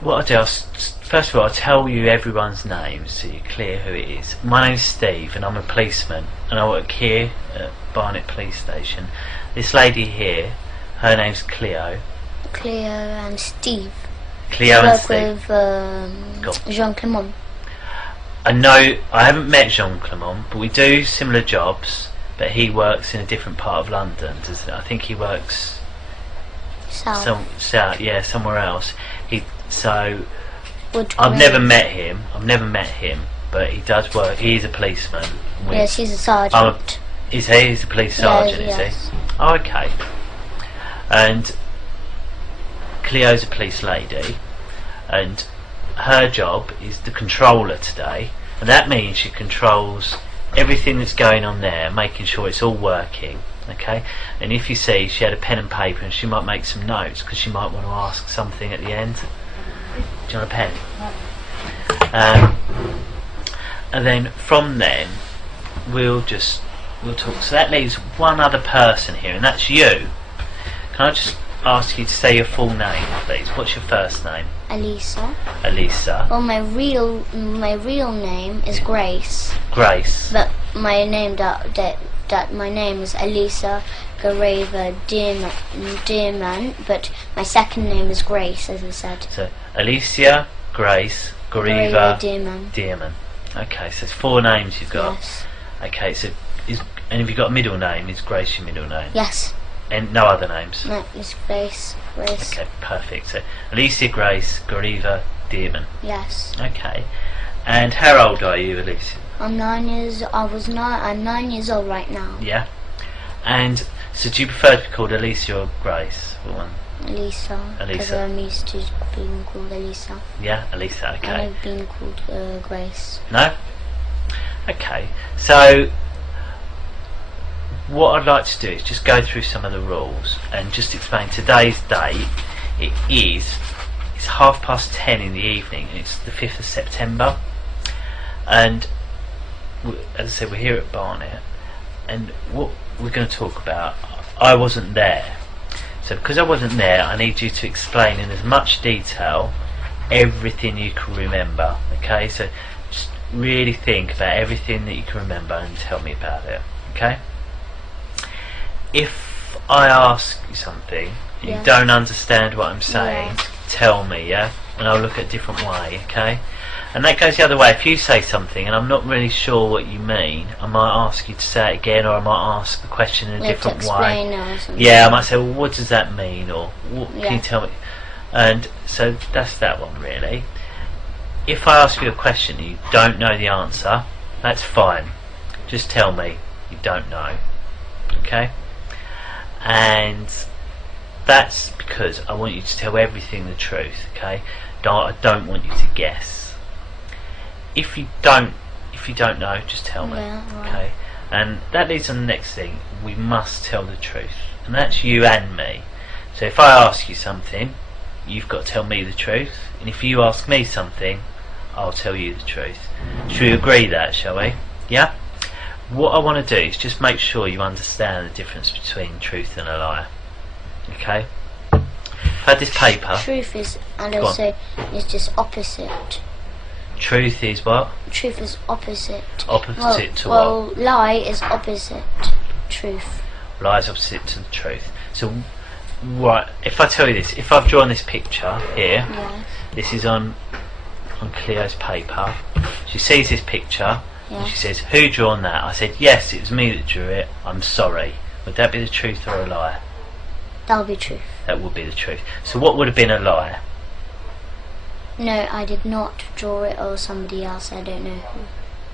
What I'll do, first of all, I'll tell you everyone's names so you're clear who it is. My name's Steve and I'm a policeman and I work here at Barnet Police Station. This lady here, her name's Cleo. Cleo and Steve. Cleo and Steve. With Jean Clement. I know, I haven't met Jean Clement, but we do similar jobs, but he works in a different part of London. I think he works south, yeah, somewhere else. I've never met him, but he does work. He's a policeman. Yes, he's a sergeant. Is he? He's a police sergeant, yes. Is he? Oh, okay. And Cleo's a police lady, and her job is the controller today, and that means she controls everything that's going on there, making sure it's all working. Okay, and if you see, she had a pen and paper and she might make some notes because she might want to ask something at the end. Do you want a pen? And then from then we'll talk. So that leaves one other person here, and that's you. Can I just ask you to say your full name, please? What's your first name? Elisa. Elisa. Well, my real name is Grace. Grace. But my name my name is Elisa Gareva Dearman, but my second name is Grace, as I said. So Alicia Grace Gareva Dearman. Okay, so it's 4 names you've got. Yes. Okay, so and have you got a middle name? Is Grace your middle name? Yes. And no other names? No, it's Grace. Okay, perfect. So Alicia Grace Gareva Dearman. Yes. Okay. And how old are you, Alicia? I'm 9 years. I'm 9 years old right now. Yeah. And so, do you prefer to be called Alicia or Grace? Elisa. Because I'm used to being called Elisa. Yeah, Elisa. Okay. And I've been called Grace. No. Okay. So, what I'd like to do is just go through some of the rules and just explain today's date. It's 10:30 in the evening. It's the 5th of September, and as I said, we're here at Barnet, and what we're going to talk about, I wasn't there, so because I wasn't there, I need you to explain in as much detail everything you can remember. Okay, so just really think about everything that you can remember and tell me about it. Okay, if I ask you something and you don't understand what I'm saying, tell me, yeah, and I'll look at a different way. Okay. And that goes the other way. If you say something and I'm not really sure what you mean, I might ask you to say it again, or I might ask the question in a different way. Yeah, I might say, well, what does that mean? Or can you tell me? And so that's that one, really. If I ask you a question and you don't know the answer, that's fine. Just tell me you don't know. Okay? And that's because I want you to tell everything the truth. Okay? I don't want you to guess. If you don't know, just tell me. Okay? And that leads on the next thing. We must tell the truth, and that's you and me. So if I ask you something, you've got to tell me the truth, and if you ask me something, I'll tell you the truth. Should we agree that, shall we? Yeah? What I want to do is just make sure you understand the difference between truth and a lie. Okay? I've had this paper. Truth is, and also is just opposite. Truth is what? Truth is opposite. Opposite to what? Well, lie is opposite truth. Lie is opposite to the truth. So, right, if I tell you this, if I've drawn this picture here, this is on Cleo's paper. She sees this picture and she says, "Who drawn that?" I said, "Yes, it was me that drew it. I'm sorry." Would that be the truth or a lie? That would be truth. That would be the truth. So, what would have been a lie? No, I did not draw it, or somebody else, I don't know who.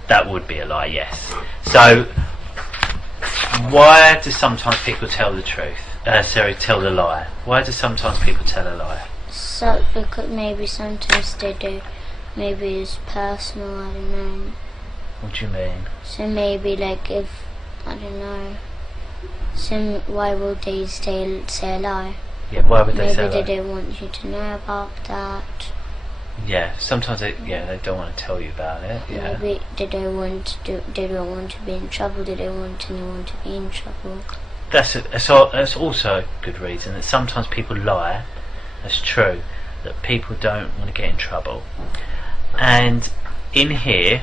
That would be a lie, yes. So, why do sometimes people tell the truth? Tell the lie. Why do sometimes people tell a lie? So, because maybe sometimes they do. Maybe it's personal, I don't know. What do you mean? So maybe, like, if, I don't know. So why would they say a lie? Yeah, why would they say a lie? Maybe they don't want you to know about that. Yeah, sometimes they don't want to tell you about it. Yeah. Maybe they don't want to be in trouble. They don't want anyone to be in trouble. That's also a good reason that sometimes people lie. That's true, that people don't want to get in trouble. And in here,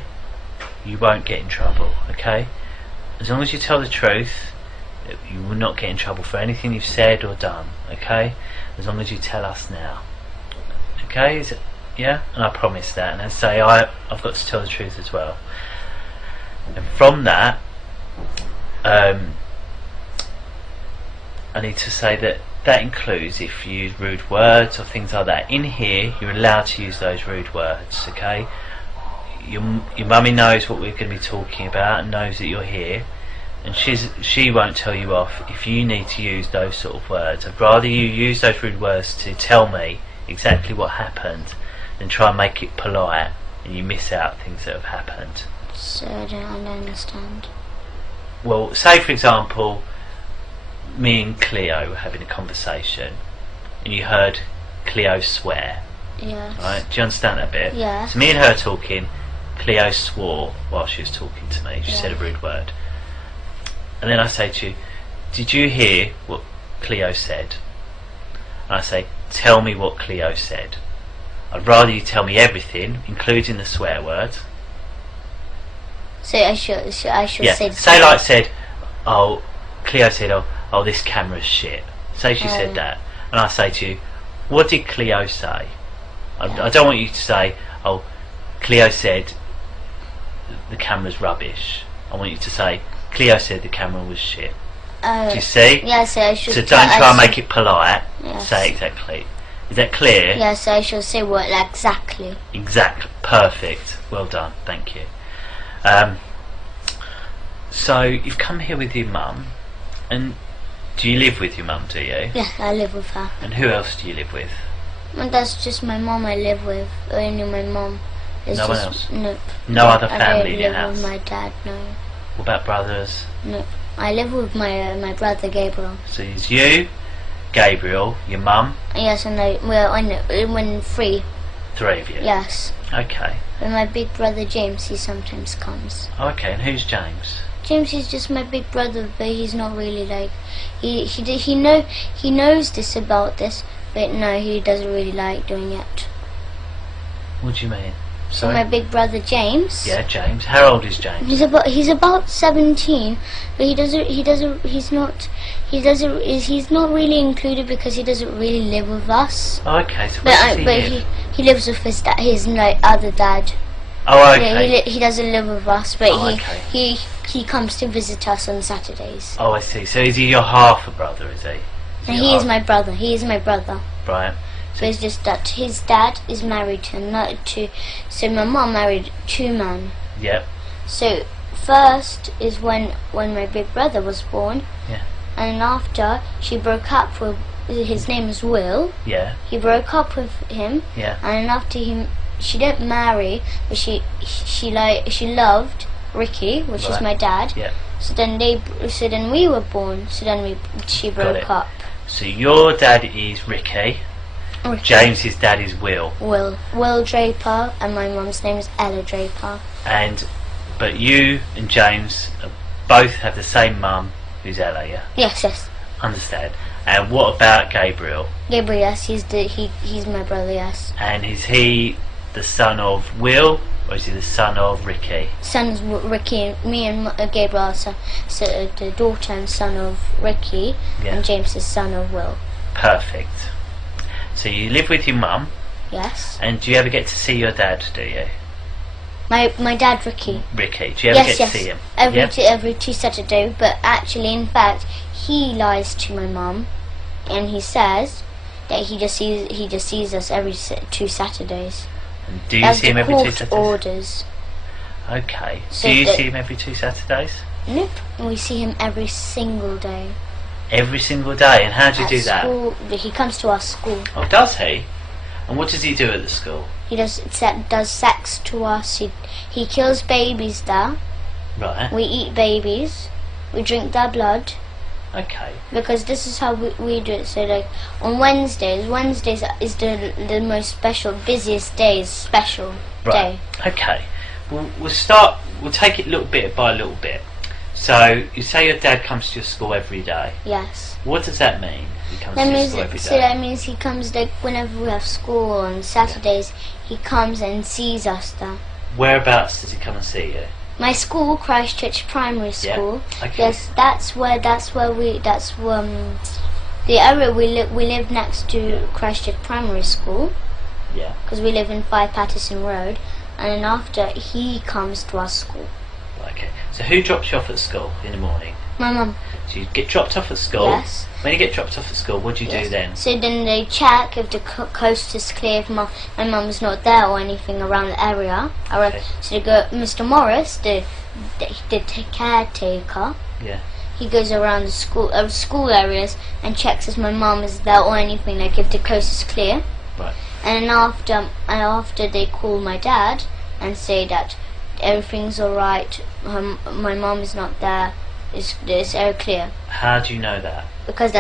you won't get in trouble, okay? As long as you tell the truth, you will not get in trouble for anything you've said or done, okay? As long as you tell us now. Okay? Yeah? And I promise that. And I say I've got to tell the truth as well. And from that, I need to say that includes if you use rude words or things like that. In here, you're allowed to use those rude words, okay? Your mummy knows what we're going to be talking about and knows that you're here, and she won't tell you off if you need to use those sort of words. I'd rather you use those rude words to tell me exactly what happened than try and make it polite and you miss out things that have happened. So I don't understand. Well, say for example, me and Cleo were having a conversation and you heard Cleo swear. Yes. Right? Do you understand that bit? Yes. So me and her talking, Cleo swore while she was talking to me. She said a rude word. And then I say to you, did you hear what Cleo said? And I say, tell me what Cleo said. I'd rather you tell me everything, including the swear words. So I should say. Say like said, oh, Cleo said, oh, this camera's shit. Say she said that, and I say to you, what did Cleo say? I don't want you to say, oh, Cleo said the camera's rubbish. I want you to say, Cleo said the camera was shit. Do you see? Yes, so I should. So don't try and make it polite. Yes. Say exactly. Is that clear? Yes, so I shall say what exactly. Exactly. Perfect. Well done. Thank you. So you've come here with your mum, and do you live with your mum? Do you? Yeah, I live with her. And who else do you live with? And that's just my mum I live with. Only my mum. No one else? Nope. No other family in your I don't live house? with my dad, no. What about brothers? No. I live with my brother Gabriel. So it's you, Gabriel, your mum? Yes, and when three. Three of you? Yes. Okay. And my big brother James, he sometimes comes. Okay, and who's James? James is just my big brother, but he's not really like he knows this about this, but no, he doesn't really like doing it. What do you mean? So my big brother James. Yeah, James. How old is James? He's about 17, but he's not really included because he doesn't really live with us. Oh, okay, so where does he live? He lives with his other dad. Oh, okay. Yeah, he doesn't live with us, but okay. he comes to visit us on Saturdays. Oh, I see. So is he your half a brother? Is he? And he is my brother. He is my brother. Right. So it's just that his dad is married to so my mum married two men. Yep. So first is when my big brother was born. Yeah. And after she broke up with his name is Will. Yeah. He broke up with him. Yeah. And after him, she didn't marry, but she loved Ricky, which is my dad. Yeah. So then we were born. So then she broke up. So your dad is Ricky. James's dad is Will. Will Draper, and my mum's name is Ella Draper. But you and James both have the same mum, who's Ella, yeah? Yes. Understand. And what about Gabriel? Gabriel, yes, he's my brother, yes. And is he the son of Will, or is he the son of Ricky? Son's Ricky. Me and Gabriel are the daughter and son of Ricky, and James is son of Will. Perfect. So you live with your mum? Yes. And do you ever get to see your dad, do you? My dad, Ricky. Ricky, do you ever get to see him? Every two Saturdays, but actually, in fact, he lies to my mum, and he says that he just sees us every 2 Saturdays. And do you see him every 2 Saturdays? Orders. Okay. So do you see him every 2 Saturdays? Nope. We see him every single day. Every single day, and how do you do school, that? He comes to our school. Oh, does he? And what does he do at the school? He does sex to us. He kills babies there. Right. We eat babies. We drink their blood. Okay. Because this is how we do it. So like on Wednesdays is the most special, busiest day, day. Okay. We'll take it little bit by little bit. So you say your dad comes to your school every day. Yes. What does that mean? He comes That to your means school every day. so that means he comes like whenever we have school on Saturdays. He comes and sees us there. Whereabouts does he come and see you? My school, Christchurch Primary School. Yeah. Okay. Yes, that's the area we live next to Christchurch Primary School. Yeah. Because we live in 5 Patterson Road, and then after he comes to our school. Okay. So who drops you off at school in the morning? My mum. So you get dropped off at school. Yes. When you get dropped off at school, what do you do then? So then they check if the coast is clear, if my mum's not there or anything around the area. Okay. So they go, Mr. Morris, the caretaker. Yeah. He goes around the school areas and checks if my mum is there or anything, like if the coast is clear. Right. And after they call my dad and say that everything's alright, my mum is not there, it's all clear. How do you know that? Because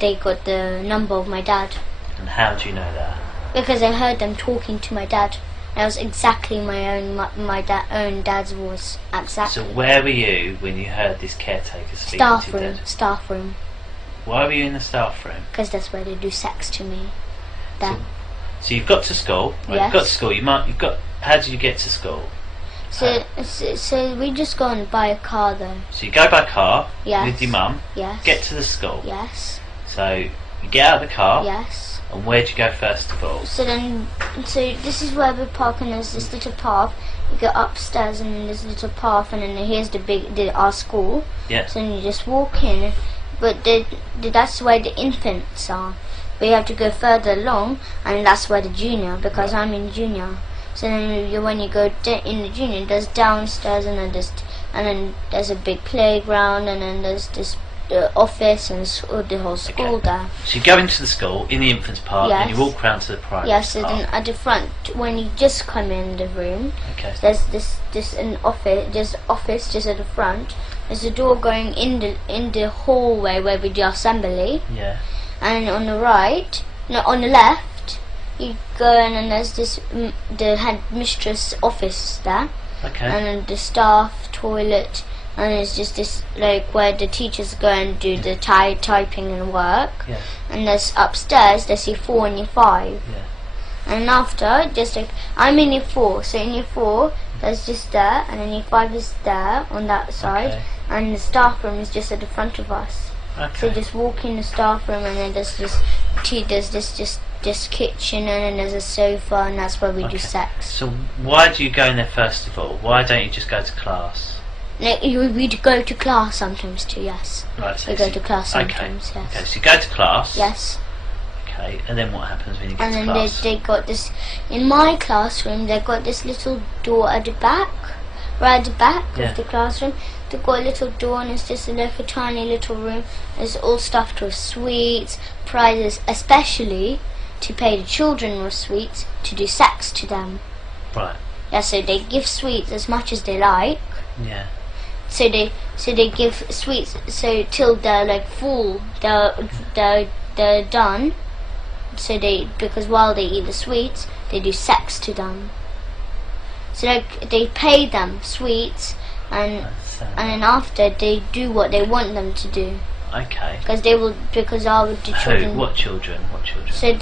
they got the number of my dad. And how do you know that? Because I heard them talking to my dad. That was exactly my own dad's voice. Exactly. So where were you when you heard this caretaker speaking to your dad? Staff room. Why were you in the staff room? Because that's where they do sex to me. So you've got to school. Right? Yes. You've got to school. How did you get to school? So we just go and buy a car though. So you go by car Yes. with your mum. Yes. Get to the school. Yes. So you get out of the car. Yes. And where do you go first of all? So this is where we park, and there's this little path. You go upstairs, and then there's a little path, and then here's our school. Yes. So then you just walk in, but that's where the infants are. But you have to go further along, and that's where the junior, because I'm in junior. So then when you go in the junior, there's downstairs, and then there's a big playground, and then there's this office and the whole school there. So you go into the school in the infants park, Yes. and you walk round to the primary Yes, so park. then at the front, when you just come in the room, Okay. there's this an office just at the front. There's a door going in the hallway where we do assembly, Yeah. and on the left, you go in, and there's the headmistress office there, Okay. and then the staff toilet, and it's just this like where the teachers go and do the typing and work. Yeah. And there's upstairs there's year 4 and year 5. Yeah. And after, just like I'm in year 4, so in year 4 there's just there, and then year 5 is there on that side, Okay. and the staff room is just at the front of us. Okay. So just walk in the staff room, and then there's this kitchen, and then there's a sofa, and that's where we do sex. So why do you go in there first of all? Why don't you just go to class? Like, we go to class sometimes too. Yes. Right. So We go to class sometimes. Okay. Yes. Okay. So you go to class. Yes. Okay. And then what happens when you get And to then class? they got this, in my classroom, they got this little door at the back, right at the back Yeah. of the classroom. They got a little door, and it's just like a tiny little room. It's all stuffed with sweets, prizes, especially to pay the children with sweets to do sex to them. Right. Yeah, so they give sweets as much as they like. Yeah. So they give sweets so till they're like full, they're done. So because while they eat the sweets, they do sex to them. So they pay them sweets, and then after they do what they want them to do. Okay. Because our children. Who? What children? What children? So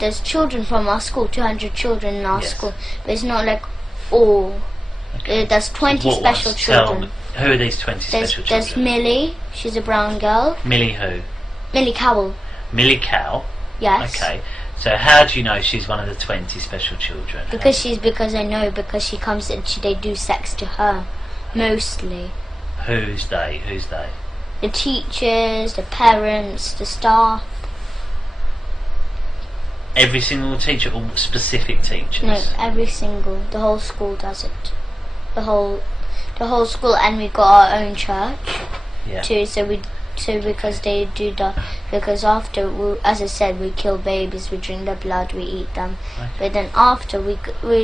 there's children from our school, 200 children in our Yes. school, but it's not like all. Okay. There's 20 What special ones? Tell children. me, who are these 20 special There's children? Millie, she's a brown girl. Millie who? Millie Cowell, Millie Cow. yes. Okay. So how do you know she's one of the 20 special children? Because I know, because she comes and they do sex to her, mostly. Who's they? Who's they? The teachers, the parents, the staff. Every single teacher or specific teachers? No, the whole school does it. The whole school, and we got our own church Yeah. too. So because they do that, because after, as I said, we kill babies, we drink their blood, we eat them. Okay. But then after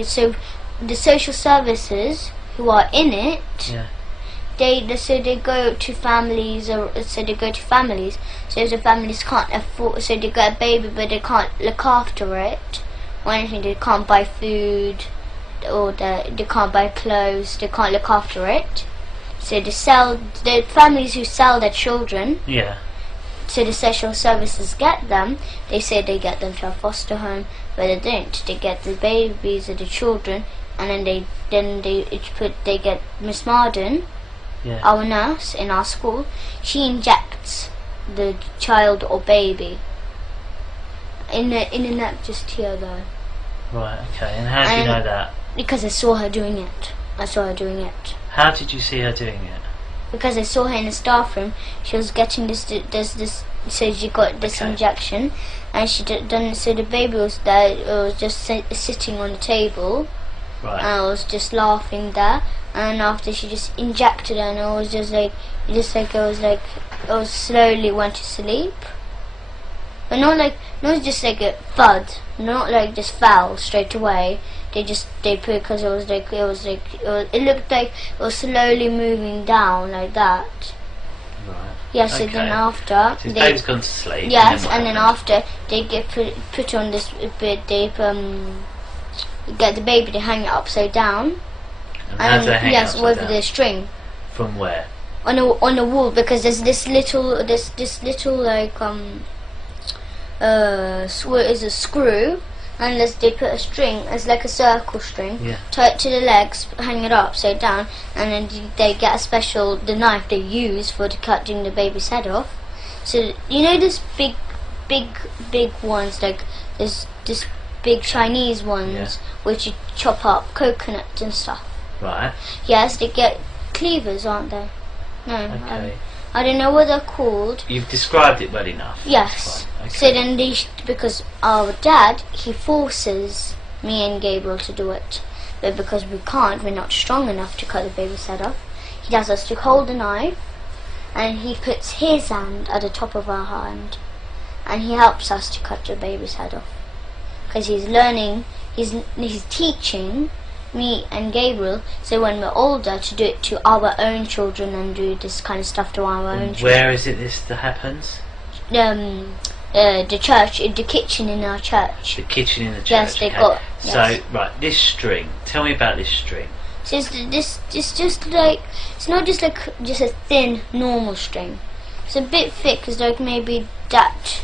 so the social services who are in it, Yeah. they go to families, So if the families can't afford, so they got a baby but they can't look after it or anything, they can't buy food, or they can't buy clothes, they can't look after it. So the families who sell their children, Yeah. so the social services get them. They say they get them to a foster home, but they don't. They get the babies or the children, and then they get Miss Marden, Yeah. our nurse in our school. She injects the child or baby in the neck just here though. Right. Okay. And how do you know that? Because I saw her doing it. How did you see her doing it? Because I saw her in the staff room. She was getting this. So she got this injection, and she done. So the baby was there. It was just sitting on the table, Right. and I was just laughing there. And after she just injected her, and it was it was slowly went to sleep. But not just like a thud, not like just fell straight away. They put, because it looked like it was slowly moving down like that. Right. Yes, Okay. and then after So his baby's gone to sleep. yes, what and then happened? after they get put on this bit, they get the baby, they hang it upside down. And how do they hang it yes, upside with down? the string From where? on the wall, because there's this little like is a screw, unless they put a string, it's like a circle string, Yeah. tie it to the legs, hang it upside down, and then they get the knife they use for cutting the baby's head off. So you know this big ones, like this big Chinese ones, Yeah. which you chop up coconut and stuff. Right. Yes, they get cleavers, aren't they? No, Okay. I don't know what they're called. You've described it well enough. Yes. Fine. Okay. So then because our dad, he forces me and Gabriel to do it. But because we can't, we're not strong enough to cut the baby's head off, he does us to hold the knife, and he puts his hand at the top of our hand, and he helps us to cut the baby's head off. Because he's learning, he's teaching me and Gabriel, so when we're older, to do it to our own children and do this kind of stuff to our own children. Where is it this that happens? The church, the kitchen in our church. The kitchen in the church. Yes, they okay. got. So Yes. right, this string. Tell me about this string. So it's just like, it's not just like just a thin normal string. It's a bit thick. It's like maybe that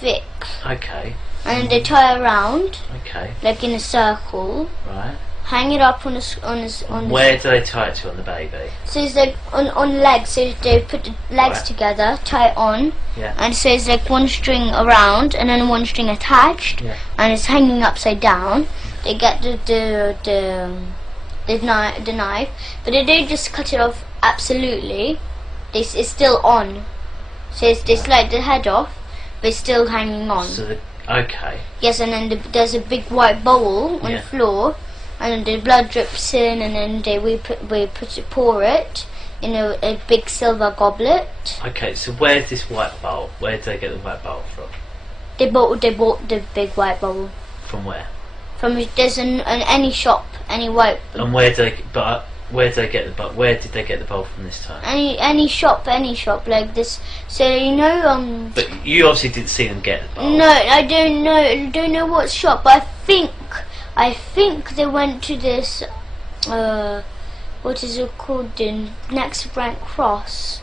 thick. Okay. And they tie around Okay. like in a circle. Right. Hang it up on the Where do they tie it to on the baby? So it's like on legs. So they put the legs Right. together, tie it on, Yeah. and so it's like one string around and then one string attached, Yeah. and it's hanging upside down. They get the knife, but they don't just cut it off absolutely. It's still on. So they slide the head off, but it's still hanging on. So okay. Yes, and then there's a big white bowl on Yeah. the floor, and then the blood drips in, and then we pour it in a big silver goblet. Okay. So where's this white bowl? Where do they get the white bowl from? They bought the big white bowl From where? from there's any shop, any white And where do they? But where do they get the bowl? Where did they get the bowl from this time? any shop like this. So you know But you obviously didn't see them get the bowl. no, I don't know what shop, but I think they went to this what is it called, the next Brent Cross.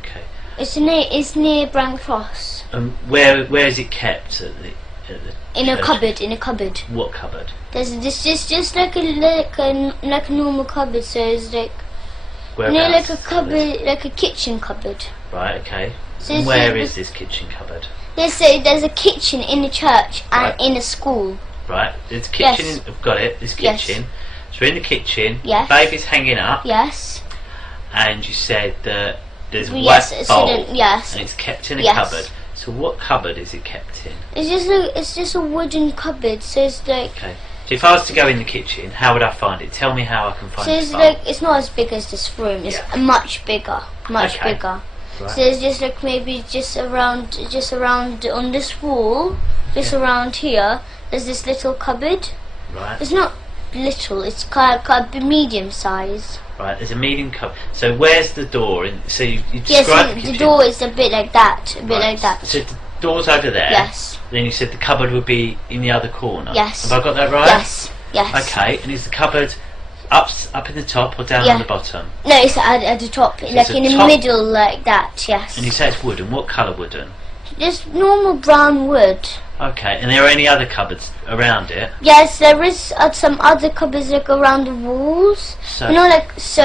Okay. It's near Brent Cross. Where is it kept at the In a church? cupboard. What cupboard? There's this just like a normal cupboard, so it's like Whereabouts? like a cupboard, like a kitchen cupboard. Right. Okay. So And it's where like is this kitchen cupboard? There's a kitchen in the church and Right. in a school. Right. There's a kitchen. Yes. I've got it. This Yes. kitchen. So in the kitchen, Yes. baby's hanging up, Yes. and you said that there's a Yes. white So bowl, then, yes. and it's kept in a Yes. cupboard. So what cupboard is it kept in? It's just a wooden cupboard. So it's like Okay. So if I was to go in the kitchen, how would I find it? Tell me how I can find so this it's bowl. like it's not as big as this room. It's Yeah. much bigger, much Okay. bigger. Right. So it's just like maybe just around on this wall, just Okay. around here. There's this little cupboard. Right. It's not little. It's kind of medium size. Right. There's a medium cupboard. So where's the door? So you Yes, described the the kitchen. door is a bit like that. A bit Right. like that. So the door's over there. Yes. Then you said the cupboard would be in the other corner. Yes. Have I got that right? Yes. Yes. Okay. And is the cupboard Up in the top or down on the bottom? No, it's at the top, So like in the middle, like that. Yes. And you say it's wooden. What colour wooden? Just normal brown wood. Okay. And there are any other cupboards around it? Yes, there is some other cupboards like around the walls. So, Lots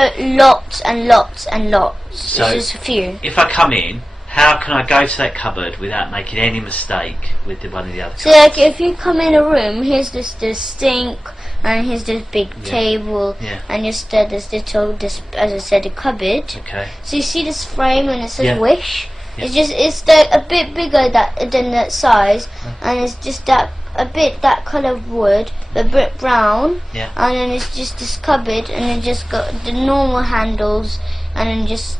and lots and lots. So There's just a few. if I come in, how can I go to that cupboard without making any mistake with one of the other So cupboards? like if you come in a room, here's this sink, and here's this big table, and just this little, as I said, a cupboard. Okay. So you see this frame and it says wish. Yeah. It's like a bit bigger than that size, and it's just that colour of wood, a bit brown, and then it's just this cupboard, and then just got the normal handles, and then just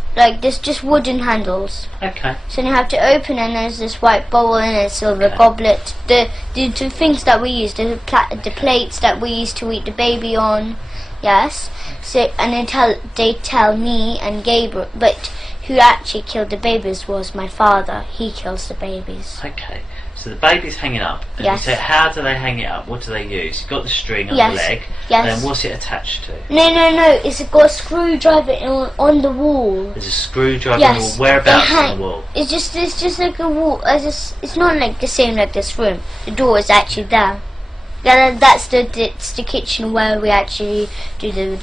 wooden handles. Okay. So you have to open, and there's this white bowl and a silver goblet. The two things that we use, the plates that we used to eat the baby on. Yes. So and they tell me and Gabriel, but who actually killed the babies was my father. He kills the babies. Okay. So the baby's hanging up, and you say, how do they hang it up? What do they use? You've got the string on the leg, and then what's it attached to? No. It's got a screwdriver on the wall. There's a screwdriver on the wall. Whereabouts on the wall? It's just like a wall. It's not like the same like this room. The door is actually there. That's the kitchen where we actually do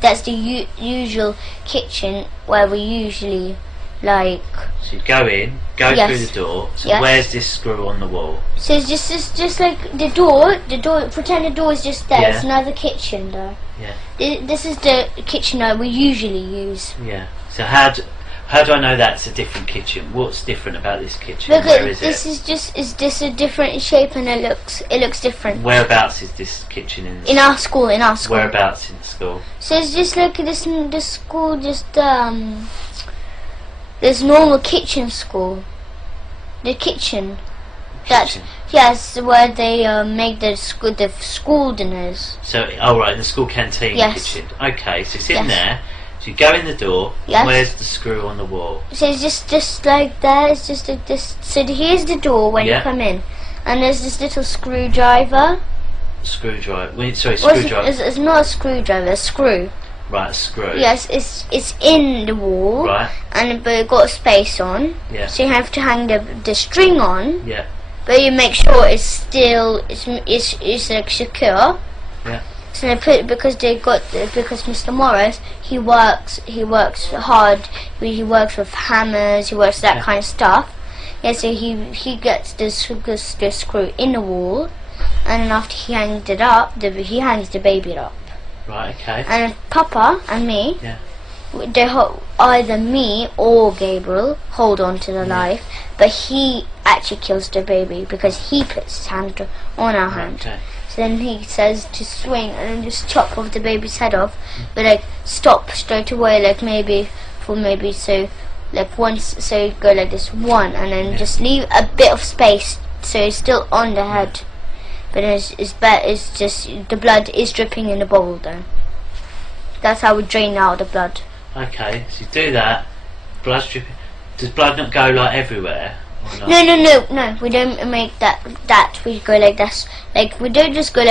that's the usual kitchen where we usually like. So you go in, go through the door. So where's this screw on the wall? So it's just like the door. Pretend the door is just there. Yeah. It's another kitchen though. Yeah. This is the kitchen that we usually use. Yeah. So how do I know that's a different kitchen? What's different about this kitchen? Because Where is this it? is this a different shape, and it looks different. Whereabouts is this kitchen in our school? Whereabouts in the school? So it's just like this school, just this normal kitchen school. The kitchen. Yes, where they make the school dinners. So, right, the school canteen kitchen. Okay, so it's in there. So you go in the door. Yes. Where's the screw on the wall? So it's just like that. It's just like this. So here's the door when you come in, and there's this little screwdriver. Screwdriver. Screwdriver. It's not a screwdriver. A screw. Right, a screw. Yes, it's in the wall. Right. But it got a space on. Yeah. So you have to hang the string on. Yeah. But you make sure it's still it's like secure. Yeah. So they put because Mr. Morris he works hard. He works with hammers. He works that kind of stuff. Yeah. So he gets this screw in the wall, and then after he hangs it up, he hangs the baby up. Right. Okay. And Papa and me. Yeah. Either me or Gabriel hold on to the knife, but he actually kills the baby because he puts his hand on our hand. Okay. So then he says to swing and then just chop off the baby's head off, but stop straight away, so you go like this one, and then just leave a bit of space so it's still on the head, but it's just the blood is dripping in the bowl though. That's how we drain out the blood. Okay, so you do that. Blood's dripping. Does blood not go everywhere? Or not? No. We don't make that. We go like this. We don't just go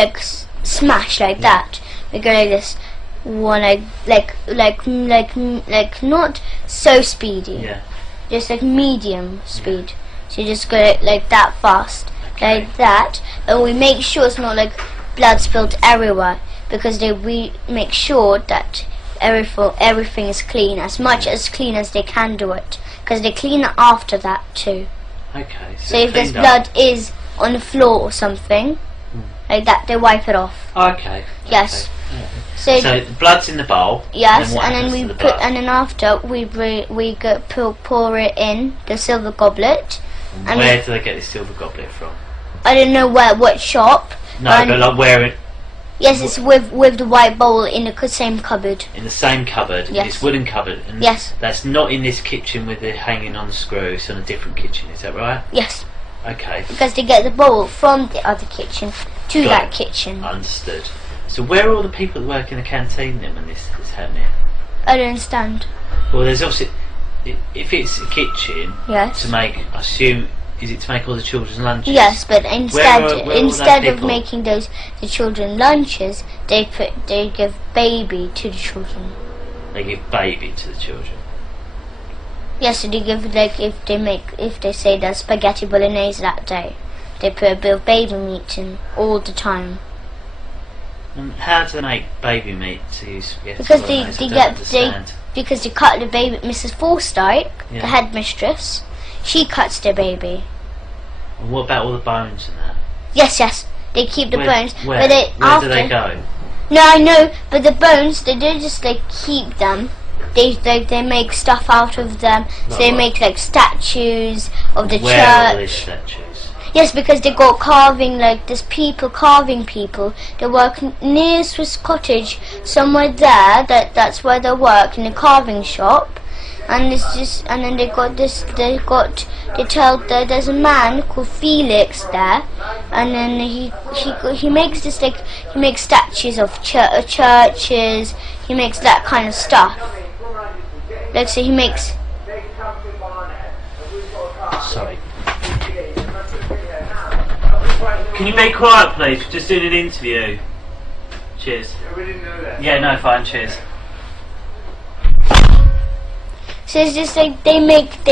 smash like that. We go like this. One like not so speedy. Yeah. Just medium speed. So you just go like that fast, like that, and we make sure it's not blood spilled everywhere because we make sure that everything is clean, as much as clean as they can do it, because they clean it after that too. Okay. So if there's blood is on the floor or something like that, they wipe it off. Okay. Yes. Okay. So the blood's in the bowl. Yes, and then we after we pour it in the silver goblet. And where do they get this silver goblet from? I don't know what shop. No, but where it. Yes, it's with the white bowl in the same cupboard. In the same cupboard? Yes. This wooden cupboard? And yes. That's not in this kitchen with it hanging on the screw, it's on a different kitchen, is that right? Yes. Okay. Because they get the bowl from the other kitchen to that kitchen. Understood. So where are all the people that work in the canteen then when this is happening? I don't understand. Well, there's obviously... If it's a kitchen, yes, to make, I assume Is it to make all the children's lunches? Yes, but instead where are instead they of people? making the children lunches, they give baby to the children. They give baby to the children. Yes, so they give, like, if they say there's spaghetti bolognese that day, they put a bit of baby meat in all the time. And how do they make baby meat to use spaghetti Because bolognese? I don't understand. because they cut the baby. Mrs. Forsyth, Yeah. the headmistress, she cuts the baby. And what about all the bones and that? Yes, they keep the bones. Where? But Where do they go? No, I know, but the bones, they don't just like keep them. They make stuff out of them. So they make like statues of the Where are church. these statues? Yes, because they got carving, like there's people carving people. They work near Swiss Cottage, somewhere there. That's where they work, in a carving shop. And it's just, and then they tell that there's a man called Felix there, and then he makes this, like, he makes statues of churches. He makes that kind of stuff. Like, so he makes. Sorry. Can you be quiet, please? We're just doing an interview. Cheers. Yeah, no, fine. Cheers. So it's just like they make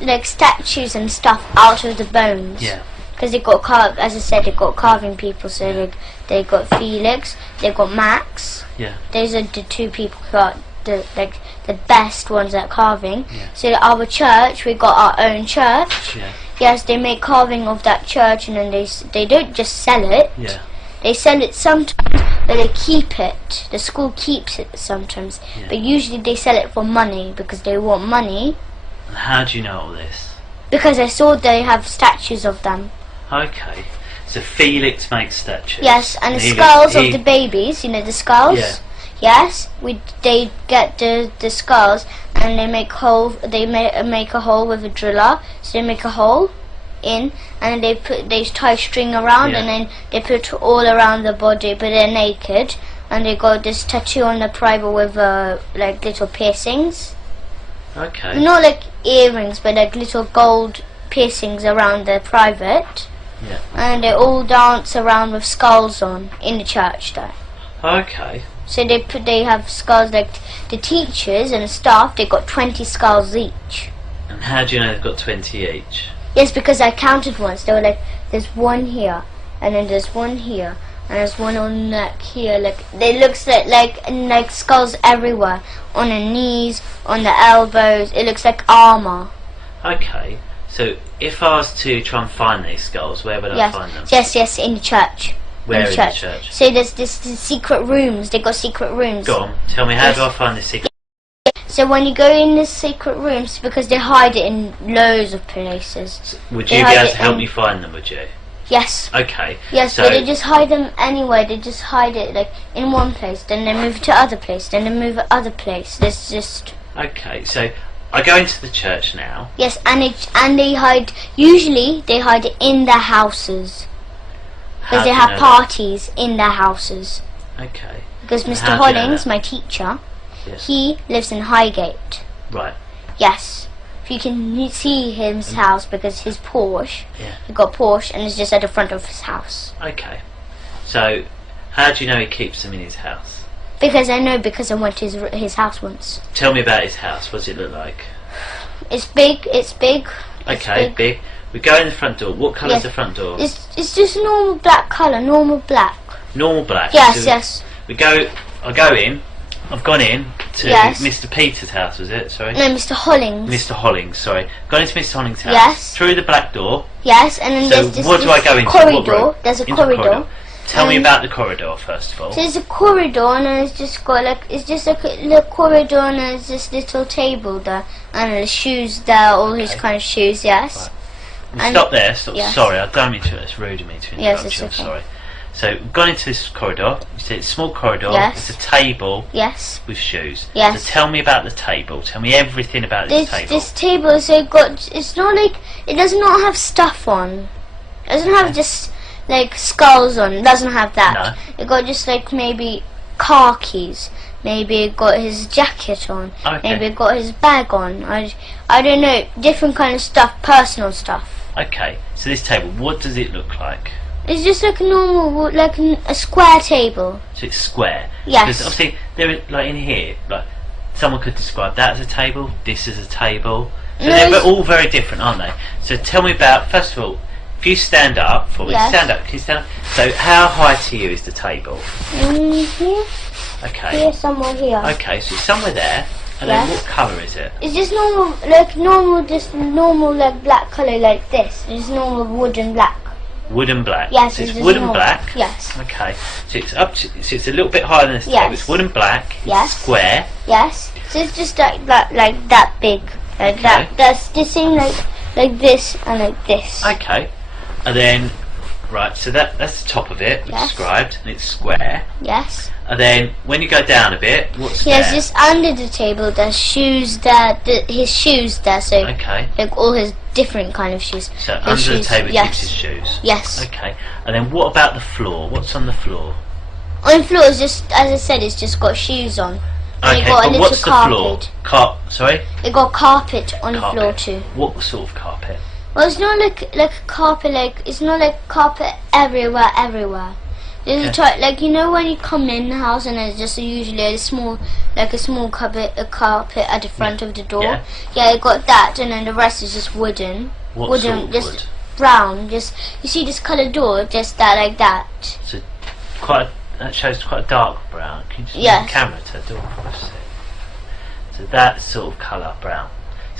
like statues and stuff out of the bones. Yeah. Because they got as I said, they got carving people. So like they got Felix, they got Max. Yeah. Those are the two people who are the best ones at carving. Yeah. So our church, we got our own church. Yeah. Yes, they make carving of that church, and then they don't just sell it. Yeah. They sell it sometimes, but they keep it. The school keeps it sometimes, Yeah. but usually they sell it for money because they want money. And how do you know all this? Because I saw they have statues of them. Okay. So Felix makes statues. Yes, and the he skulls of the babies. You know the skulls. Yeah. Yes, they get the skulls and they make hole. They make a hole with a driller. So they make a hole in, and they tie string around, Yeah. and then they put all around the body, but they're naked, and they got this tattoo on the private with like little piercings. Okay. Not like earrings, but like little gold piercings around the private. Yeah. And they all dance around with skulls on in the church there. Okay. So they have skulls, like the teachers and the staff, they got 20 skulls each. And how do you know they've got 20 each? Yes, because I counted once. They were like, there's one here, and then there's one here, and there's one on the neck here. Like they looks like skulls everywhere, on the knees, on the elbows. It looks like armor. Okay. So if I was to try and find these skulls, where would I find them? Yes, in the church. Where in the church? church? So there's this secret rooms. They got secret rooms. Go on. Tell me, how Yes. do I find this secret? So when you go in the secret rooms, because they hide it in loads of places. Would They you be hide able it to help in- me find them, would you? Yes. Okay. Yes, so, but they just hide them anywhere. They just hide it like in one place, then they move to other place, then they move to other place. There's just Okay, so I go into the church now. yes, and they hide. Usually they hide it in their houses How because do they you have know parties in their houses. that? Okay. Because And Mr. how do you know Hollings, that? my teacher, Yes. he lives in Highgate. Right. Yes. If you can see his house, because his Porsche, Yeah. he got Porsche, and it's just at the front of his house. Okay. So, how do you know he keeps them in his house? Because I know, because I went to his house once. Tell me about his house. What does it look like? It's big. It's big. It's Okay, big. We go in the front door. What colour's Yes. the front door? It's just normal black colour. Normal black. Normal black. Yes, So yes. We go. I go in. I've gone in to Yes. Mr. Peter's house. Was it? Sorry. No, Mr. Hollings. Mr. Hollings. Sorry. Gone into Mr. Hollings' house. Yes. Through the black door. Yes, and then So there's this, what do I go into? corridor. What room? There's a Into the corridor. Tell me Um, about the corridor first of all. So there's a corridor, and then it's just got like it's just like a little corridor, and there's this little table there, and the shoes there, all his Okay. kind of shoes. Yes. Right. and- Stop there. Stop. yes. Sorry, I don't mean to. It's rude of me to Yes, interrupt it's you. okay. I'm sorry. So we've gone into this corridor. You see it's a small corridor. Yes. It's a table Yes. with shoes. Yes. So tell me about the table. Tell me everything about this table. This table is so got. It's not like it does not have stuff on. It doesn't have Okay. just like skulls on. It doesn't have that. No. It got just like maybe car keys. Maybe it got his jacket on. Okay. Maybe it got his bag on. I don't know. Different kind of stuff. Personal stuff. Okay, so this table, what does it look like? It's just like a normal, like a square table. So it's square. Yes. Because obviously, there is, like in here, like someone could describe that as a table, this as a table. So No, they're all very different, aren't they? So tell me about, first of all, if you stand up for me, Yes. stand up, can you stand up? So how high to you is the table? Here, Okay. here, somewhere here. Okay, so it's somewhere there, and Yes. then what colour is it? It's just normal, like black colour like this. It's normal wooden black. Wood and black. Yes, so it's just wood and normal. black. Yes. Okay, so it's up to, so it's a little bit higher than this Yes. table. It's wood and black. It's Yes. square. Yes. So it's just like that big, like Okay. that. That's the same like this and like this. Okay, and then right, so that's the top of it, Yes. described, and it's square. Yes. And then when you go down a bit, what's Yes, there? just under the table there's shoes there, his shoes there, so Okay, like all his different kind of shoes. so His under the shoes, table yes. keeps his shoes. Yes. Okay, and then what about the floor? What's on the floor? On the floor is just, as I said, it's just got shoes on. And Okay, it got a but little what's the floor? carpet. Sorry? It got carpet on the Carpet. floor too. What sort of carpet? Well, it's not like a carpet, like it's not like carpet everywhere. There's Okay. like, you know, when you come in the house and there's just usually a small carpet at the front of the door. Yeah. Yeah, it got that, and then the rest is just wooden. What wooden, sort of just wood? brown. Just, you see this coloured door, just that, like that. So that shows quite a dark brown. Can you just Yes. move the camera to the door for us? So that sort of colour brown.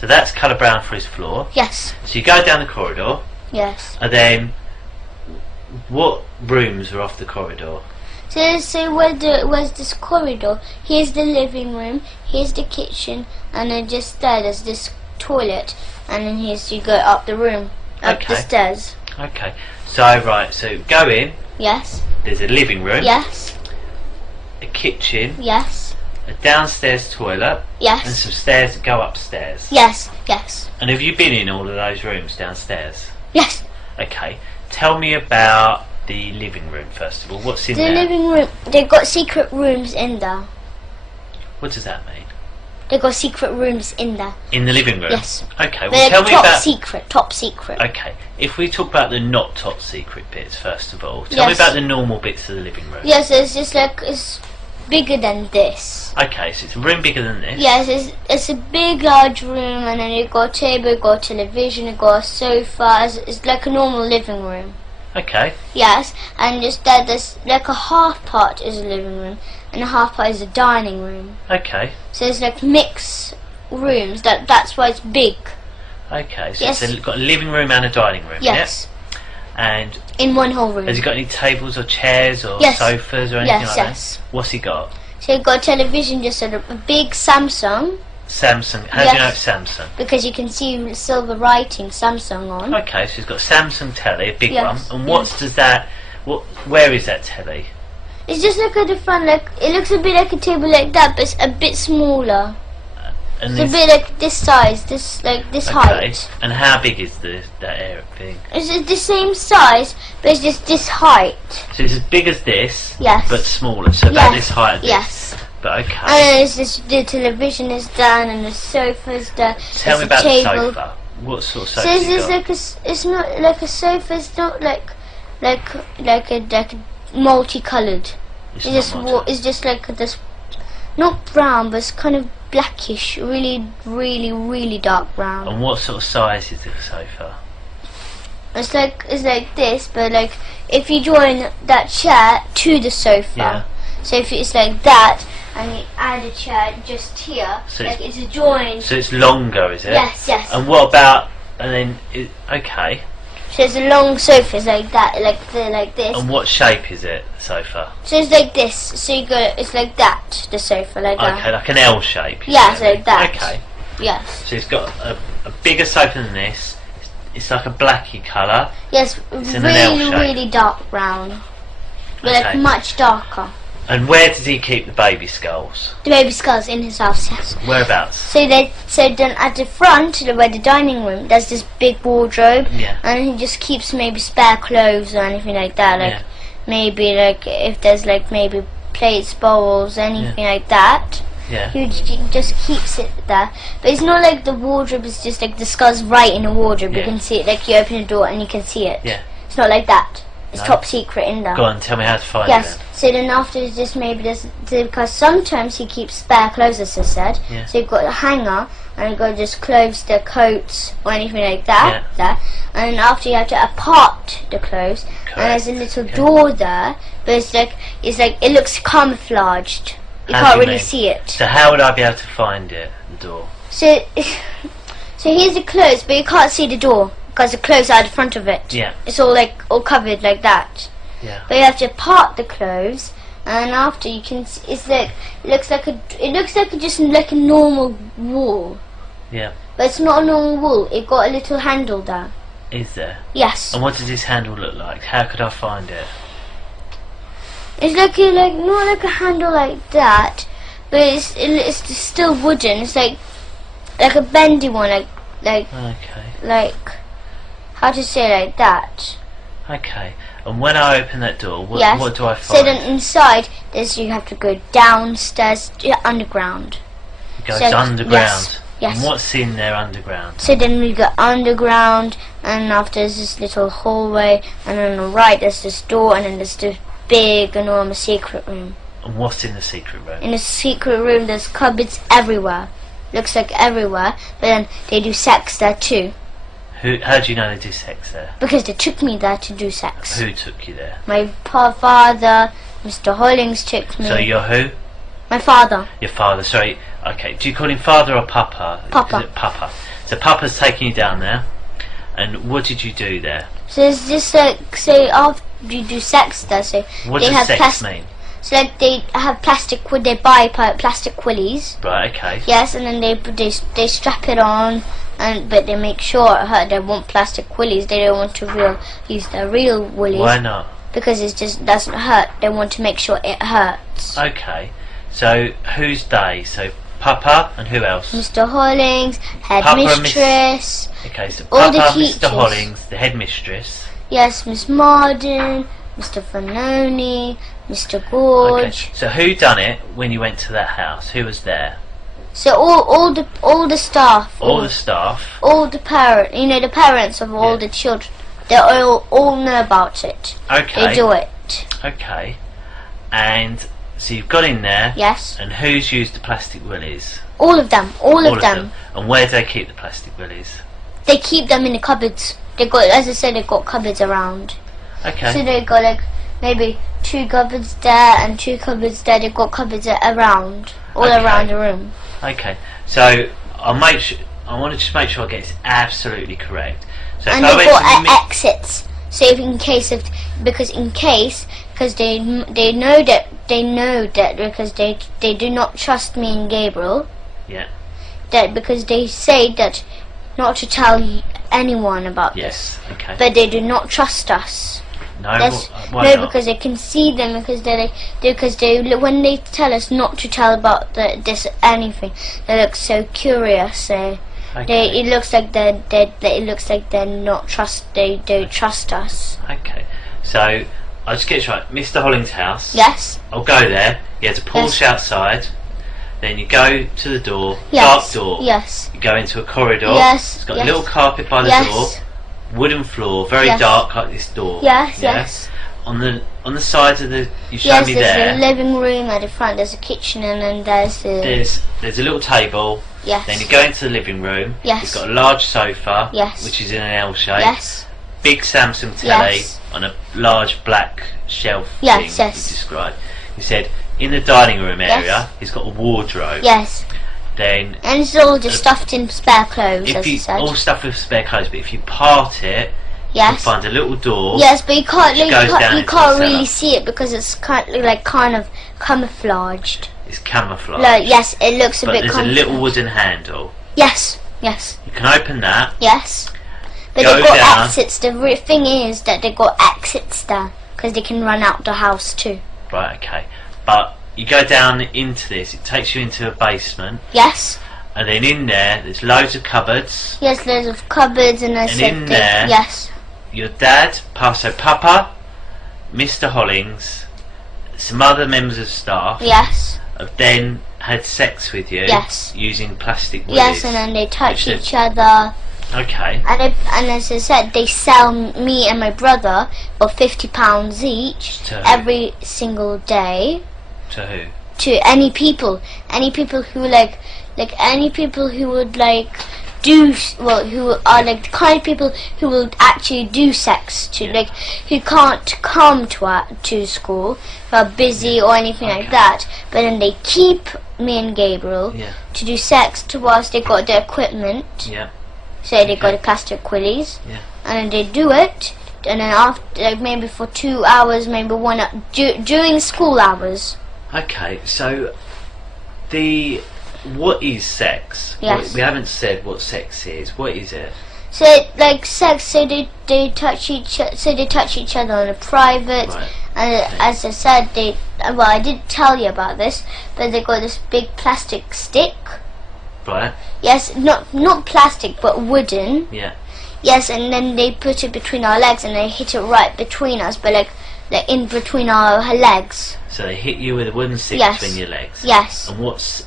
So that's colour brown for his floor. Yes. So you go down the corridor, Yes. and then what rooms are off the corridor? So where's this corridor? Here's the living room, here's the kitchen, and then just there's this toilet, and then here's you go up the room, up the Okay. stairs. Okay. So right, so go in. Yes. There's a living room, Yes. a kitchen, Yes. a downstairs toilet, and Yes. some stairs that go upstairs. Yes. Yes. And have you been in all of those rooms downstairs? Yes. Okay. Tell me about the living room first of all. What's in The there? living room. They've got secret rooms in there. What does that mean? They've got secret rooms in there. In the living room? Yes. Okay. Well, They're tell me top about. secret. Top secret. Okay. If we talk about the not top secret bits first of all, tell me Yes. about the normal bits of the living room. Yes. It's just like it's bigger than this. Okay, so it's a room bigger than this. Yes, it's a big large room, and then you've got a table, you've got a television, you've got a sofa. It's like a normal living room. Okay. Yes, and just there's like a half part is a living room, and a half part is a dining room. Okay. So it's like mixed rooms. That's why it's big. Okay. So Yes. it's got a living room and a dining room. Yes, Yeah? And in one whole room. has he got any tables or chairs or Yes. sofas or anything Yes, like yes. that? What's he got? So you've got a television, just a big Samsung, Samsung. How do you know Yes. it's Samsung? because you can see silver writing Samsung on. Okay, so he's got Samsung telly, a big Yes, one. And does that? Where is that telly? It's just like at the front, like it looks a bit like a table like that, but it's a bit smaller. And It's a bit like this size, this okay. height. And how big is that area thing? It's the same size, but it's just this height. So it's as big as this, Yes. but smaller. So about this height. This. Yes. But okay. And then it's just, the television is down and the sofa's there. Tell me there's about a the table. sofa. What sort of So sofa? it's just like it's not like a sofa. It's not like a multicolored. It's It's just like this, not brown, but it's kind of blackish, really dark brown. And what sort of size is the sofa? It's like this, but like if you join that chair to the sofa. Yeah. So if it's like that, and you add a chair just here, So like it's a join. So it's longer, is it? Yes, yes. And what about? And then okay. So it's a long sofa, it's like that, like this. And what shape is it? The sofa? So it's like this. So you go, it's like that, the sofa, like that. Okay, like an L shape. you Yes, say. like that. Okay. Yes. So it's got a bigger sofa than this. It's like a blacky colour. Yes, It's in an L shape. really dark brown. But like Okay. much darker. And where does he keep the baby skulls? The baby skull's in his house, yes. Whereabouts? So then at the front, where the dining room, there's this big wardrobe, Yeah. and he just keeps maybe spare clothes or anything like that. Like Yeah. maybe like if there's like maybe plates, bowls, anything like that. Yeah. he just keeps it there. But it's not like the wardrobe is just like the scar's right in the wardrobe. Yeah. You can see it, like you open the door and you can see it. Yeah. It's not like that. It's No? top secret in there. Go on, tell me how to find Yes. it. So then after it's just maybe this, because sometimes he keeps spare clothes, as I said. Yeah. So you've got a hanger and you've got just clothes, the coats or anything like that. There. And then after you have to apart the clothes. Correct. And there's a little door there, but it's like it looks camouflaged. You How can't do you really mean? see it. So how would I be able to find it? The door. So here's the clothes, but you can't see the door because the clothes are at the front of it. Yeah. It's all covered like that. Yeah. But you have to part the clothes, and after you can, it's like it looks like just like a normal wall, Yeah. but it's not a normal wall. It got a little handle there. Is there? Yes, And what does this handle look like? How could I find it? it's like not like a handle like that, but it's still wooden. It's like a bendy one, Okay. like how to say like that. Okay. And when I open that door, Yes. what do I So find? then inside, you have to go downstairs underground. It goes so- underground. Yes. And what's in there underground? So then we go underground, and after there's this little hallway, and on the right there's this door, and then there's this big, enormous secret room. And what's in the secret room? In the secret room there's cupboards everywhere. Looks like everywhere, but then they do sex there too. How do you know they do sex there? Because they took me there to do sex. Who took you there? My father, Mr. Hollings took me. So you're who? My father. Your father, sorry. Okay, do you call him father or papa? Papa. Is it papa? So papa's taking you down there, and what did you do there? So it's just like, say after you do sex there, so What they does have sex mean? So like they have they buy plastic willies. Right, okay. Yes, and then they strap it on, but they make sure it hurt. They want plastic willies. They don't want to use their real willies. Why not? Because it just doesn't hurt. They want to make sure it hurts. Okay, so who's they? So papa and who else? Mr. Hollings, Papa and headmistress. Okay, so all the papa, teachers. Mr. Hollings, the headmistress. Yes, Miss Marden, Mr. Fanoni, Mr. Gorge. Okay, so who done it when you went to that house? Who was there? So all the staff. All the staff. All the the parents of all Yeah. the children, they all know about it. Okay. They do it. Okay. And so you've got in there. Yes. And who's used the plastic willies? All of them. All of them. And where do they keep the plastic willies? They keep them in the cupboards. They got, as I said, they got cupboards around. Okay. So they got like maybe 2 cupboards there and 2 cupboards there. They got cupboards around, all Okay. around the room. Okay. So I want to just make sure I get this absolutely correct. So if And I they went to the got exits. So if because they know that because they do not trust me and Gabriel. Yeah. That because they say that not to tell anyone about Yes. Okay. this, but they do not trust us. No. Why No, not? because they can see them because they when they tell us not to tell about this anything, they look so curious. So Okay. it looks like they're not trust. They don't trust us. Okay. So I'll just get it right. Mr. Hollings' house. Yes. I'll go there. He has a Porsche Yes. outside. Then you go to the door. Yes. Dark door. Yes. You go into a corridor. Yes. It's got Yes. a little carpet by the Yes. door. Wooden floor. Very Yes. dark like this door. Yes. Yeah? Yes. On the sides of the you showed Yes. me There's there. a living room at the front. There's a kitchen, and then there's the There's a little table. yes. Then you go into the living room. Yes. It's got a large sofa. Yes. Which is in an L shape. Yes. Big Samsung telly Yes. on a large black shelf Yes, thing yes. you described. You said in the dining room area Yes. he's got a wardrobe. Yes. Then And it's all just stuffed in spare clothes, if as you you said. all stuff with spare clothes, but if you part it, you'll Yes. find a little door. Yes, but you can't. Which goes down You into can't the cellar. really see it because it's kind of camouflaged. It's camouflage. Like, yes, it looks a but bit. there's a little wooden handle. Yes. Yes. You can open that. Yes. But Go they've got down. exits. The thing is that they've got exits there because they can run out the house too. Right. Okay. But you go down into this. It takes you into a basement, Yes. and then in there's loads of cupboards. Yes, there's of cupboards and I And said in there- yes. Your dad, so Papa, Mr. Hollings, some other members of staff, Yes. have then had sex with you. Yes. Using plastic willies. Yes, and then they touch each other. Okay. And as I said, they sell me and my brother for £50 each every single day. To who? To any people who any people who would do who are the kind of people who will actually do sex to who can't come to school, who are busy or anything like that, but then they keep me and Gabriel to do sex whilst they got the equipment. So they got the plastic willies, and then they do it, and then after maybe for 2 hours, maybe 1 hour, during school hours. Okay, so what is sex? Yes. We haven't said what sex is. What is it? So sex, so they touch each other on a private, and as I said, I did tell you about this, but they got this big plastic stick. Right. Yes, not plastic, but wooden. Yeah. Yes, and then they put it between our legs, and they hit it right between us, but like in between our legs. So they hit you with a wooden stick between your legs. Yes. And what's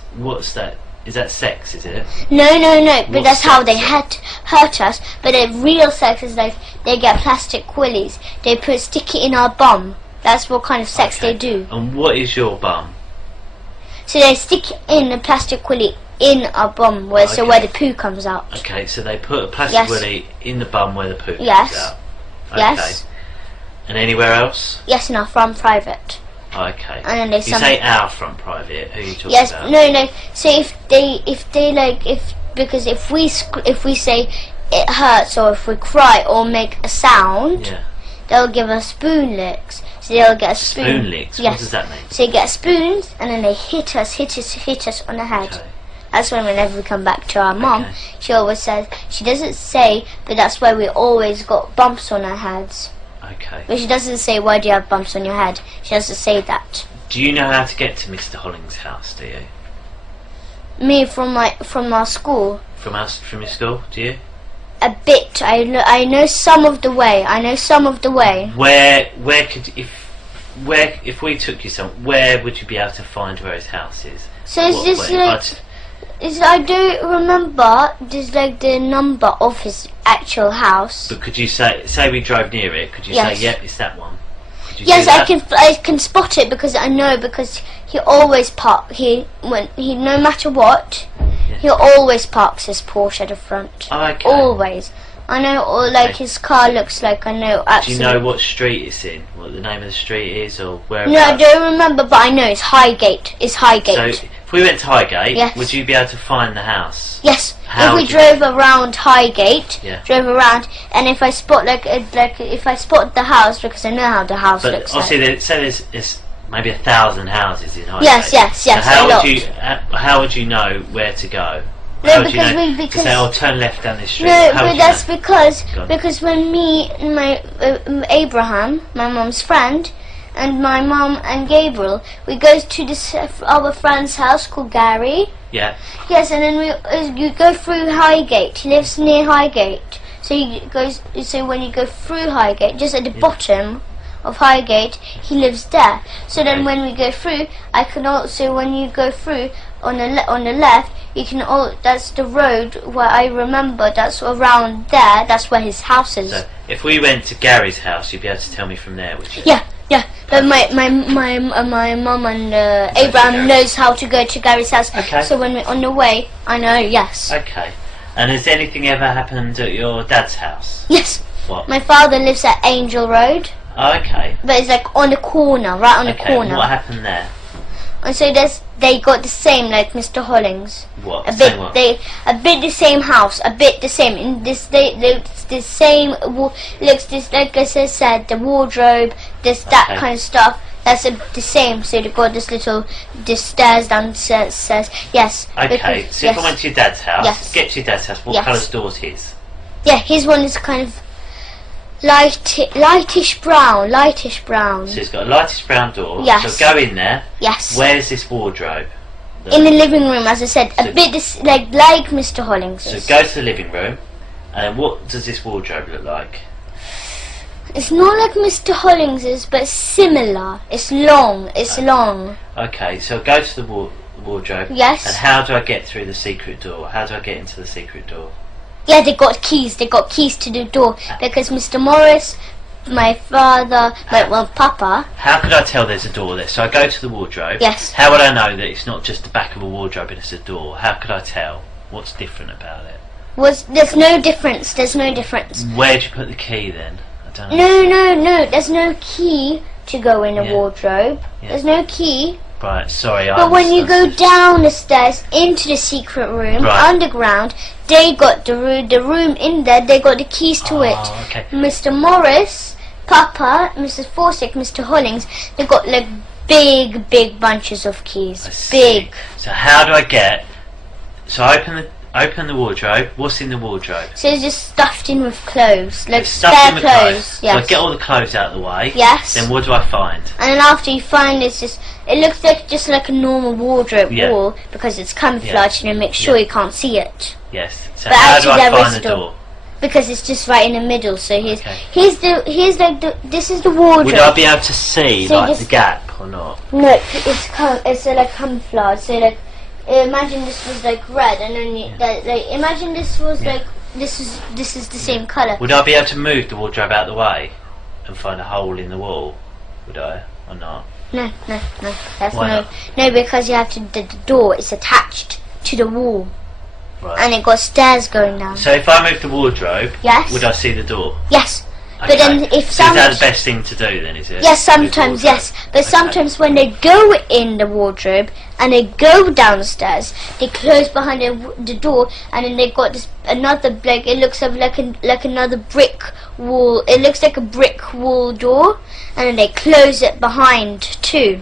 that? Is that sex? Is it? No. But that's how they hurt us. But the real sex is like they get plastic willies. They stick it in our bum. That's what kind of sex they do. And what is your bum? So they stick in the plastic willy in our bum, where the poo comes out. Okay, so they put a plastic willy in the bum where the poo comes out. Okay. Yes. And anywhere else? Yes, in our front private. Okay. And then you say our front private. Who are you talking about? No. So if we say it hurts, or if we cry or make a sound, they'll give us spoon licks. So they'll get a spoon. Spoon licks. Yes. What does that mean? So you get spoons, and then they hit us on the head. Okay. That's when whenever we come back to our mum, she always says, she doesn't say, but that's why we always got bumps on our heads. Okay. But she doesn't say, why do you have bumps on your head? She doesn't say that. Do you know how to get to Mr. Holling's house, do you? Me from our school? From your school, do you? A bit. I know some of the way. Where could if we took you where would you be able to find where his house is? So I do remember there's the number of his actual house. But could you say we drove near it? Could you say, yep, it's that one? Yes, I can spot it because I know, because he always no matter what, he always parks his Porsche at the front. Oh, okay. Always. I know, his car looks like, I know absolutely. Do you know what street it's in? What the name of the street is, or where? No, I don't remember, but I know it's Highgate. So if we went to Highgate, would you be able to find the house? Yes. If we drove around Highgate, and if I spot if I spot the house, because I know how the house looks like. Obviously, there's maybe 1,000 houses in Highgate. Yes. So how would you know where to go? No, because say, turn left down this street. No, but that's because when me and my Abraham, my mum's friend, and my mum and Gabriel, we go to our friend's house called Gary. Yeah. Yes, and then you go through Highgate. He lives near Highgate, so when you go through Highgate, just at the bottom of Highgate, he lives there. So then when we go through, I can also, when you go through on the left, you can that's the road where I remember, that's around there, that's where his house is. So if we went to Gary's house, you'd be able to tell me from there, would you? Yeah. But my mum and Abraham knows how to go to Gary's house. Okay. So when we're on the way, I know. Yes. Okay. And has anything ever happened at your dad's house? Yes. What? My father lives at Angel Road. Oh, okay. But it's on the corner, right on the corner. And what happened there? And so they got the same like Mr. Hollings. What? A bit the same house, a bit the same. In this the same looks this, like I said, the wardrobe, that kind of stuff. That's the same. So they got this stairs downstairs. Yes. Okay. So if I went to your dad's house, get to your dad's house, what colour door's his? Yeah, his one is kind of lightish brown. So it's got a lightish brown door. Yes. So go in there. Yes. Where's this wardrobe? In the living room, as I said, a bit like Mr. Hollings. So go to the living room, and what does this wardrobe look like? It's not like Mr. Hollings's, but similar. It's long. It's long. Okay, so go to the wardrobe. Yes. And how do I get through the secret door? How do I get into the secret door? Yeah, they got keys. They got keys to the door because Mr. Morris, my father, Papa. How could I tell there's a door there? So I go to the wardrobe. Yes. How would I know that it's not just the back of a wardrobe and it's a door? How could I tell? What's different about it? There's no difference. There's no difference. Where'd you put the key then? I don't know. No. There's no key to go in a wardrobe. Yeah. There's no key. Right, sorry. But when you go down the stairs into the secret room, underground, they got the room in there. They got the keys to it. Okay. Mr. Morris, Papa, Mrs. Forsyth, Mr. Hollings, they got like big bunches of keys. Big. So how do I get? So I open the wardrobe. What's in the wardrobe? So it's just stuffed in with clothes, like stuffed in spare with clothes. Yes. So I get all the clothes out of the way. Yes. Then what do I find? And then after you find it looks like just like a normal wardrobe wall because it's camouflaged and it makes sure you can't see it. Yes. So But how do I actually find the door? Because it's just right in the middle. So this is the wardrobe. Would I be able to see So like the gap or not? No, it's like camouflage. So like imagine this was like red, and then imagine this was like this is the same color. Would I be able to move the wardrobe out of the way and find a hole in the wall? Would I or not? No. That's Why not? no, because you have to. The door is attached to the wall, Right. and it got stairs going down. So if I move the wardrobe, Yes. would I see the door? Yes. Okay. But then if so is that the best thing to do then, is it? Yes, sometimes, yes. But sometimes when they go in the wardrobe and they go downstairs, they close behind the door, and then they got this another it looks like another brick wall. It looks like a brick wall door, and then they close it behind too.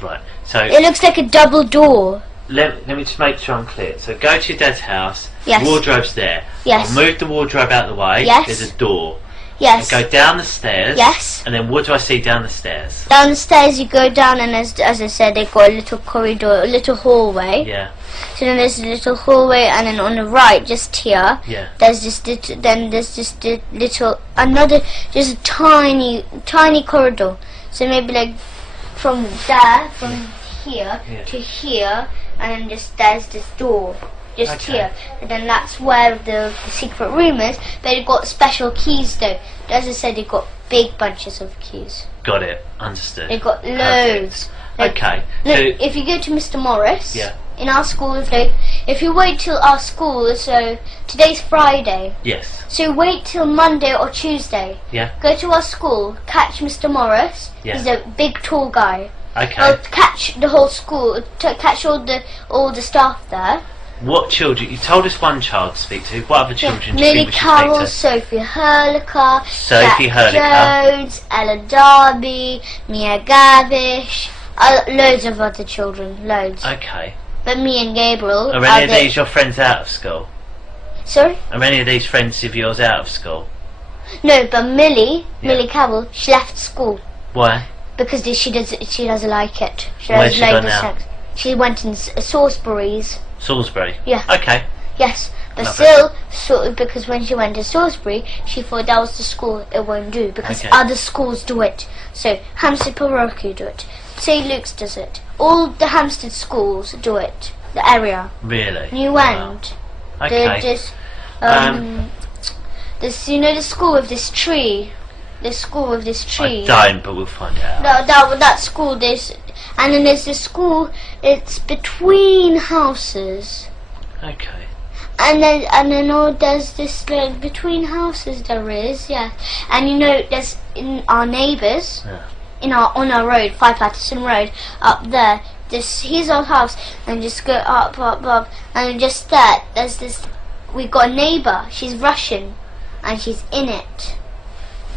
Right. So It looks like a double door. let me just make sure I'm clear. So go to your dad's house. Yes. Wardrobe's there. Yes. I'll move the wardrobe out of the way. Yes. There's a door. Yes. I go down the stairs. Yes. And then what do I see down the stairs? Down the stairs you go down, and as I said, they got a little corridor, a little hallway. Yeah. So then there's a little hallway, and then on the right, just here, Yeah. there's just just a tiny corridor. So maybe like from here to here, and then just there's this door, just here, and then that's where the secret room is. But it got special keys though. As I said, it got big bunches of keys. Got it. Understood. They got loads. Like, Okay. look, So if you go to Mr. Morris, Yeah. in our school, if you wait till our school, so today's Friday, yes. so wait till Monday or Tuesday. Yeah. Go to our school, catch Mr. Morris. Yeah. He's a big, tall guy. Okay. I'll catch the whole school, catch all the staff there. What children? You told us one child to speak to. What other children do you Millie think we should Carroll, speak to? Sophie Hurliker, Sophie Jack Hurliker. Jones, Ella Darby, Mia Gavish, loads of other children, loads. Okay. But me and Gabriel Are any of these your friends out of school? Sorry? Are any of these friends of yours out of school? No, but Millie Yeah. Carroll, she left school Why? because she doesn't like it. Where's she gone the now? sex. She went in Salisbury's. Salisbury. Yeah. Okay. Yes, but Lovely. still, because when she went to Salisbury, she thought that was the school it won't do because Okay. other schools do it. So Hampstead Parochial do it. St. Luke's does it. All the Hampstead schools do it. The area. Really? New Wow. End. Okay. This, the school with this tree. The school with this tree. I don't, but we'll find out. That school. And then there's this school. It's between houses. Okay. And then there's this like between houses there is, yeah. And there's in our neighbours, Yeah. on our road, 5 Patterson Road, up there. Here's our house, and just go up, and just there's this. We've got a neighbour. She's Russian, and she's in it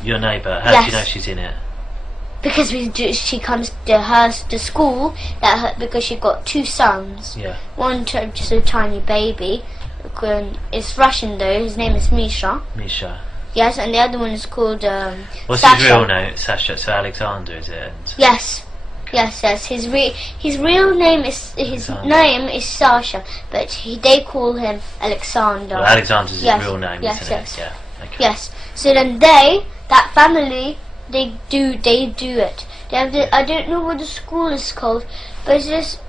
Your neighbour. How do you Yes. know she's in it? because she comes to school because she got 2 sons. Yeah. One just a tiny baby. It's Russian though. His name is Misha. Misha. Yes, and the other one is called What's Sasha. his real name? Sasha. So Alexander, is it? And Yes. Yes. His real name is Sasha, but they call him Alexander. well, Alexander's his Yes, real name, yes, isn't yes. it? Yeah. Okay. Yes. So then they that family, they do it. They have I don't know what the school is called, but it's just,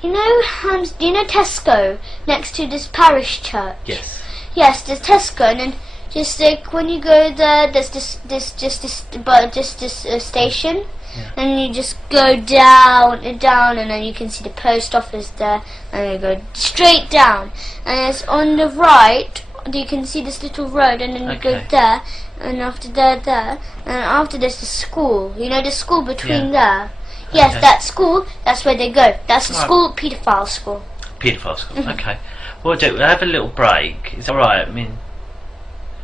do you know Tesco next to this parish church? Yes. Yes, there's Tesco, and then just like when you go there, there's this station, and you just go down, and then you can see the post office there, and you go straight down, and it's on the right. You can see this little road, and then you go there, and after there, and after there's the school. You know the school between there. Yes, that school. That's where they go. That's the school, paedophile school. Paedophile school. Okay. We'll have a little break. Is that all right? I mean,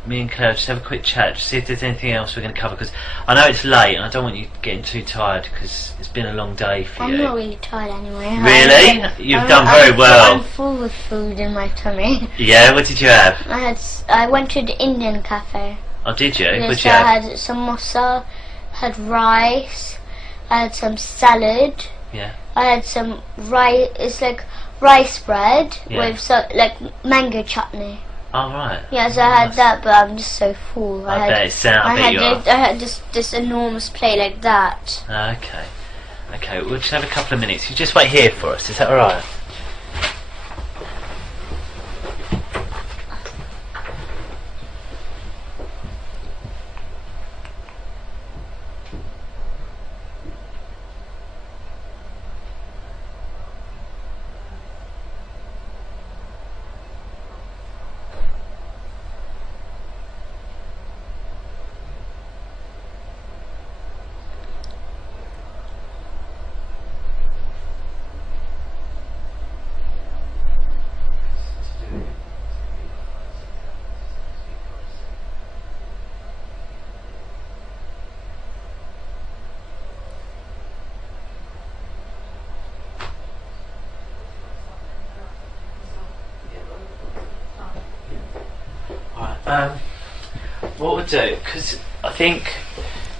me and Claire just have a quick chat, just see if there's anything else we're going to cover, because I know it's late and I don't want you getting too tired because it's been a long day for you. I'm not really tired anyway. Really? You've done very well. I'm full with food in my tummy. Yeah, what did you have? I went to the Indian cafe. Oh, did you? Yes, What did you I have? had samosa, had rice, I had some salad. Yeah. I had some rice. It's like rice bread with like mango chutney. Oh, right. Yes, I had that, but I'm just so full. I bet it sounds. I had this enormous plate like that. Okay. Okay, we'll just have a couple of minutes. You just wait here for us. Is that all right? What we'll do, because I think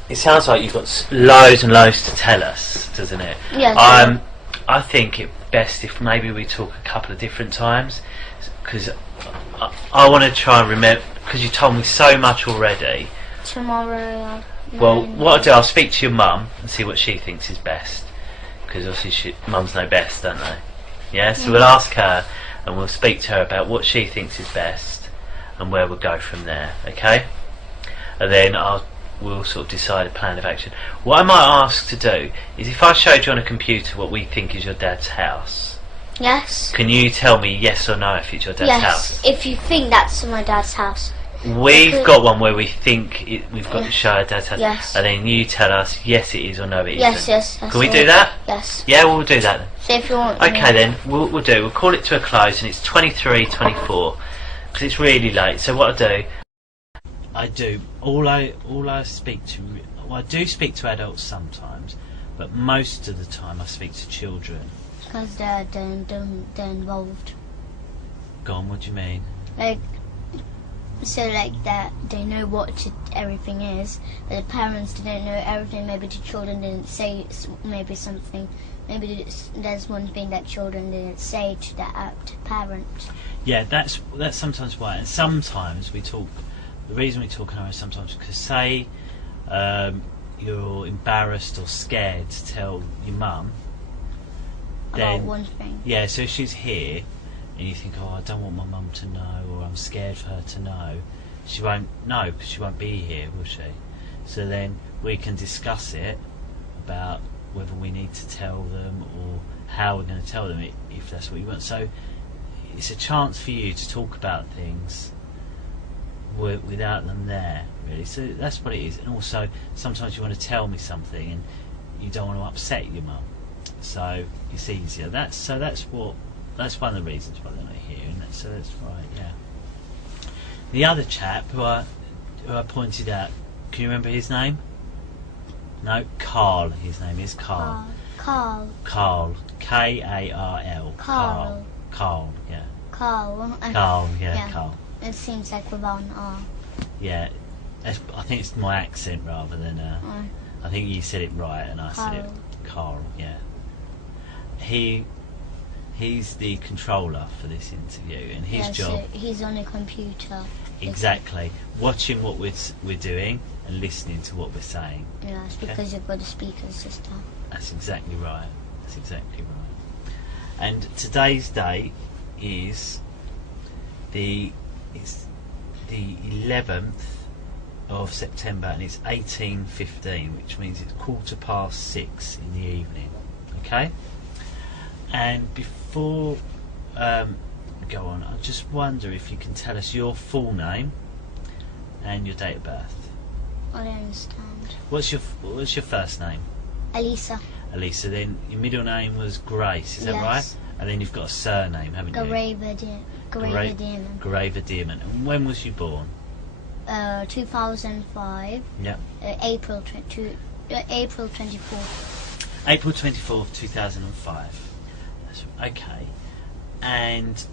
it sounds like you've got loads and loads to tell us, doesn't it? Yes. I think it's best if maybe we talk a couple of different times, because I want to try and remember, because you told me so much already. Tomorrow. Well, what I'll do, I'll speak to your mum and see what she thinks is best, because obviously mums know best, don't they? Yeah, so we'll ask her and we'll speak to her about what she thinks is best and where we'll go from there, okay? And then we'll sort of decide a plan of action. What I might ask to do is, if I showed you on a computer what we think is your dad's house, yes, can you tell me yes or no if it's your dad's house? Yes, if you think that's my dad's house. We've got one where we think we've got to show our dad's house, yes, and then you tell us yes it is or no it yes, isn't. yes. Can we do that? Yes. Yeah, we'll do that then. So if you want. Okay then, we'll call it to a close, and it's 23:24 because it's really late. So what I do I speak to. Well, I do speak to adults sometimes, but most of the time I speak to children. Because they're involved. Go on, what do you mean? So that they know what everything is, but the parents didn't know everything. Maybe the children didn't say maybe something. Maybe there's one thing that children didn't say to the parent. Yeah, that's sometimes why. And sometimes we talk. The reason we talk is sometimes because say you're embarrassed or scared to tell your mum. About one thing. Yeah, so if she's here and you think, oh, I don't want my mum to know, or I'm scared for her to know, she won't know because she won't be here, will she? So then we can discuss it about whether we need to tell them or how we're going to tell them if that's what you want. So it's a chance for you to talk about things without them there, really. So that's what it is. And also sometimes you want to tell me something and you don't want to upset your mum, so it's easier. That's one of the reasons why they're not here, and so that's right. Yeah. The other chap who I pointed out, can you remember his name? No, Carl. His name is Carl. Carl. K-A-R-L. Carl. Carl. Yeah. Carl. Carl. Yeah. Carl. It seems like without an R. Yeah. I think it's my accent rather than. I think you said it right and I said it. Carl. Yeah. He he's the controller for this interview, and his job, so he's on a computer. exactly, watching what we're doing and listening to what we're saying. Yeah, it's because you've got a speaker system. That's exactly right. That's exactly right. And today's date is the 11th of September, and it's 18:15, which means it's 6:15 in the evening. Okay. And before we go on, I just wonder if you can tell us your full name and your date of birth. I don't understand. What's your first name? Elisa. Elisa. Then your middle name was Grace, is that Yes. right? And then you've got a surname, haven't you? Graver Demon. Graver Demon. And when was you born? 2005. Yeah. April 24th. April 24th, 2005. That's okay. And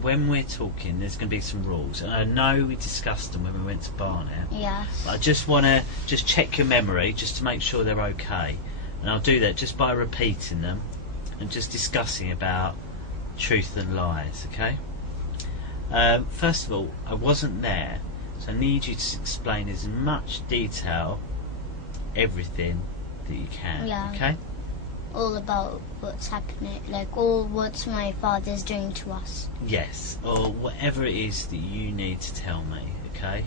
when we're talking, there's going to be some rules, and I know we discussed them when we went to Barnet. Yes. But I just want to check your memory, just to make sure they're okay, and I'll do that just by repeating them and just discussing about truth and lies. Okay. First of all, I wasn't there, so I need you to explain as much detail, everything that you can. Yeah. Okay. All about what's happening, like all what my father's doing to us. Yes, or whatever it is that you need to tell me. Okay.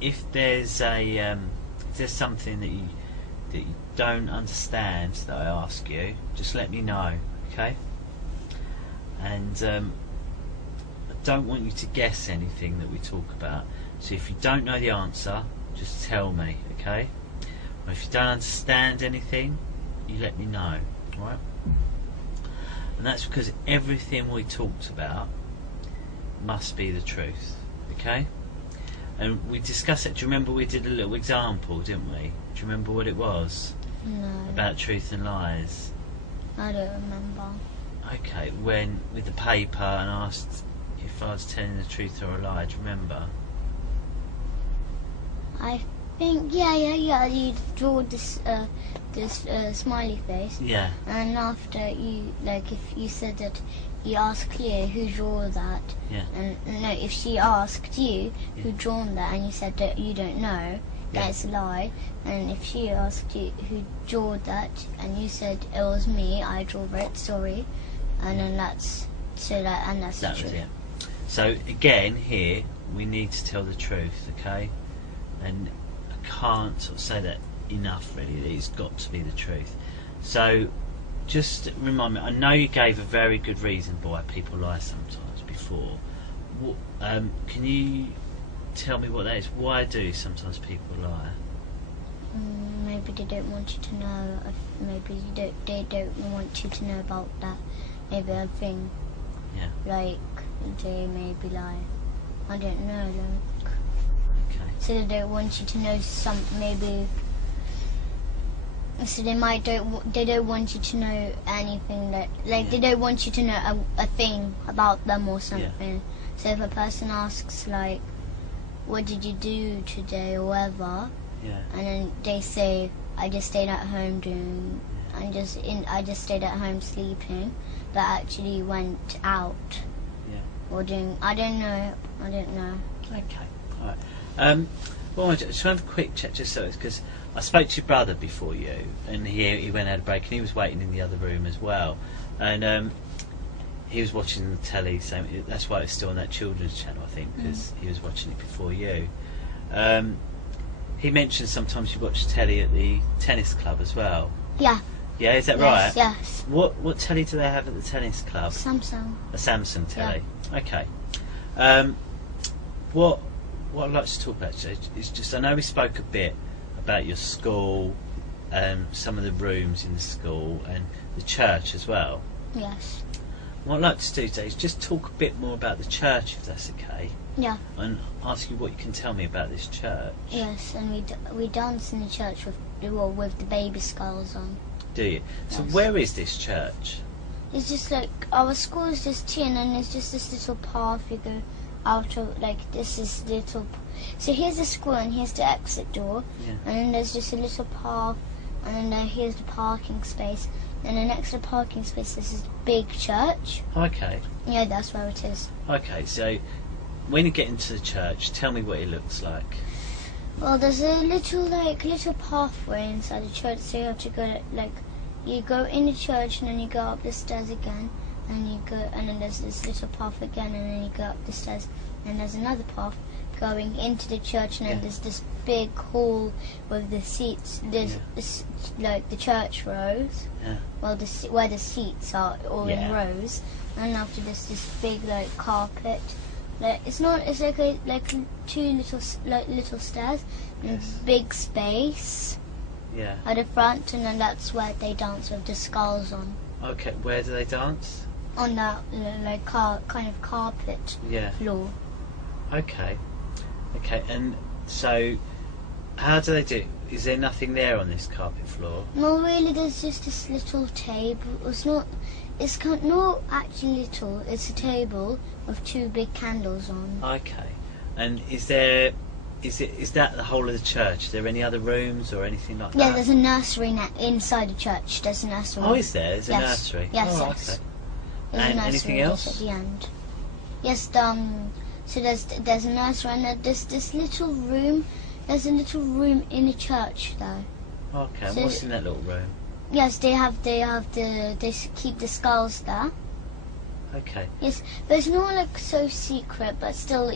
If there's something that you don't understand that I ask you, just let me know. Okay. And I don't want you to guess anything that we talk about. So if you don't know the answer, just tell me. Okay. Or if you don't understand anything, you let me know, right? And that's because everything we talked about must be the truth, okay? And we discussed it. Do you remember we did a little example, didn't we? Do you remember what it was? No. About truth and lies. I don't remember. Okay, when with the paper and asked if I was telling the truth or a lie. Do you remember? I think yeah. You draw this smiley face. Yeah. And after you, like, if you said that you asked Cleo who drew that, Yeah. and no, if she asked you who drawn that, and you said that you don't know, Yeah. that's a lie. And if she asked you who drew that, and you said it was me, I drew it, sorry, and then that's That true. was it. So again, here we need to tell the truth, okay? And I can't sort of say that enough, really. It's got to be the truth. So just remind me. I know you gave a very good reason why people lie sometimes before. Can you tell me what that is? Why do sometimes people lie? Maybe they don't want you to know. Maybe they don't want you to know about that. Maybe a thing. Yeah. Like they maybe lie. I don't know. Like, Okay. so they don't want you to know maybe. So they don't want you to know anything that, like, Yeah. they don't want you to know a thing about them or something. So if a person asks, like, what did you do today or whatever, Yeah. and then they say, I just stayed at home I just stayed at home sleeping, but actually went out. Yeah. Or doing, I don't know. Okay. All right. Well, I just have a quick check just so it's because I spoke to your brother before you, and he went out a break, and he was waiting in the other room as well, and he was watching the telly. So that's why it's still on that children's channel, I think, because he was watching it before you. He mentioned sometimes you watch telly at the tennis club as well. Yeah. Yeah, is that Yes, right? yes. What telly do they have at the tennis club? Samsung. A Samsung telly. Okay. What I'd like to talk about is just, I know we spoke a bit about your school, some of the rooms in the school, and the church as well. Yes. What I'd like to do today is just talk a bit more about the church, if that's okay, Yeah. and ask you what you can tell me about this church. Yes, and we dance in the church with the baby skulls on. Do you? So Yes. where is this church? It's just like our school is just here, and then there's just this little path you go out of. Like this is little. So here's the school, and here's the exit door, Yeah. and then there's just a little path, and then here's the parking space, Then the next to the parking space, there's this big church. Okay. Yeah, that's where it is. Okay, so when you get into the church, tell me what it looks like. Well, there's a little pathway inside the church, so you have to go you go in the church and then you go up the stairs again, and you go, and then there's this little path again, and then you go up the stairs, and there's another path going into the church, and then there's this big hall with the seats. There's the church rows. Yeah. Well, where the seats are all in rows, and after this big carpet. It's like two little stairs and big space. Yeah. At the front, and then that's where they dance with the skulls on. Okay, where do they dance? On that kind of carpet floor. Okay. Okay, and so how do they do it? Is there nothing there on this carpet floor? No, really, there's just this little table. It's not actually little. It's a table with two big candles on. Okay. And is that the whole of the church? Are there any other rooms or anything like that? Yeah, there's a nursery inside the church. There's a nursery. Oh, is there? There's a nursery? Yes, oh, yes. Okay. There's And a nursery anything else? at the end. Yes, so there's a nursery, and there's this little room. There's a little room in the church, though. Okay, and So what's in that little room? Yes, they keep the skulls there. Okay. Yes, but it's not so secret, but still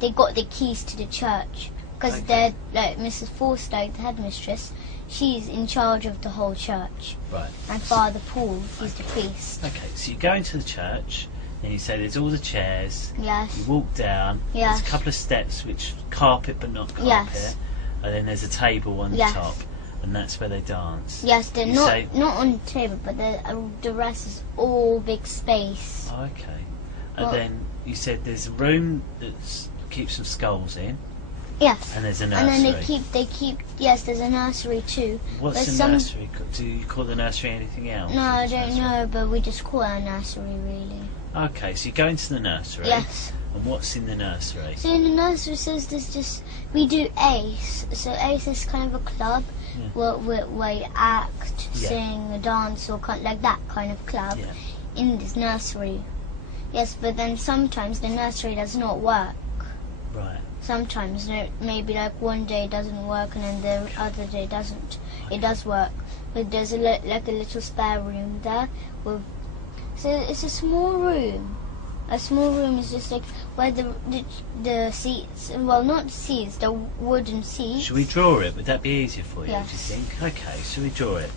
they got the keys to the church, because they're Mrs. Forster, the headmistress. She's in charge of the whole church. Right. And Father Paul, he's the priest. Okay, so you go into the church, and you say there's all the chairs. Yes. You walk down. Yes. There's a couple of steps, which carpet but not carpet. Yes. And then there's a table on the Yes. top, and that's where they dance. Yes, they're You not say- on the table, but the rest is all big space. Okay. And Well- then you said there's a room that keeps some skulls in, Yes. and there's a And nursery. then they keep. Yes, there's a nursery too. What's There's the some- nursery? Do you call the nursery anything else? No, I What's don't nursery? know, but we just call it a nursery, really. Okay, so you go into the nursery. Yes. And what's in the nursery? So in the nursery says we do ACE. So ACE is kind of a club where you act, sing, dance, or like that kind of club in this nursery. Yes, but then sometimes the nursery does not work. Right. Sometimes maybe one day it doesn't work and then the other day doesn't. It does work, but there's a little spare room there with. So it's a small room. A small room is just where the seats, well, not seats, the wooden seats. Should we draw it? Would that be easier for you, Yes. do you think? Okay, should we draw it?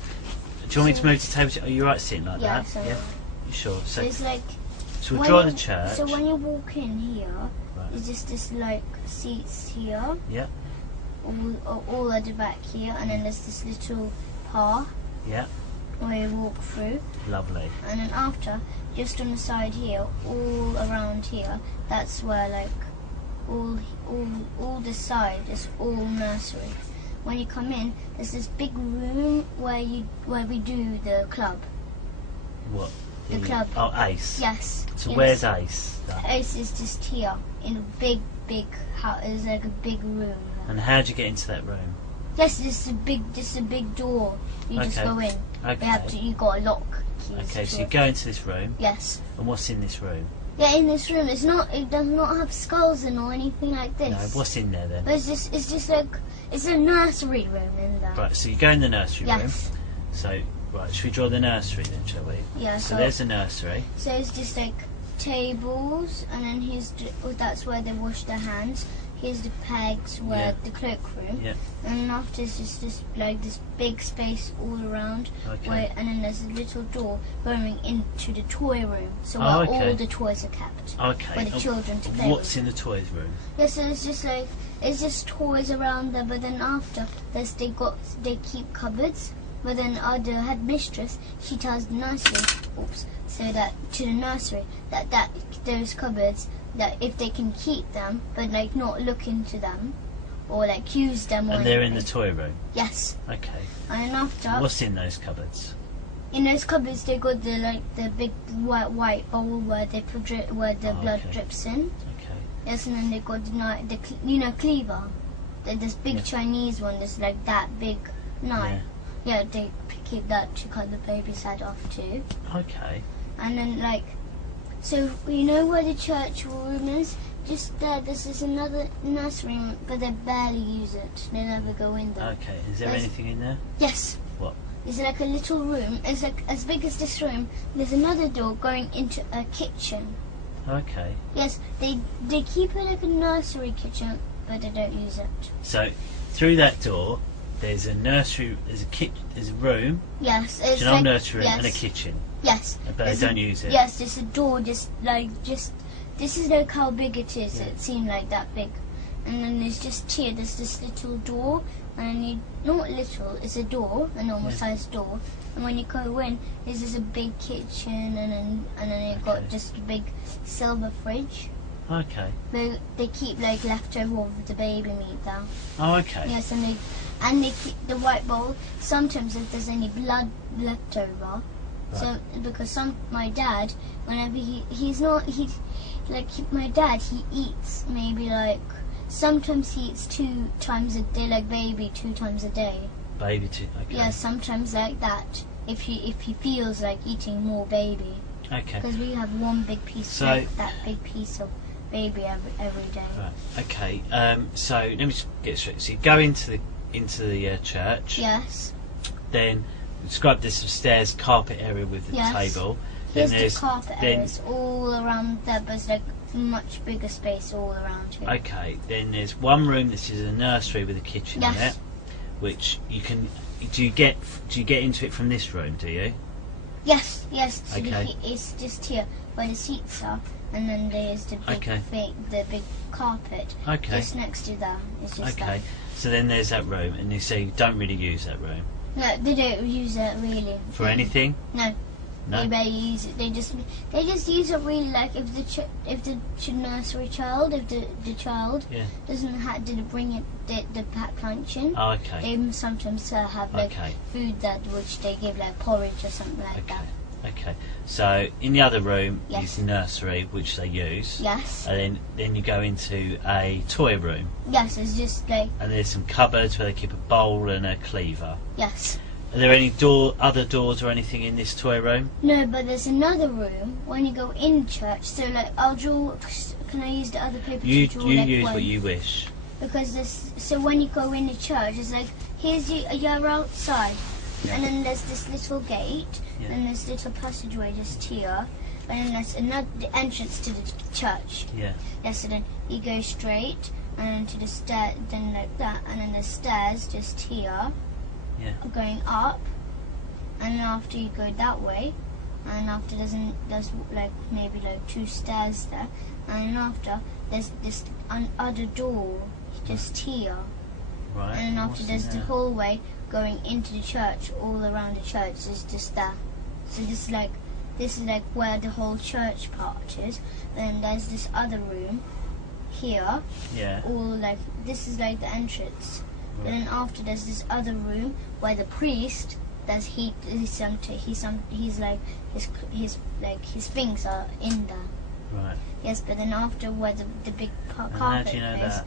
Do you want me to move the table? Are you right sitting like Yeah, that? so Yeah. You sure? So, it's so we'll when draw you- the church. So when you walk in here, Right. it's just this seats here, Yeah, all at the back here, and then there's this little path yeah. where you walk through. Lovely. And then after, just on the side here, all around here, that's where all the side is all nursery. When you come in, there's this big room where we do the club. What? The club. Oh, Ace. Yes. So yes. where's Ace? Ace is just here in a big house. It's like a big room. And how do you get into that room? Yes, this is a big door. You just Okay. go in. Okay. You got a lock. Keys Okay, to so you it. go into this room, Yes. and what's in this room? Yeah, in this room, it does not have skulls in or anything like this. No, what's in there then? But it's just like it's a nursery room in there. Right, so you go in the nursery room. Yes. So, right, should we draw the nursery then, shall we? Yeah. So there's the nursery. So it's just like tables, and then that's where they wash their hands. Here's the pegs where the cloakroom. Yeah. And then after it's just this big space all around. Okay. And then there's a little door going into the toy room. So where all the toys are kept. Okay. For the children to play What's with. in the toys room? Yeah, so it's just toys around there, but then after they keep cupboards. But then the headmistress, she tells the nursery, so that to the nursery that those cupboards, that if they can keep them, but not look into them or use them. And they're in the toy room. Yes. Okay. And then after, What's in those cupboards? in those cupboards, they got the big white bowl where they put where the blood drips in. Okay. Yes, and then they got the cleaver. This big Chinese one that's that big knife. Yeah, they keep that to cut the baby's head off too. Okay. And then like, so you know where the church room is? Just there, this is another nursery room, but they barely use it. They never go in there. Okay. Is there anything in there? Yes. What? It's like a little room. It's like as big as this room. There's another door going into a kitchen. Okay. Yes, they keep it like a nursery kitchen, but they don't use it. So through that door, there's a nursery. There's a room. Yes, It's an old nursery room and a kitchen. Yes. But they don't use it. Yes, there's a door. Just this is like how big it is. Yeah. It seemed like that big. And then there's just here, there's this little door, and not little, it's a door, a normal sized door. And when you go in, there's just a big kitchen, and then you've got just a big silver fridge. Okay. They keep like leftover of the baby meat there. Oh, okay. Yes, and they keep the white bowl. Sometimes if there's any blood left over, so because my dad, whenever he eats maybe like. Sometimes he eats 2 times a day, like baby, 2 times a day. Baby too. Okay. Yeah, sometimes like that. If he feels like eating more baby. Okay. Because we have one big piece, like that big piece of baby every day. Right. Okay. So let me just get straight. So you go into the church. Yes. Then describe this stairs, carpet area with the table. Here's then the carpet areas all around there, but it's like much bigger space all around here. Okay, then there's one room. This is a nursery with a kitchen in it, which you can. Do you get into it from this room? Do you? Yes. So okay. It's just here where the seats are, and then there's the big carpet. Okay. Just next to that. It's just okay. So then there's that room, and you say you don't really use that room. No, they don't use it really. For anything? No. No. They barely use it. They just use it really like if the nursery child, if the child didn't bring it the packed lunch in. Oh, okay. They sometimes have like food that which they give like porridge or something like that. Okay. So in the other room is the nursery, which they use. Yes. And then you go into a toy room. Yes, it's just like. And there's some cupboards where they keep a bowl and a cleaver. Yes. Are there any other doors or anything in this toy room? No, but there's another room when you go in church. So like I'll draw. Can I use the other paper to draw? You use what you wish. Because so when you go in the church, it's like you're outside, and then there's this little gate, and there's little passageway just here, and then there's the entrance to the church. Yeah. Yes, so then you go straight, and then to the stair, then like that, and then there's stairs just here. Yeah. Going up, and then after you go that way, and after there's like maybe like 2 stairs there, and then after there's this other door just here, right. And then after there's the hallway going into the church. All around the church is just that. So this is like where the whole church part is. Then there's this other room here. Yeah. All like this is like the entrance. And then after there's this other room where the priest he's like his things are in there. Right. Yes, but then after where the big carpet how do you know is, that?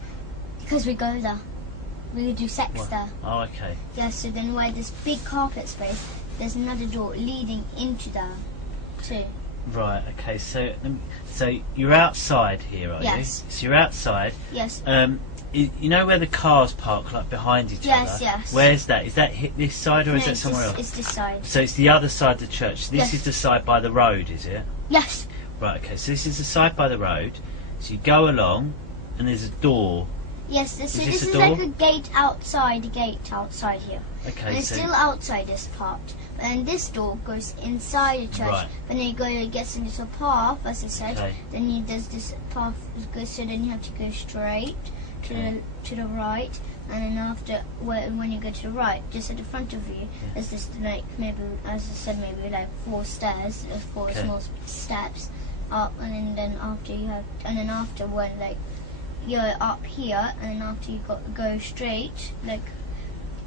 because we go there. We do sex there. Oh, okay. Yes, so then where this big carpet space, there's another door leading into there too. Right. Okay. So you're outside here, are you? So you're outside. Yes. You know where the cars park, like behind each other? Yes. Where's that? Is that this side or is that somewhere else? It's this side. So it's the other side of the church. This is the side by the road, is it? Yes. Right. Okay. So this is the side by the road. So you go along, and there's a door. Yes. So this is door? like a gate outside here. Okay. And it's still outside this part. And this door goes inside the church. Right. But then you go, it gets a little path, as I said. Okay. Then there's this path, so then you have to go straight to the right, and then after when you go to the right, just at the front of you, there's this like maybe, as I said, maybe like 4 stairs, 4 small steps up, and then after when like you're up here, and then after you go straight, like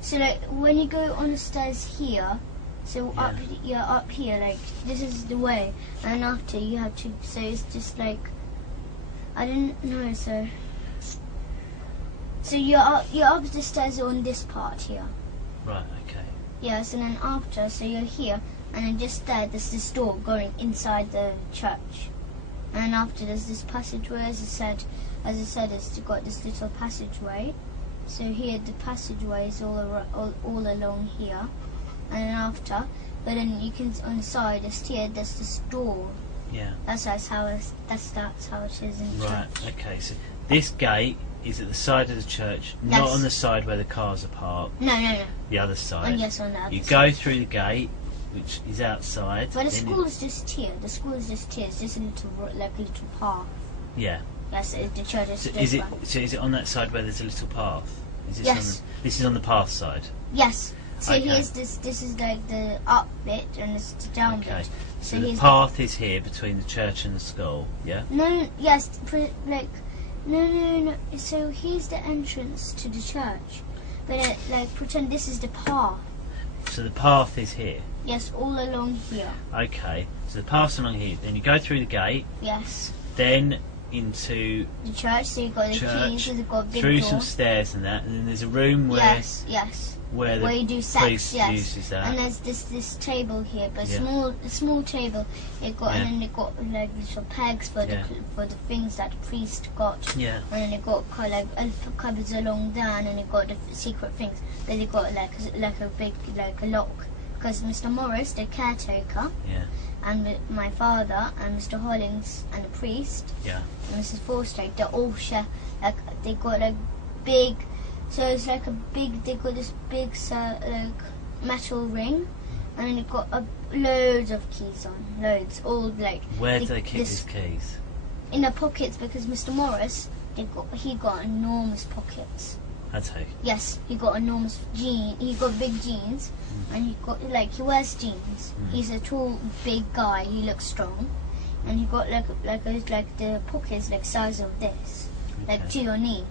so like when you go on the stairs here. So you're up here, like this is the way, and after you have to. So it's just like I didn't know. So you're up the stairs on this part here. Right. Okay. Yes, and then after, so you're here, and then just there's this door going inside the church. And then after, there's this passageway, as I said, it's got this little passageway. So here, the passageway is all along here. And then after, but then you can, on the side, there's this door. Yeah. That's how it is in the Right, church. okay, so this gate is at the side of the church, Yes. not on the side where the cars are parked, No. the other side. Yes, on the other You side. go through the gate, which is outside. But the then school is just here. It's just a little, like a little path. Yeah. Yes, the church is So this is it? one. So is it on that side where there's a little path? Is this Yes. this is on the path side. Yes. So Okay. here's this. This is like the up bit and this is the down Okay. bit. So the here's path is here between the church and the school. Yeah. No. Yes. No. So here's the entrance to the church, but like pretend this is the path. So the path is here. Yes, all along here. Okay. So the path's along here. Then you go through the gate. Yes. Then into The church. So you've got the church, keys. You've got a big through door. some stairs and that, and then there's a room where Yes. where the Where you do sex, priest yes. uses that. And there's this table here, but Yeah. a small table. It got Yeah. and then it got like little pegs for Yeah. the things that the priest got. Yeah. And then it got kind of like cupboards along there, and then it got the secret things. Then it got like a big like a lock, because Mr. Morris, the caretaker, Yeah. and my father and Mr. Hollings and the priest Yeah. and Mrs. Forster, they all share, like they got like big, so it's like a big, they got this big like metal ring, and then it got loads of keys on, all like. Where do they keep these keys? In the pockets, because Mr. Morris, he got enormous pockets. I'd say. Yes, he got enormous he got big jeans, and he wears jeans. He's a tall, big guy, he looks strong, and he got like the pockets like size of this, like Okay. to your knee,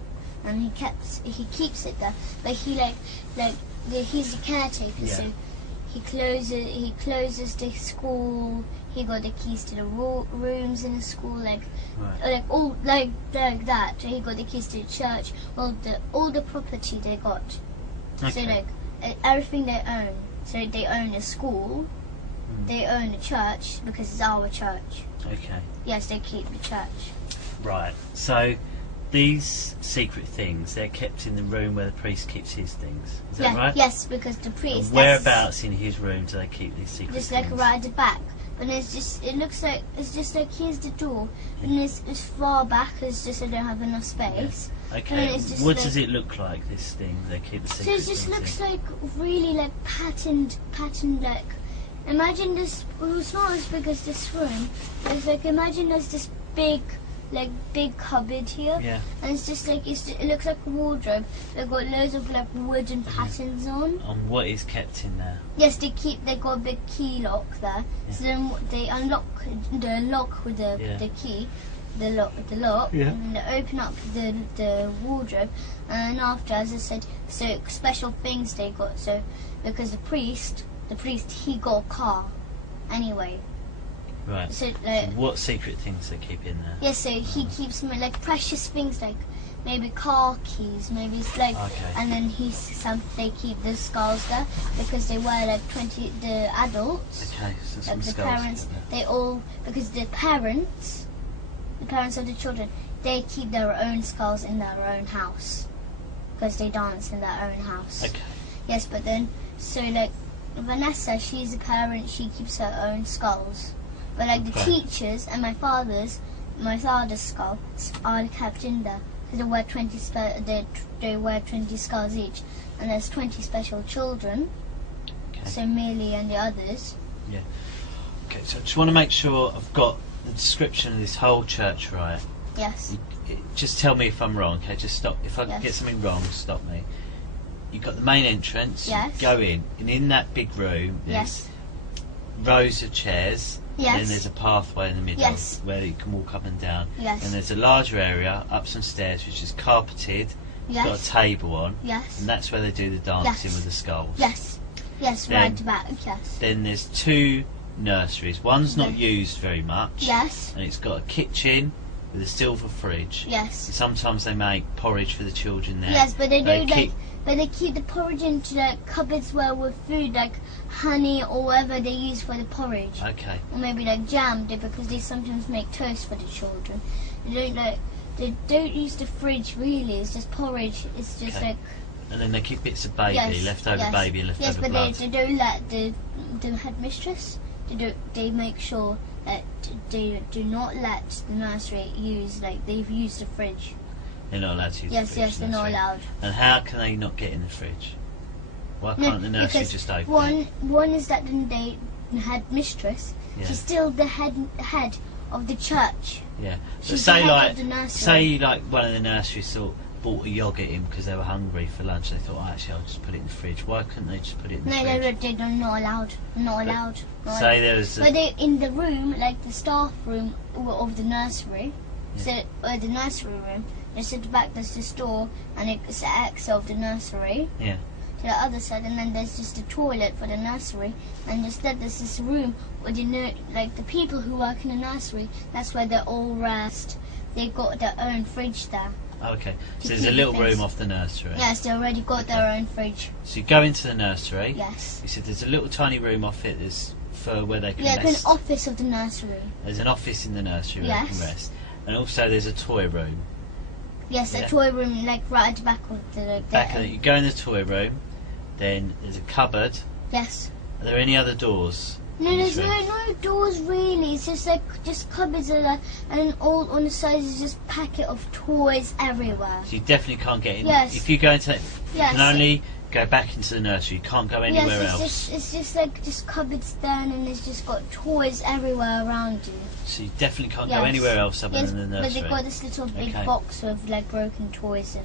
and he keeps it there, but he's a caretaker, Yeah. so he closes the school. He got the keys to the rooms in the school, Right. like all like that. He got the keys to the church. All the property they got. So Okay. like everything they own. So they own the school. They own the church because it's our church. Okay. Yes, they keep the church. Right. So these secret things, they're kept in the room where the priest keeps his things. Is that right? Yes, because the priest. And whereabouts in his room do they keep these secret Just things? like right at the back. But it's just like here's the door, and it's far back. It's just I don't have enough space. Okay. And it's just What like- does it look like? This thing they keep the So secret it just things looks in? like really like patterned like. Imagine this. Well, it's not as big as this room. It's like imagine there's this big cupboard here, Yeah. and it's just like it looks like a wardrobe. They've got loads of like wooden patterns on. And what is kept in there? Yes, they got a big key lock there. Yeah. So then they unlock the lock with the key, the lock, Yeah. and they open up the wardrobe. And after, as I said, so special things they got. So because the priest he got a car, anyway. Right. So So what secret things they keep in there? yeah, so he keeps like precious things like maybe car keys, maybe it's like, Okay. and then they keep the skulls there because they wear like 20 the adults. Okay. So some Like the skulls parents, in there. they all, because the parents of the children, they keep their own skulls in their own house because they dance in their own house. Okay. Yes, but then so like Vanessa, she's a parent, she keeps her own skulls. But like the Okay. teachers and my father's skull are kept in there because they wear 20 they wear 20 skulls each, and there's 20 special children. Okay. So Millie and the others. Okay. So I just want to make sure I've got the description of this whole church right. Yes. Just tell me if I'm wrong. Okay. Just stop. If I Yes. get something wrong, stop me. You've got the main entrance. Yes. You go in, and in that big room, there's Yes. rows of chairs. Yes. Then there's a pathway in the middle Yes. where you can walk up and down. Yes. And there's a larger area up some stairs which is carpeted, got a Yes. table on, Yes. and that's where they do the dancing Yes. with the skulls. Yes. Yes. Then- Right back. Yes. Then there's two nurseries. One's not Yes. used very much. Yes. And it's got a kitchen with a silver fridge. Yes. Sometimes they make porridge for the children there. Yes, but they do keep But they keep the porridge into like cupboards where with food like honey or whatever they use for the porridge. Okay. Or maybe like jam, because they sometimes make toast for the children. They don't use the fridge really. It's just porridge. It's just Okay. like. And then they keep bits of baby, leftover baby, and leftover Yes, but blood. they don't let the headmistress. They make sure that they do not let the nursery use they've used the fridge. They're not allowed to use the fridge. Yes, they're not allowed. And how can they not get in the fridge? Why can't the nursery because just open it? One is that the headmistress. Yeah. She's still the head of the church. Yeah. But She's say the head like of the nursery. say like one of the nurseries bought a yogurt in because they were hungry for lunch. They thought, actually, I'll just put it in the fridge. Why couldn't they just put it in the fridge? They're not allowed. Not allowed. Say there was. But they in the room, like the staff room of the nursery. Yeah. So the nursery room. Just at the back, there's this door, and it's the exit of the nursery. Yeah. To the other side, and then there's just a toilet for the nursery, and instead there's this room where the people who work in the nursery. That's where they all rest. They got their own fridge there. Okay. So To there's a keep little things- room off the nursery. Yes, they already got their own fridge. So you go into the nursery. Yes. You said there's a little tiny room off it. There's for where they can Yeah, rest. an office of the nursery. There's an office in the nursery where they Yes. can rest, and also there's a toy room. Yes, Yeah. a toy room, right at the back of the. Back of it, you go in the toy room. Then there's a cupboard. Yes. Are there any other doors? No, in there's this room? no doors really. It's just cupboards and all on the sides is just packet of toys everywhere. So you definitely can't get in. Yes. If you go into, you Yes. can only go back into the nursery. You can't go anywhere yes, else. it's just cupboards there, and it's just got toys everywhere around you. So you definitely can't go Yes. anywhere else other Yes, than the but nursery. they got this little big Okay. box with broken toys in.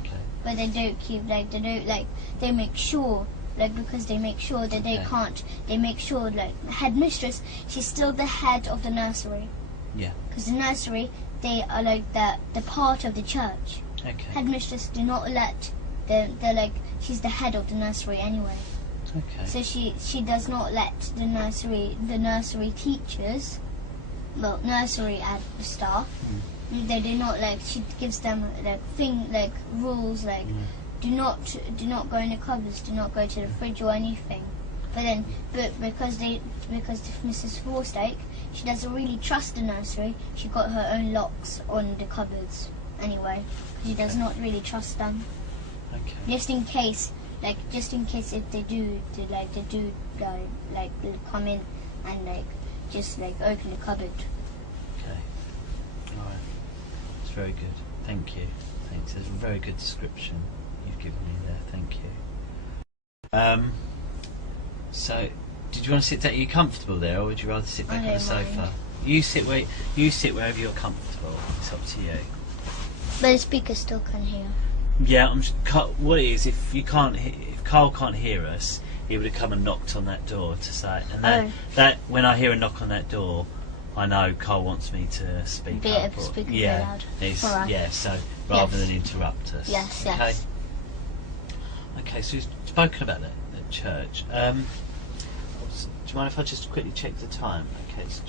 Okay. But they don't keep they make sure because they make sure that they Okay. can't. They make sure headmistress. She's still the head of the nursery. Yeah. Because the nursery, they are the part of the church. Okay. Headmistress do not let she's the head of the nursery anyway. Okay. So she does not let the nursery teachers, nursery staff. They do not she gives them rules do not go in the cupboards, do not go to the fridge or anything. But because Mrs. Forstake, she doesn't really trust the nursery. She got her own locks on the cupboards anyway. She does not really trust them. Okay. Just in case if they do come in and just open the cupboard. Okay. All right. It's very good. Thank you. Thanks. It's a very good description you've given me there. Thank you. So, did you want to sit down? Are you comfortable there, or would you rather sit back on the don't sofa? mind. You sit wherever you're comfortable. It's up to you. But the speaker still can hear. Yeah, what it is, if Carl can't hear us, he would have come and knocked on that door to say, and that when I hear a knock on that door, I know Carl wants me to speak Be up. able to speak yeah, very loud. it's, Alright. yeah. So rather Yes. than interrupt us. Yes, Okay. yes. Okay. So we've spoken about the church. Do you mind if I just quickly check the time? Okay. It's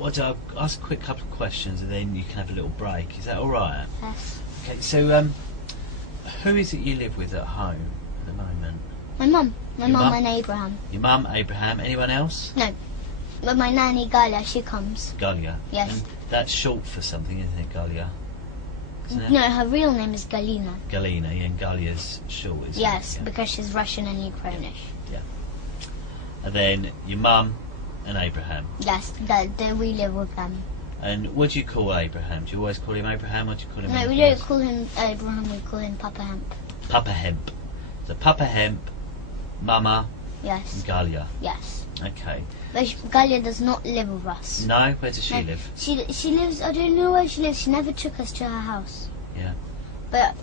I'll ask a quick couple of questions and then you can have a little break. Is that all right? Yes. Okay, so who is it you live with at home at the moment? My mum. My Your mum mum? and Abraham. Your mum, Abraham, anyone else? No. But my nanny Galia, she comes. Galia. Yes. And that's short for something, isn't it, Galia? Isn't it? No, her real name is Galina. Galina, yeah, and Galia's short, isn't Yes, it? Yeah. because she's Russian and Ukrainish. And then your mum and Abraham. Yes, we live with them. And what do you call Abraham? Do you always call him Abraham, or do you call him No, we anything don't else? call him Abraham, we call him Papa Hemp. Papa Hemp. So Papa Hemp, Mama, Yes, and Galia. yes. Okay. But Galia does not live with us. No, where does she No, live? She lives, I don't know where she lives, she never took us to her house. Yeah. But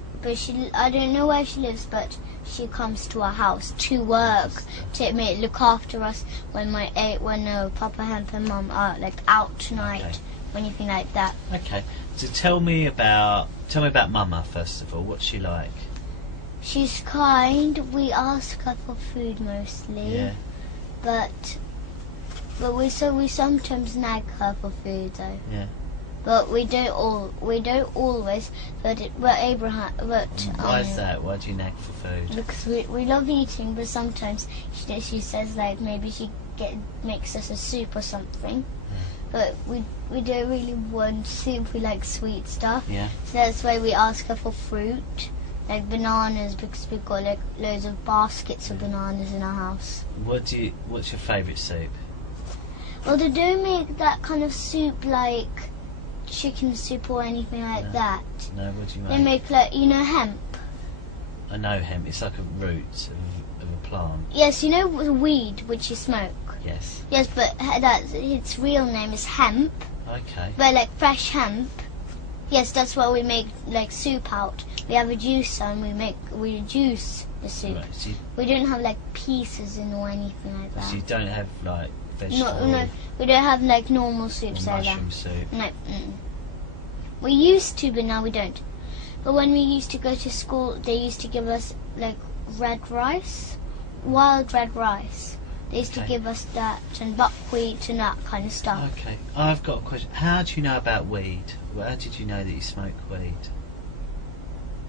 I don't know where she lives, but she comes to our house to work, to look after us when Papa Hemp and Mum are out tonight, Okay. or anything like that. Okay. So tell me about Mama first of all. What's she like? She's kind. We ask her for food mostly, Yeah. but we sometimes nag her for food though. Yeah. but we don't always. But Abraham. But Why is that? Why do you nag for food? because we love eating, but sometimes she says like maybe she makes us a soup or something. But we don't really want soup. We like sweet stuff. Yeah. So that's why we ask her for fruit, like bananas, because we've got like loads of baskets of bananas in our house. What's your favourite soup? Well, they don't make that kind of soup like chicken soup or anything like that. No, what do you They make? make like, you know, hemp. I know hemp. It's like a root of a plant. Yes, you know the weed which you smoke. Yes. Yes, but its real name is hemp. Okay. But like fresh hemp. Yes, that's what we make like soup out. We have a juicer and we juice the soup. Right, so We don't have like pieces in or anything like that. you don't have like vegetable No, we don't have like normal or soups like that. mushroom soup. No. We used to, but now we don't. But when we used to go to school, they used to give us like red rice, wild red rice. They used to Okay. give us that and buckwheat and that kind of stuff. Okay. I've got a question. How do you know about weed? How did you know that you smoke weed?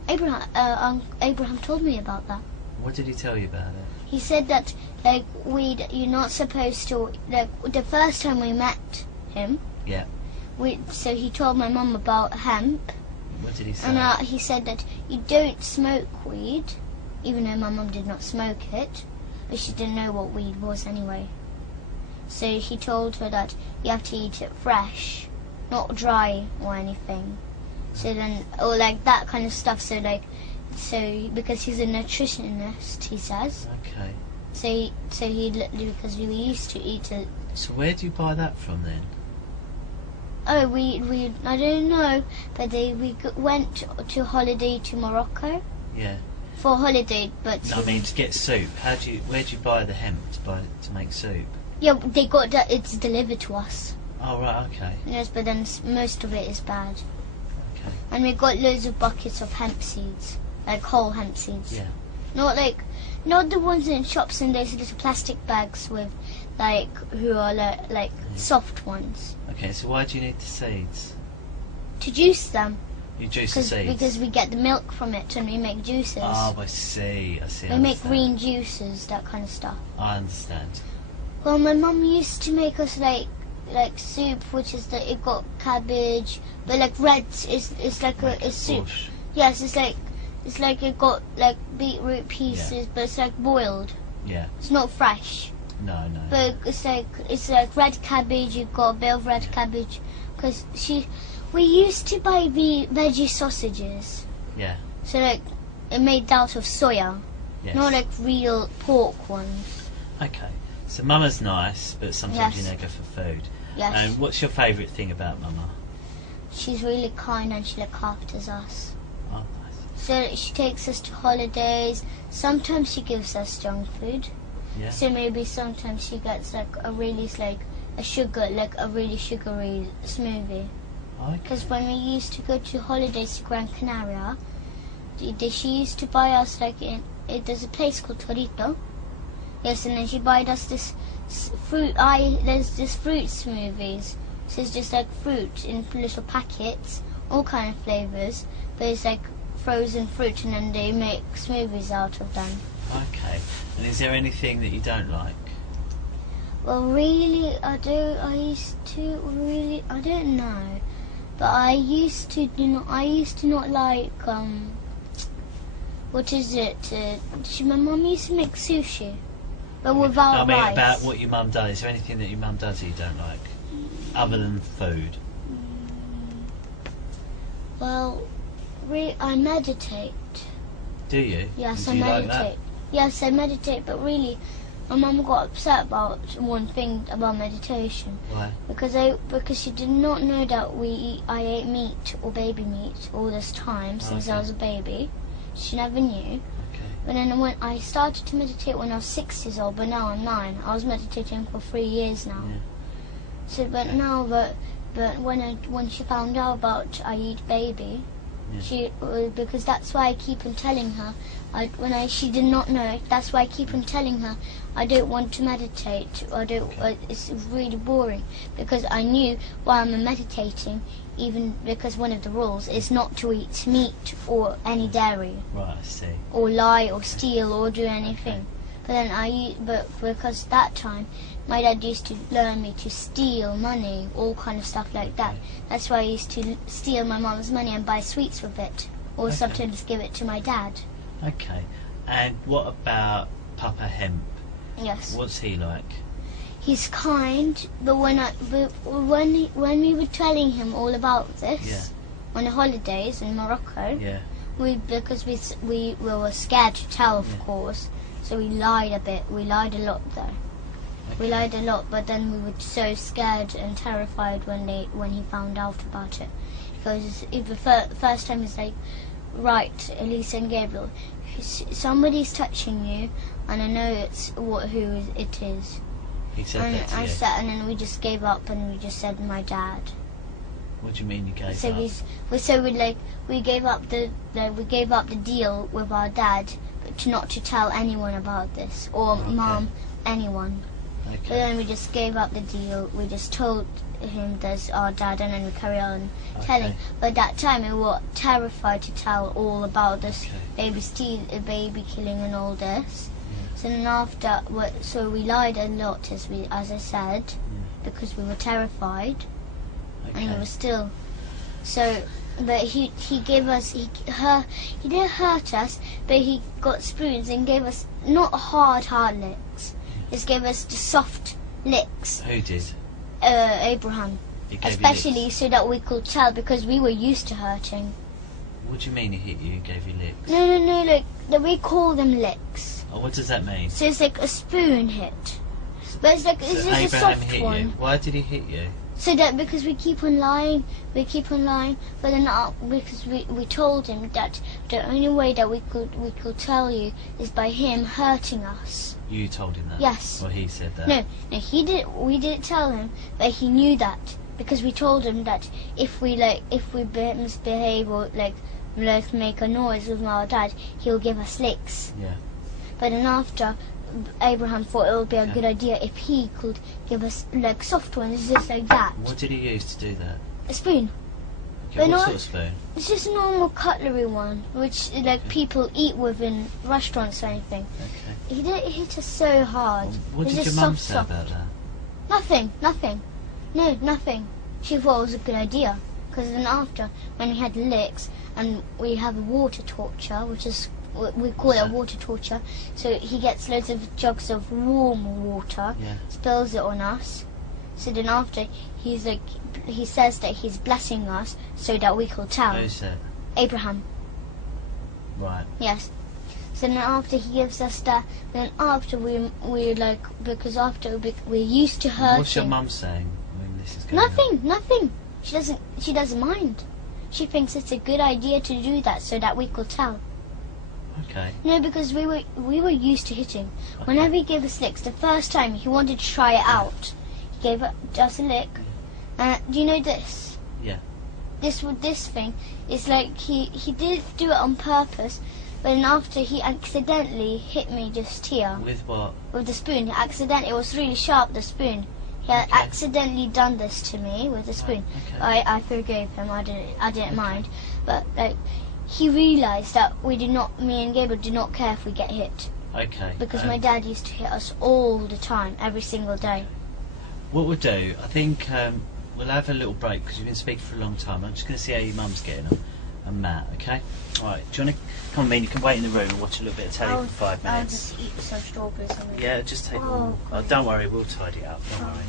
Abraham told me about that. What did he tell you about it? He said that like weed, you're not supposed to like. The first time we met him, Yeah. so he told my mum about hemp, What did he say? and he said that you don't smoke weed, even though my mum did not smoke it, but she didn't know what weed was anyway. So he told her that you have to eat it fresh, not dry or anything. So then, or like that kind of stuff. So because he's a nutritionist, he says. Okay. Because we used to eat it. So where do you buy that from then? Oh, we I don't know, but went to holiday to Morocco Yeah. for holiday. But No, I mean to get soup. Where do you buy the hemp to make soup? yeah, they got that. It's delivered to us. Oh right. Okay. Yes, but then most of it is bad. Okay. And we got loads of buckets of hemp seeds, like whole hemp seeds. Yeah. Not the ones in shops in those little plastic bags with, who are like soft ones. Okay. So why do you need the seeds? To juice them, You juice the seeds. because we get the milk from it and we make juices. Oh, I see. We make green juices, that kind of stuff. I understand. Well, my mum used to make us like soup, which is it got cabbage, but like red is like a soup. Bush. Yes, it's like it got like beetroot pieces, but it's like boiled. Yeah. It's not fresh, No. but it's like red cabbage. You got a bit of red cabbage, because we used to buy the veggie sausages. Yeah. So like it made out of soya, Yes. not like real pork ones. Okay. So Mama's nice, but sometimes Yes. you neg her for food. Yes. And what's your favourite thing about Mama? She's really kind and she looks after us. Oh, nice. So she takes us to holidays. Sometimes she gives us junk food. Yeah. So maybe sometimes she gets like a really really sugary smoothie. Okay. Because when we used to go to holidays to Gran Canaria, she used to buy us there's a place called Torito. Yes, and then she bought us this fruit. There's this fruit smoothies. So it's just like fruit in little packets, all kind of flavors. But it's like frozen fruit, and then they make smoothies out of them. Okay. And is there anything that you don't like? Well, really, I don't know. But I used to not like what is it? My mum used to make sushi, but without I mean, rice. about what your mum does. Is there anything that your mum does that you don't like, other than food? Well, I meditate. Do you? Yes, Do I you meditate. like that? Yes, I meditate, but really, my mum got upset about one thing about meditation. Why? Because she did not know that I ate meat or baby meat all this time since I Okay. was a baby. She never knew. Okay. But then when I started to meditate when I was 6 years old, but now I'm 9. I was meditating for 3 years now. Yeah. So, but now, but when she found out about I eat baby, Yeah. Because that's why I keep on telling her. She did not know. That's why I keep on telling her I don't want to meditate. I don't. It's really boring because I knew while I'm meditating, even because one of the rules is not to eat meat or any dairy. Right, I see. Or lie or steal or do anything. But because that time my dad used to learn me to steal money, all kind of stuff like that. That's why I used to steal my mom's money and buy sweets with it, or sometimes give it to my dad. Okay. And what about Papa Hemp? Yes. What's he like? He's kind, but when we were telling him all about this on the holidays in Morocco, because we were scared to tell, of course, so we lied a bit. We lied a lot though. Okay. We lied a lot, but then we were so scared and terrified when he found out about it. Because the first time it's like, right, Elisa and Gabriel, somebody's touching you, and I know who it is. He said that to you? And then we just gave up, and we just said my dad. What do you mean you gave So up? we gave up the deal with our dad, but not to tell anyone about this, or mom, anyone. Okay. But then we just gave up the deal. We just told him there's our dad, and then we carry on telling. But that time we were terrified to tell all about this baby killing and all this. So then after, so we lied a lot, as I said, because we were terrified, and he was still. So, but he gave us he didn't hurt us, but he got spoons and gave us not hard licks. Just gave us the soft licks. Who did? Abraham. He gave Especially you licks? so that we could tell, because we were used to hurting. What do you mean he hit you and gave you licks? No, we call them licks. Oh, what does that mean? So it's like a spoon hit. But it's like, So it's just Abraham a soft hit one. you. Why did he hit you? So that because we keep on lying, but then because we told him that the only way that we could tell you is by him hurting us. You told him that? Yes. Or he said that? No, we didn't tell him, but he knew that, because we told him that if we misbehave or like make a noise with our dad, he'll give us licks. Yeah. But then after, Abraham thought it would be a good idea if he could give us like soft ones, just like that. What did he use to do that? A spoon. Okay, what sort of spoon? It's just a normal cutlery one, which like people eat with in restaurants or anything. Okay. He didn't hit us so hard. What It's did just your mum soft, say soft. about that? Nothing. No, nothing. She thought it was a good idea. Because then after, when we had licks, and we have a water torture, which is, we call it a water torture, so he gets loads of jugs of warm water, spills it on us. So then after, he says that he's blessing us so that we could tell. Who's that? Abraham. Right. Yes. So then after he gives us that, then after we like, because after we're used to hurting. What's your mum saying when this is going on? Nothing. She doesn't mind. She thinks it's a good idea to do that so that we could tell. Okay. No, because we were used to hitting. Okay. Whenever he gave us licks, the first time he wanted to try it out, he gave us a lick. Do you know this? Yeah. This thing is like he did do it on purpose, but then after he accidentally hit me just here. With what? With the spoon. It was really sharp, the spoon. He had accidentally done this to me with the spoon. Okay. I forgave him. I didn't mind, but like he realised that me and Gabriel do not care if we get hit. Okay. Because my dad used to hit us all the time, every single day. What we'll do, I think we'll have a little break because you've been speaking for a long time. I'm just going to see how your mum's getting on, and Matt. Okay. All right. Do you want to come on? You can wait in the room and watch a little bit of telly for 5 minutes. I'll just eat some strawberries. Yeah, just take them. Oh, don't worry, we'll tidy it up. Don't worry.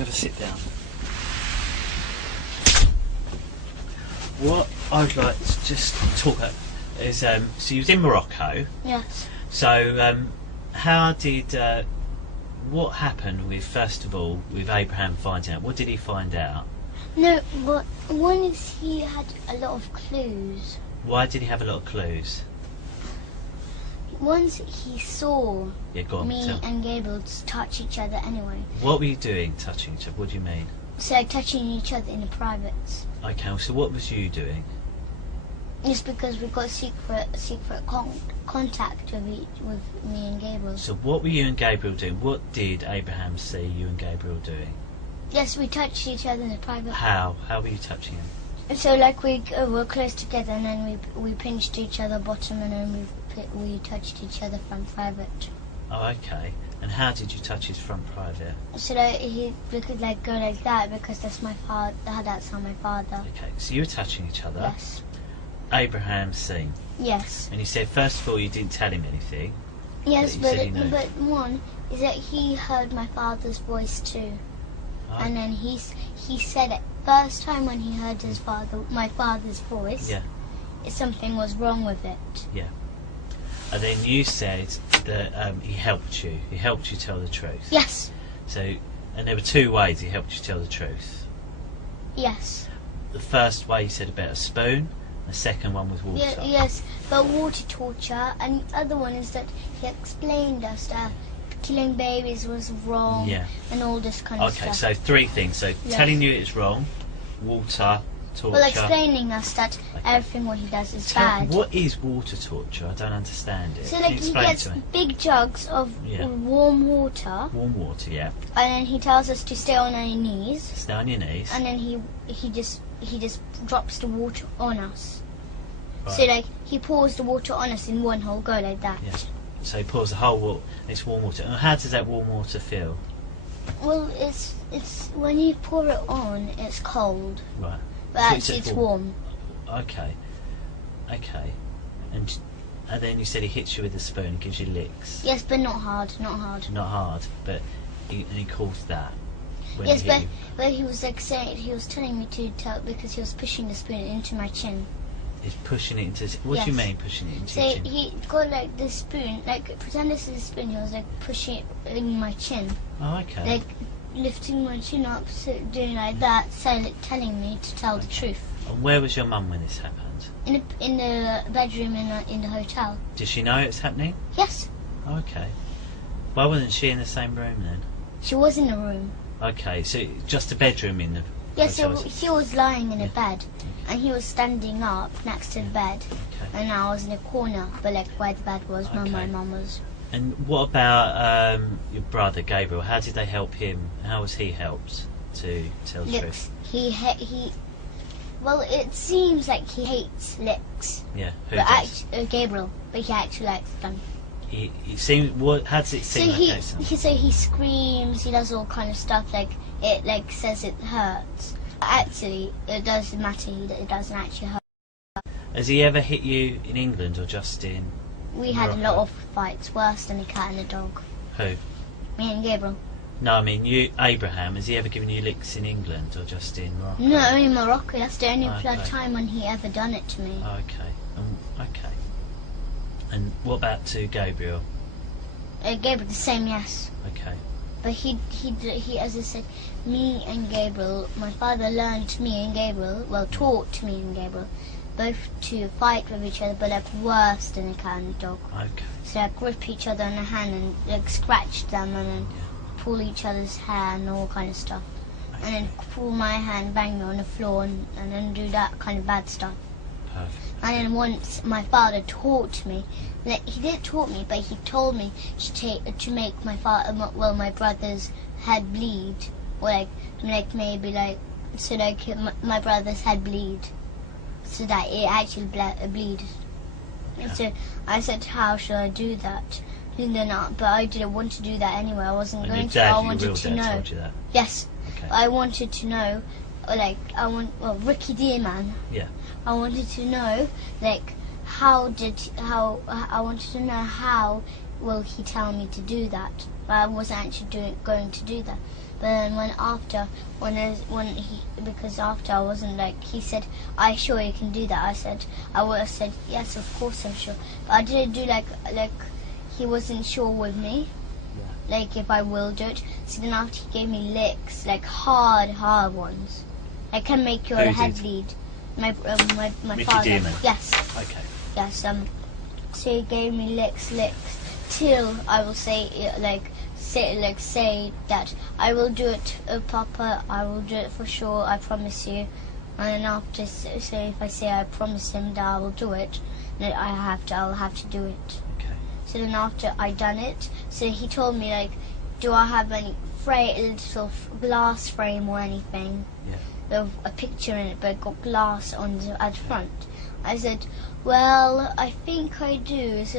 you have a sit down. What I'd like to just talk about is, so you was in Morocco. Yes. So, how did, what happened with, first of all, with Abraham finding out? What did he find out? No, but one is he had a lot of clues. Why did he have a lot of clues? Once he saw Go on, me tell. and Gabriel touch each other anyway. What were you doing, touching each other? What do you mean? So like touching each other in the privates. Okay, so what was you doing? Just because we got secret contact with me and Gabriel. So what were you and Gabriel doing? What did Abraham see you and Gabriel doing? Yes, we touched each other in the private. How? How were you touching him? So like we were close together, and then we pinched each other bottom, and then we touched each other front private. Oh, okay. And how did you touch his front private? So that we could like go like that because that's my father. That's how my father. Okay, so you were touching each other. Yes. Abraham's seen. Yes. And you said, first of all, you didn't tell him anything. Yes, But you said he knew. but one is that he heard my father's voice too, Oh, and then he said it first time when he heard my father's voice. Yeah. Something was wrong with it. And then you said that he helped you. He helped you tell the truth. Yes. So, and there were two ways he helped you tell the truth. Yes. The first way he said about a spoon. The second one was water. Yes, but water torture, and the other one is that he explained us that killing babies was wrong. Yeah. And all this kind of stuff. Okay, so three things. So telling you it's wrong, water, torture. Well, explaining us that everything what he does is bad. What is water torture? I don't understand it. So Can like you he explain gets to me? big jugs of warm water, Warm water, yeah. and then he tells us to stay on our knees, Stay on your knees. and then he just drops the water on us. Right. So like he pours the water on us in one whole go like that. Yeah. So he pours the whole water. It's warm water. And how does that warm water feel? Well, it's when you pour it on, it's cold, Right. but So actually it's warm. Okay. Okay. And then you said he hits you with a spoon, gives you licks. Yes, but not hard, not hard. Not hard, but he calls that. When Yes, he but hit you. he was like saying, he was telling me to tell because he was pushing the spoon into my chin. He's pushing it into. What do you Yes. mean pushing it into So your chin? he got like the spoon, like pretend this is a spoon. He was like pushing it in my chin, Oh, okay. like lifting my chin up, so doing like that, so like telling me to tell the truth. And where was your mum when this happened? In the bedroom in the hotel. Did she know it was happening? Yes, Oh, okay. Why wasn't she in the same room then? she was in the room. Okay, so just a bedroom in the. Yes, so hotel. he was lying in a Yeah. bed, and he was standing up next to the bed, Okay. and I was in a corner, but like where the bed was, where my Okay. mum was. And what about your brother Gabriel? How did they help him? How was he helped to tell the truth? Licks. He. Well, it seems like he hates licks, Yeah, who but does? Gabriel, but he actually likes them. He seems. What? How does it So seem? he screams. He does all kind of stuff. Like it like says it hurts. Actually, it doesn't matter. It doesn't actually hurt. Has he ever hit you in England or just in? We had a Morocco? lot of fights, worse than a cat and a dog. Who? Me and Gabriel. No, I mean you, Abraham. Has he ever given you licks in England or just in Morocco? No, in Morocco. That's the only Okay. time when he ever done it to me. Okay. Okay. And what about to Gabriel? Gabriel the same, yes. Okay. But he, as I said, me and Gabriel, my father learned me and Gabriel, well, taught me and Gabriel, both to fight with each other, but like worse than a cat and a dog. Okay. So like grip each other on the hand and like scratch them and then pull each other's hair and all kind of stuff. And then pull my hand, bang me on the floor and then do that kind of bad stuff. Perfect. And then once my father taught me, like he didn't taught me, but he told me to make my brother's head bleed, or like maybe like so like my brother's head bleed, so that it actually bleed. And so I said, how should I do that? And then, but I didn't want to do that anyway. I wasn't And going your to. dad, I your wanted real to dad, know. told you that. Yes, Okay. I wanted to know, Ricky Dearman. Yeah. I wanted to know, like, I wanted to know how will he tell me to do that? But I wasn't actually going to do that. But then because after I wasn't like, he said, "Are you sure you can do that?" I said, yes, of course I'm sure. But I didn't do like he wasn't sure with me, like if I will do it. So then after he gave me licks, like hard ones, like can make your head bleed. My Mickey father. Demon. Yes. Okay. Yes. So he gave me licks till I will say say that I will do it, Papa. I will do it for sure. I promise you. And after, so if I say I promise him that I will do it, then I'll have to do it. Okay. So then after I done it, so he told me like, do I have any little glass frame or anything? Yeah. With a picture in it, but got glass at the front. I said, well, I think I do. It's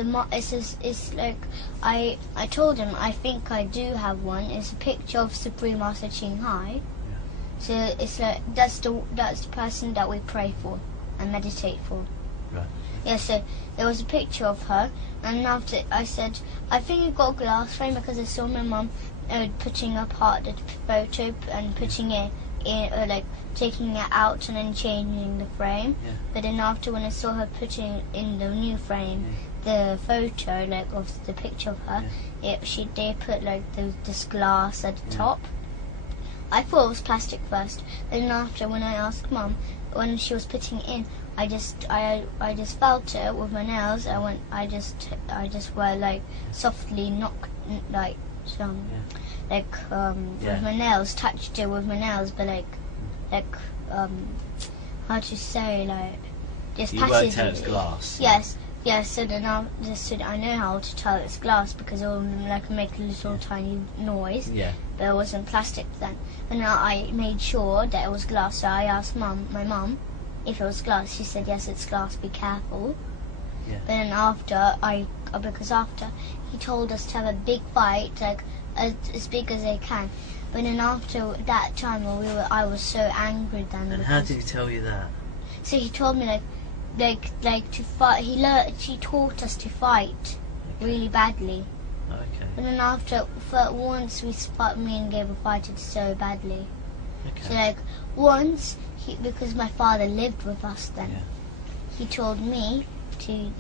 like I told him I think I do have one. It's a picture of Supreme Master Ching Hai. Yeah. So it's like that's the person that we pray for and meditate for. Right. Yeah. So there was a picture of her, and after I said I think you got a glass frame because I saw my mum putting apart the photo and putting it in, like taking it out and then changing the frame. Yeah. But then after when I saw her putting in the new frame the photo like of the picture of her, they put like this glass at the top. I thought it was plastic first. Then after when I asked Mum when she was putting it in, I just felt it with my nails. I just were like softly knocked like some. Yeah. With my nails, touched it with my nails, but how to say, like, just You passively. worked out it's glass. Yes, so then I know how to tell it's glass because it will like make a little tiny noise. Yeah. But it wasn't plastic then. And now I made sure that it was glass, so I asked my mum if it was glass. She said yes, it's glass. Be careful. Yeah. But then because after he told us to have a big fight, like as big as they can. But then after that time, I was so angry then. And how did he tell you that? So he told me like to fight. He taught us to fight really badly. Okay. But then for once me and Gabriel fighted so badly. Okay. So like once because my father lived with us then. Yeah. He told me to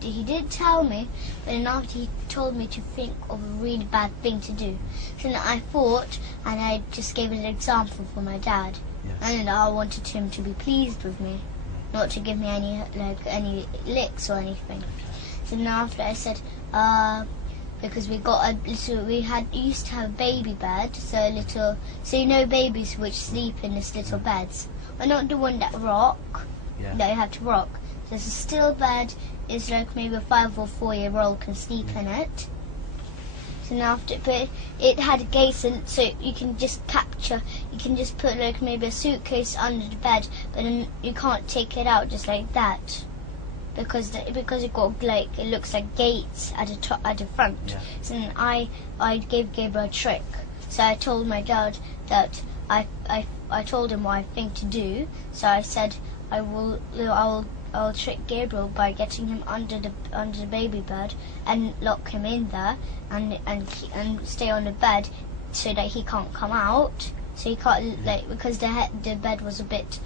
he did tell me, but then after he told me to think of a really bad thing to do. So then I thought, and I just gave an example for my dad, and then I wanted him to be pleased with me, not to give me any licks or anything. Okay. So then after I said, because we used to have a baby bed, so you know babies which sleep in this little beds, but not the one that rock. Yeah. That you have to rock. There's a still bed. Is like maybe a 5 or 4-year-old can sleep in it. So now but it had gates, and so you can just put like maybe a suitcase under the bed, but then you can't take it out just like that because it got like it looks like gates at the front. Yeah. So then I gave Gabriel a trick. So I told my dad that I told him what I think to do. So I said I'll trick Gabriel by getting him under the baby bed and lock him in there and stay on the bed so that he can't come out. So he can't because the bed was a bit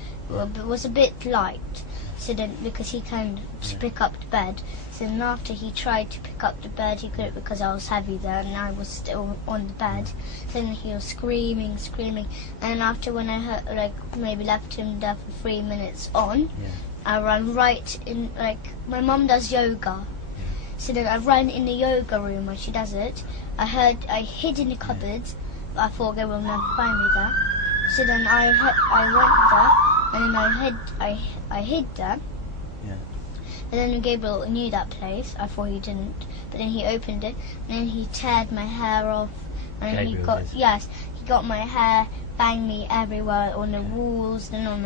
light. So then because he can pick up the bed. So then after he tried to pick up the bed, he couldn't because I was heavy there and I was still on the bed. So then he was screaming, and after when I heard maybe left him there for 3 minutes on. Yeah. I ran right in, my mum does yoga. So then I ran in the yoga room when she does it. I hid in the cupboards, but I thought Gabriel would never find me there. So then I went there, and then I hid there. Yeah. And then Gabriel knew that place. I thought he didn't. But then he opened it, and then he teared my hair off. And then Gabriel did. he got my hair, banged me everywhere on the walls, then on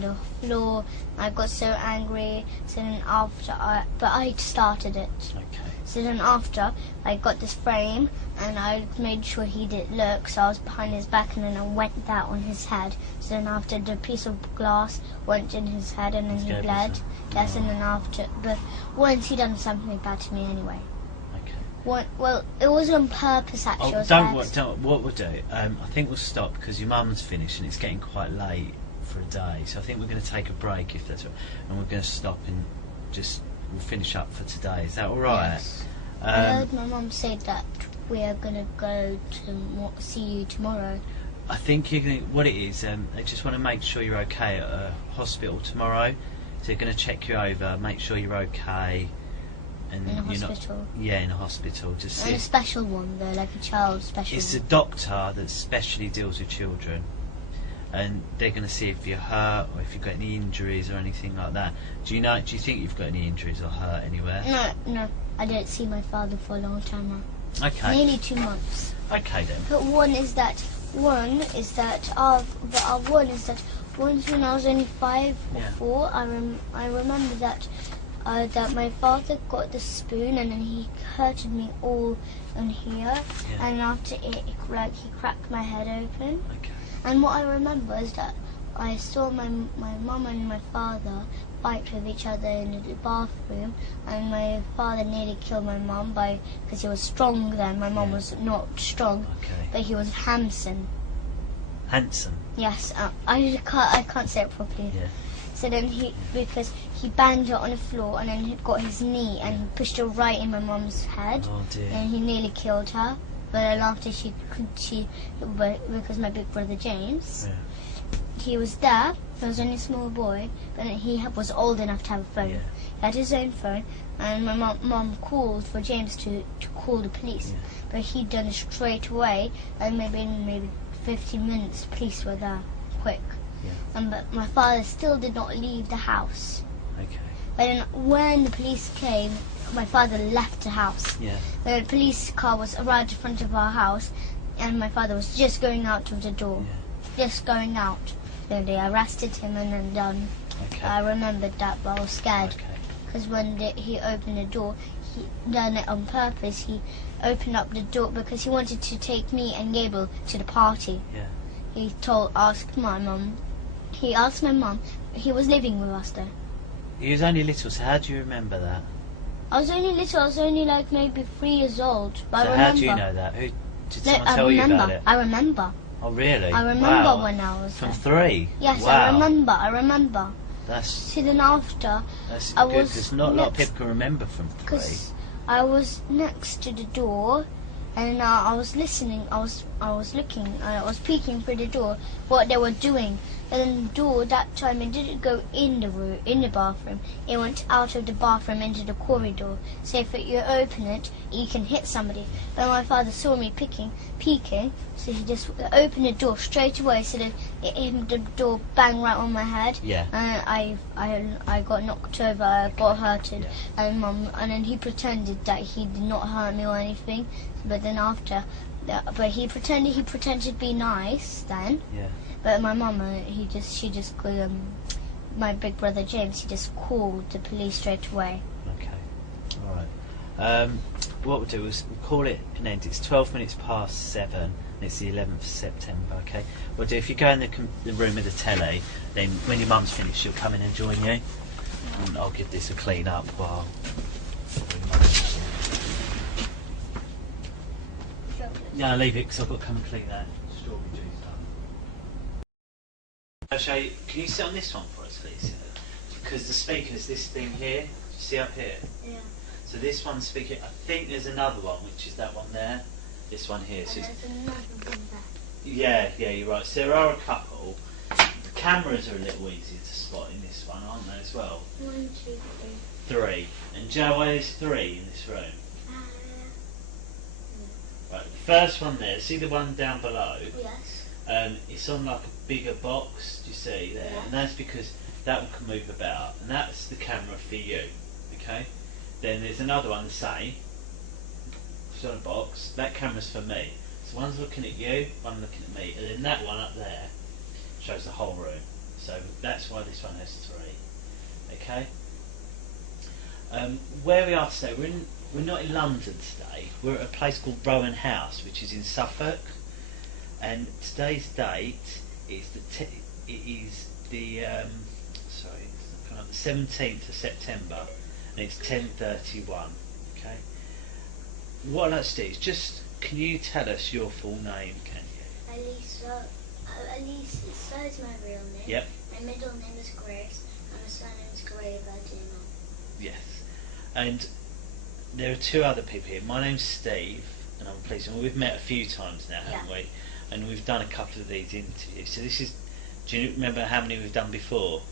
the floor. I got so angry. So then but I started it. Okay. So then after, I got this frame, and I made sure he didn't look, so I was behind his back, and then I went that on his head. So then after, the piece of glass went in his head, and then he bled. Yes, and then after, but once he done something bad to me anyway. Well, it was on purpose actually. What we'll do, I think we'll stop because your mum's finished and it's getting quite late for a day, so I think we're going to take a break if that's all, and we're going to stop and we'll finish up for today. Is that alright? Yes. I heard my mum say that we are going to go to see you tomorrow. I think what it is, they just want to make sure you're okay at a hospital tomorrow, so they're going to check you over, make sure you're okay. And in a hospital? In a hospital. Just and a special one though, like a child special It's one. a doctor that specially deals with children, and they're going to see if you're hurt or if you've got any injuries or anything like that. Do you think you've got any injuries or hurt anywhere? No, I didn't see my father for a long time now. Okay. Nearly 2 months. Okay then. But one is that once when I was only 5 or 4, I remember that my father got the spoon and then he hurted me all on here, and after it, he cracked my head open. Okay. And what I remember is that I saw my mum and my father fight with each other in the bathroom, and my father nearly killed my mum because he was strong then. My mum was not strong, but he was handsome. Handsome? Yes, I can't say it properly. Yeah. So then because he banged her on the floor and then he got his knee and he pushed her right in my mum's head. Oh dear. And he nearly killed her. But then after because my big brother James, he was there. He was only a small boy, but he was old enough to have a phone. Yeah. He had his own phone, and my mum called for James to call the police. Yeah. But he'd done it straight away, and maybe 15 minutes, police were there, quick. Yeah. But my father still did not leave the house. Okay. But then when the police came, my father left the house. Yeah. The police car was arrived in front of our house, and my father was just going out of the door. Yeah. Just going out. So they arrested him and then done. Okay. I remembered that, but I was scared. Okay. Because when he opened the door, he done it on purpose. He opened up the door because he wanted to take me and Gable to the party. Yeah. He asked my mum. He asked my mum. He was living with us though. He was only little, so how do you remember that? I was only little. I was only like maybe 3 years old. But So I remember. how do you know that? Who did someone I tell you remember. about it? I remember. Oh really? I remember Wow. when I was From there. 3? Yes, wow. I remember. That's So then after, good, because not a lot of people can remember from 3. because I was next to the door, and I was listening. I was looking. I was peeking through the door what they were doing. And then the door that time it didn't go in the bathroom. It went out of the bathroom into the corridor. So if you open it, you can hit somebody. But my father saw me peeking, so he just opened the door straight away. So that the door banged right on my head. Yeah. And I got knocked over. I got hurted. Yeah. And then he pretended that he did not hurt me or anything. But then after, but he pretended to be nice then. Yeah. But my mum, she just called my big brother James. He just called the police straight away. Okay. All right. What we'll do is we'll call it an end. It's 12 minutes past 7. And it's the 11th of September. Okay. We'll do. If you go in the room with the telly, then when your mum's finished, she'll come in and join you. And I'll give this a clean up while. No, leave it because I've got to come and clean that strawberry juice up. I'll show you. Can you sit on this one for us, please? Because the speaker's this thing here. See up here? Yeah. So this one's speaking. I think there's another one, which is that one there. This one here. So There's another one there. yeah, you're right. So there are a couple. The cameras are a little easier to spot in this one, aren't they, as well? 1, 2, 3. 3. And Joe, why there's 3 in this room? Right, the first one there, see the one down below? Yes. It's on like a bigger box, do you see there? Yeah. And that's because that one can move about, and that's the camera for you, okay? Then there's another one the same, it's on a box, that camera's for me. So one's looking at you, one looking at me, and then that one up there shows the whole room. So that's why this one has 3, okay? Where we are today, we're not in London today. We're at a place called Rowan House, which is in Suffolk. And today's date is the 17th of September, and it's 10:31. Okay. what I'd like to do is just, can you tell us your full name, can you? Elisa. Elisa is my real name. Yep. My middle name is Grace, and my surname is Graverdino. Yes. And there are two other people here. My name's Steve, and I'm pleased. And we've met a few times now, haven't we? And we've done a couple of these interviews. So this is, do you remember how many we've done before?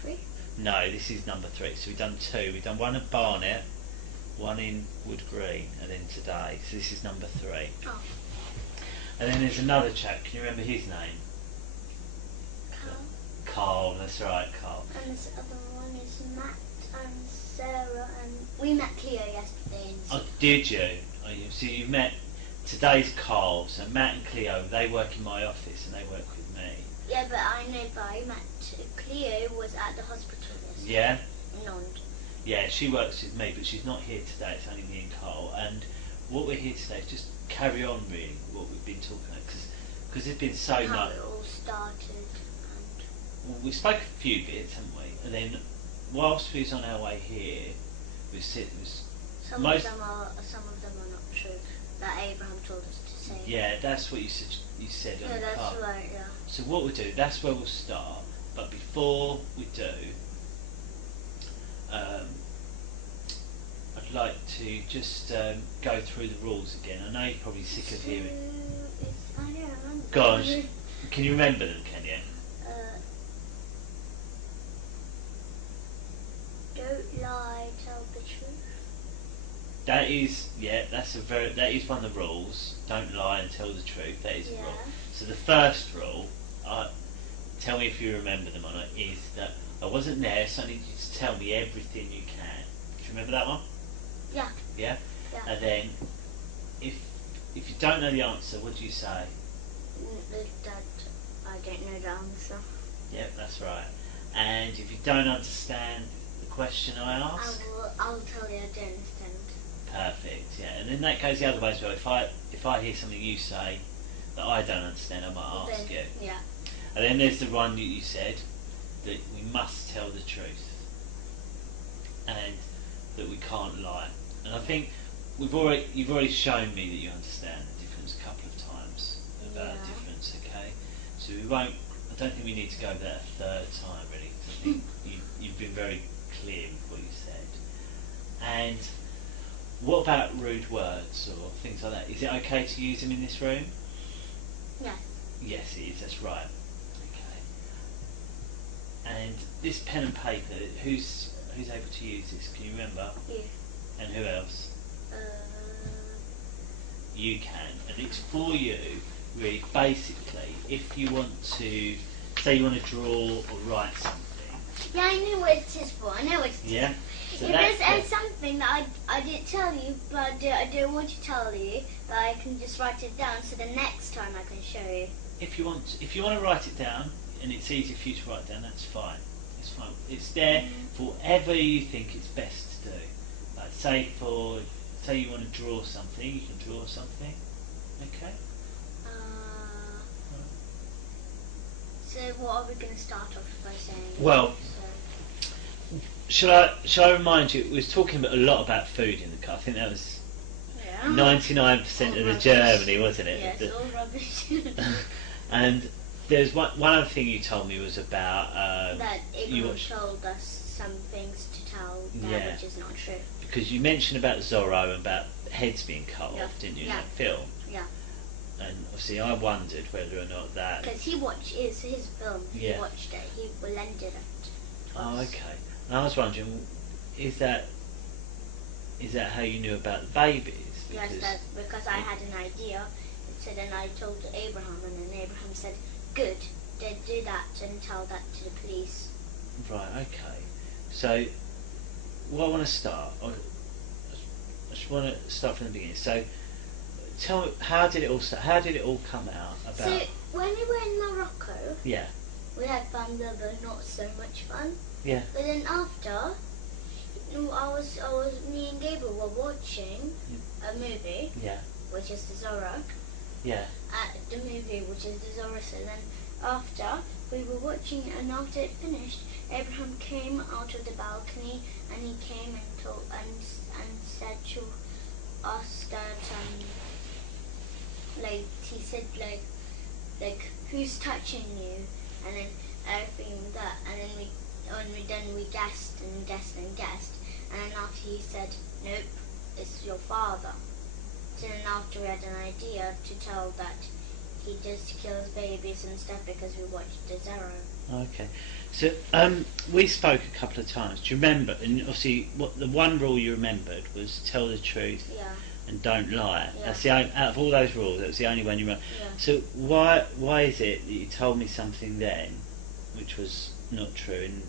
3? No, this is number 3. So we've done 2. We've done one at Barnet, one in Wood Green, and then today. So this is number 3. Oh. And then there's another chap. Can you remember his name? Carl. Carl, that's right, Carl. And this other one is Matt and Sarah, and we met Cleo yesterday. Oh, did you? Oh, so you met, today's Carl, so Matt and Cleo, they work in my office and they work with me. Yeah, but I met Cleo was at the hospital yesterday. Yeah? In London. Yeah, she works with me, but she's not here today, it's only me and Carl. And what we're here today is just carry on really what we've been talking about, because there's been so How much. it all started. Well, we spoke a few bits, haven't we? And then, whilst we was on our way here, Some of them are not true. That Abraham told us to say. Yeah, that's what you said. You said on Yeah, the that's card. right. Yeah. So what we'll do, that's where we'll start. But before we do, I'd like to just go through the rules again. I know you're probably sick of hearing. I don't remember. Gosh, can you remember them? Can you? Don't lie, tell the truth. That is, that is one of the rules. Don't lie and tell the truth. That is a rule. So the first rule, tell me if you remember them or not, is that I wasn't there, so I need you to tell me everything you can. Do you remember that one? Yeah. Yeah? Yeah. And then, if you don't know the answer, what do you say? That I don't know the answer. Yep, that's right. And if you don't understand the question I ask? I'll tell you I don't understand. Perfect, yeah. And then that goes the other way as well. If I hear something you say that I don't understand, I might ask you. Yeah. And then there's the one that you said, that we must tell the truth. And that we can't lie. And I think you've already shown me that you understand the difference a couple of times about the difference, okay? So I don't think we need to go over that a third time really, because I think you've been very clear with what you said. And what about rude words or things like that? Is it okay to use them in this room? Yeah. Yes, it is. That's right. Okay. And this pen and paper, who's able to use this? Can you remember? You. And who else? You can, and it's for you. Really, basically, if you want to, say, you want to draw or write something. Yeah, I know what it is for. I know what it is. Yeah. So If there's something that I didn't tell you, but I don't want to tell you, that I can just write it down, so the next time I can show you. If you want to write it down, and it's easy for you to write down, that's fine. It's fine. It's there for whatever you think it's best to do. Like say you want to draw something, you can draw something. Okay. So what are we going to start off by saying? Well, shall I remind you? We was talking a lot about food in the car. I think that was 99% of the journey, wasn't it? Yes, all rubbish. And there's one other thing you told me was about that Abraham told us some things to tell that which is not true. Because you mentioned about Zorro and about heads being cut off, didn't you, in that film? Yeah. And obviously I wondered whether or not that... Because he watched his film, he watched it, he lended it to Oh, us. okay. And I was wondering, is that how you knew about the babies? Yes, that's because I had an idea. It said, and I told Abraham, and then Abraham said, good, then do that and tell that to the police. Right, okay. So, what I want to start, I just want to start from the beginning. So, tell me, how did it all start? How did it all come out? About? So, when we were in Morocco, we had fun there, but not so much fun. Yeah. But then after, me and Gabriel were watching a movie, which is the Zorro. Yeah. The movie, which is the Zorro. So then after we were watching it, and after it finished, Abraham came out of the balcony, and he came and told and said to asked that like he said like who's touching you, and then everything that, and then when we done we guessed and guessed and guessed, and then after he said nope, it's your father. So then after we had an idea to tell that he just kills babies and stuff because we watched the Zero. Okay, so we spoke a couple of times. Do you remember? And obviously, what the one rule you remembered was tell the truth and don't lie. Yeah. That's the out of all those rules. That was the only one you remember. Yeah. So why is it that you told me something then, which was not true? And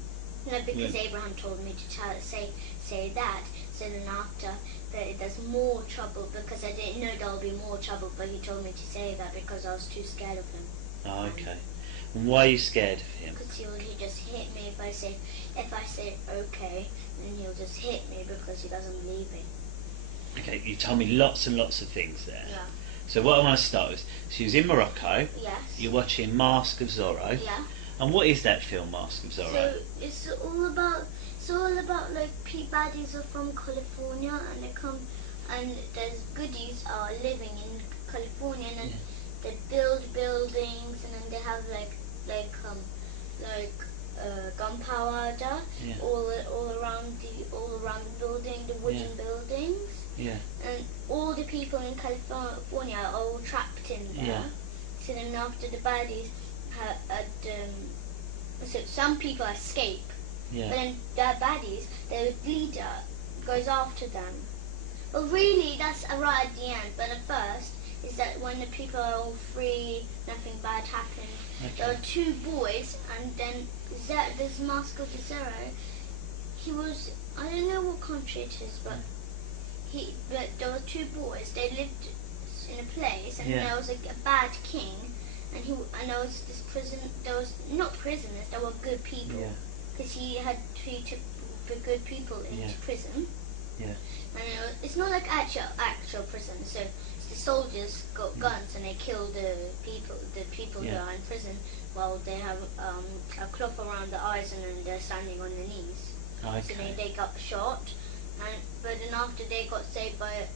no, because Abraham told me to say that. So then after that, there's more trouble because I didn't know there would be more trouble. But he told me to say that because I was too scared of him. Oh, okay. And why are you scared of him? Because he just hit me if I say okay, then he'll just hit me because he doesn't believe me. Okay, you told me lots and lots of things there. Yeah. So what I want to start with, she was in Morocco. Yes. You're watching Mask of Zorro. Yeah. And what is that film, Mask of Zorro? So it's all about like baddies are from California and they come and there's goodies are living in California and they build buildings and then they have like gunpowder all around the building, the wooden buildings. Yeah. And all the people in California are all trapped in there. Yeah. So then after the baddies so some people escape. Yeah. But then the baddies, their leader goes after them. Well, really, that's right at the end. But at first, is that when the people are all free, nothing bad happened. Okay. There were two boys, and then this Mask of the Zero, he was, I don't know what country it is, but there were two boys. They lived in a place, and there was a bad king, and there was this prison. There was not prisoners. There were good people. Yeah. Because he took the good people into prison. Yeah. And it's not like actual prison. So the soldiers got guns and they kill the people who are in prison while they have a cloth around the eyes and then they're standing on their knees. Okay. So they got shot, but then after they got saved by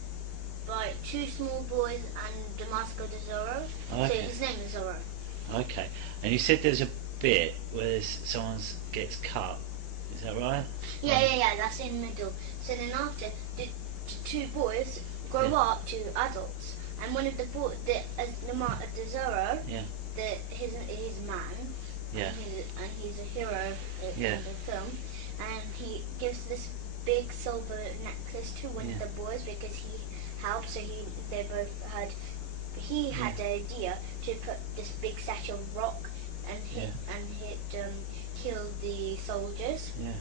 two small boys and the Mask of the Zorro. Okay. So his name is Zorro. Okay. And you said there's a bit where someone gets cut. Is that right? Yeah, that's in the middle. So then after, the two boys grow up to adults. And one of the Zorro, his man, and he's a hero in the film, and he gives this big silver necklace to one of the boys because he helped, so he had the idea to put this big statue of rock and kill the soldiers. Yeah.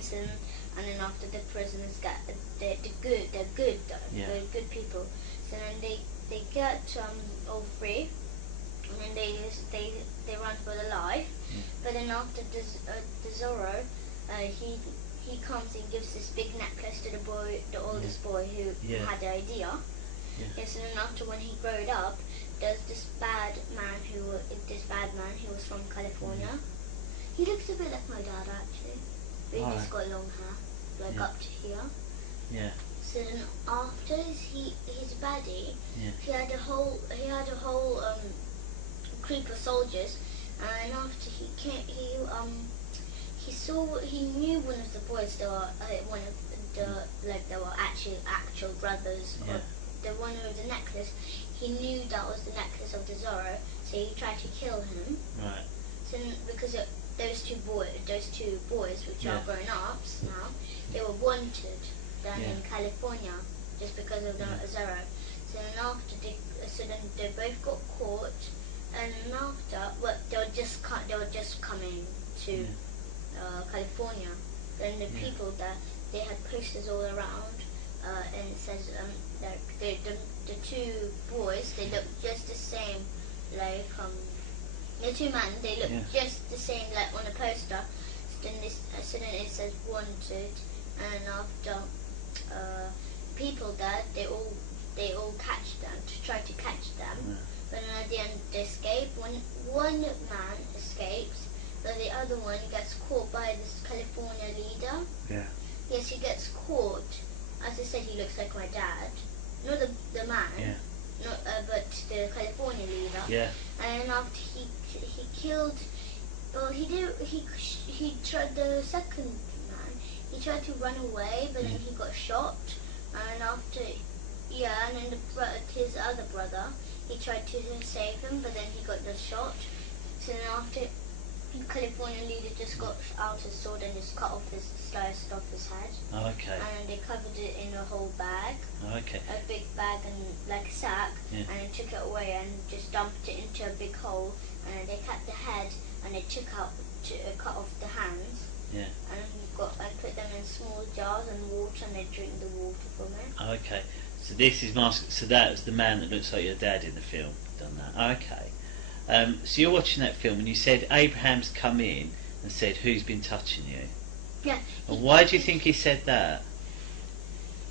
So, and then after the prisoners got they're good people. So then they get all free, and then they run for their life. Yeah. But then after the Zorro, he comes and gives this big necklace to the oldest boy who had the idea. Yeah. Yes, and then after when he growed up, there's this bad man who was from California. He looks a bit like my dad actually, but he just got long hair, up to here. Yeah. So then after his baddie, he had a whole group of soldiers, and after he knew one of the boys. They were they were actual brothers. Yeah. The one with the necklace, he knew that was the necklace of the Zorro, so he tried to kill him. Right. So because those two boys, which are grown ups now, they were wanted down in California just because of the Zorro. So then they both got caught, and after they were just coming to California. Then the people there, they had posters all around. And it says the two boys, they look just the same like the two men, they look just the same like on the poster. So then it says wanted, and after people there, they all catch them to try to catch them. But then at the end they escape. One man escapes, but the other one gets caught by this California leader. Yeah. Yes, he gets caught. As I said, he looks like my dad. not the man. Yeah. Not, but the California leader. Yeah. And after he killed, well, he tried the second man. He tried to run away, but then he got shot. And after, and then his other brother, he tried to save him, but then he got just shot. So then after, the California leader just got out his sword and just sliced off his head. Oh, okay. And they covered it in a whole bag. Oh, okay. A big bag and like a sack, Yeah. and they took it away and just dumped it into a big hole. And then they cut the head and they cut off the hands. Yeah. And put them in small jars and water, and they drink the water from it. Oh, okay. So this is So that was the man that looks like your dad in the film. Done that. Oh, okay. So you're watching that film, and you said Abraham's come in and said, "Who's been touching you?" Yeah. And why do you think he said that?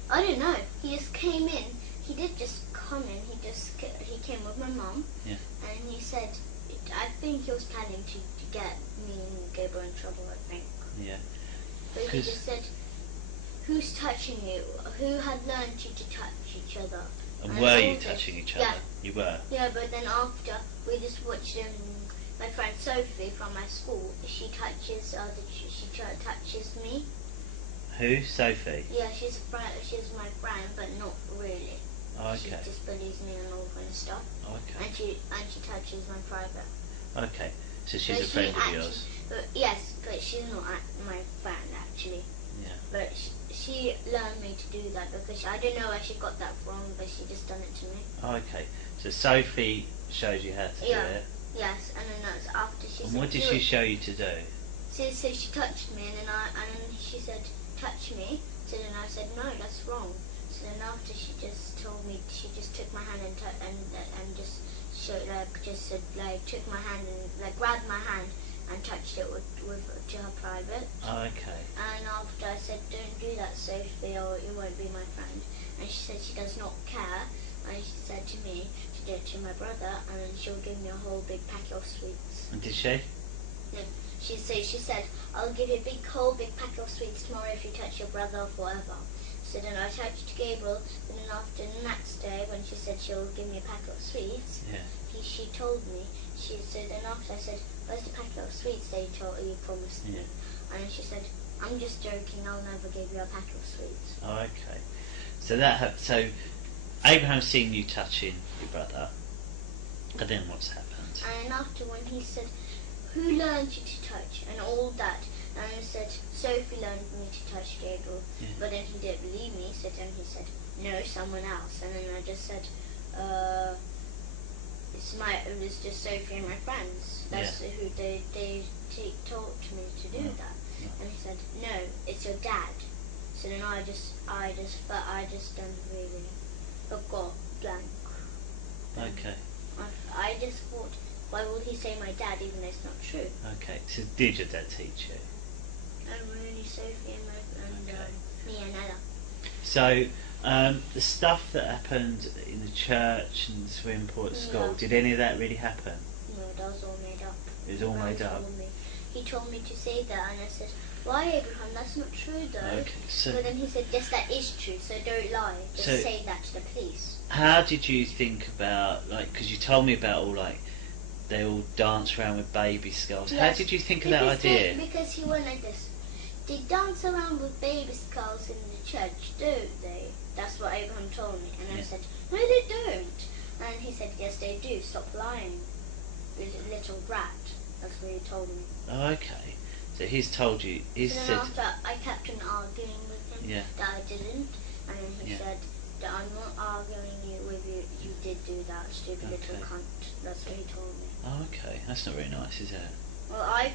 I don't know. He just came in. He did just come in. He came with my mum. Yeah. And he said, I think he was planning to get me and Gabriel in trouble, I think. Yeah. But he just said, "Who's touching you? Who had learned you to touch each other?" And were you touching each other? Yeah. You were? Yeah, but then after, we just watched my friend Sophie from my school, she touches me. Who? Sophie? Yeah, she's my friend, but not really. Oh, She okay. just bullies me and all kind of stuff. Oh, okay. And she touches my private. Okay. So she's But a friend of actually- yours? Yes, but she's not my friend actually. Yeah. But she learned me to do that because I don't know where she got that from, but she just done it to me. Oh, okay. So Sophie showed you how to do it? Yes, and then that's after she And said, what did "Do she it." show you to do? So she touched me, and then she said, "Touch me." So then I said, "No, that's wrong." So then after she just told me, she just took my hand and just showed took my hand and grabbed my hand and touched it to her private. Oh, okay. And after I said, "Don't do that, Sophie, or you won't be my friend." And she said she does not care. And she said to me to do it to my brother, and then she'll give me a whole big packet of sweets. And did she? Yeah. She said, "I'll give you a whole big packet of sweets tomorrow if you touch your brother forever." So then I touched Gabriel, and then after the next day, when she said she'll give me a packet of sweets, Yeah. she told me, so then after I said, "Where's the packet of sweets that you promised me?" Yeah. And she said, "I'm just joking, I'll never give you a packet of sweets." Oh, okay. So Abraham's seen you touching your brother, and then what's happened? And after when he said, "Who learned you to touch?" and all that, and I said, "Sophie learned me to touch Gabriel." Yeah. But then he didn't believe me, so then he said, "No, someone else." And then I just said, it was just Sophie and my friends. That's who they taught me to do that. Yeah. And he said, "No, it's your dad." So then I just done really got blank. Okay. I just thought, why would he say my dad even though it's not true? Okay. So did your dad teach you? And really Sophie and Okay. me and Ella. So the stuff that happened in the church and the swimming pool at school, Yeah. did any of that really happen? No, that was all made up. It was all made up? He told me to say that, and I said, "Why, Abraham? That's not true, though." Okay. So But then he said, "Yes, that is true. So don't lie. Just So- say that to the police." how did you think about, because you told me about they all dance around with baby skulls. How Yes, did you think of that because idea? because he went like this. They dance around with baby skulls in the church, don't they? That's what Abraham told me. And I Yeah. said, "No, they don't." And he said, "Yes, they do. Stop lying. Little brat." That's what he told me. Oh, okay. So he's told you, he's So then said, after I kept on arguing with him Yeah. that I didn't. And then he Yeah. said that I'm not arguing with you. You did do that, stupid little Okay. cunt. That's what he told me. oh, okay, that's not very nice, is it? Well, I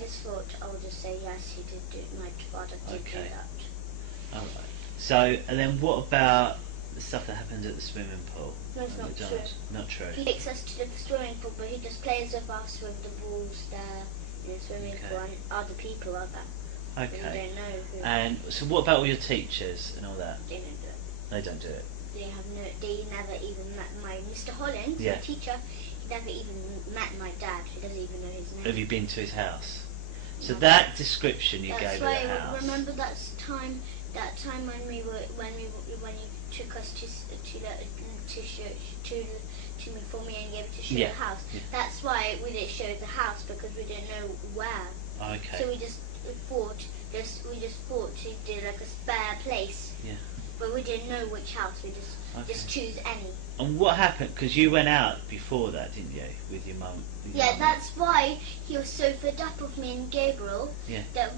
just thought I'll just say yes, he did do. My father did Okay. do that. Alright. So, and then what about the stuff that happened at the swimming pool? No, it's And not the true. dance? Not true. He takes us to the swimming pool, but he just plays with us with the balls there in the swimming Okay. pool, and other people are there. We Okay. don't know who. And so what about all your teachers and all that? They don't do it. They don't do it. They never even met my Mr. Hollins, Yeah. my teacher. He never even met my dad. He doesn't even know his name. Have you been to his house? So No. that description you That's gave of why the house. remember that time that time when you took us for me and gave to show the house. Yeah. That's why we didn't show the house, because we didn't know where. Okay. So we just thought to do like a spare place. Yeah. But we didn't know which house. We just choose any. And what happened? Because you went out before that, didn't you, with your mum? Yeah, that's why he was so fed up with me and Gabriel. Yeah. That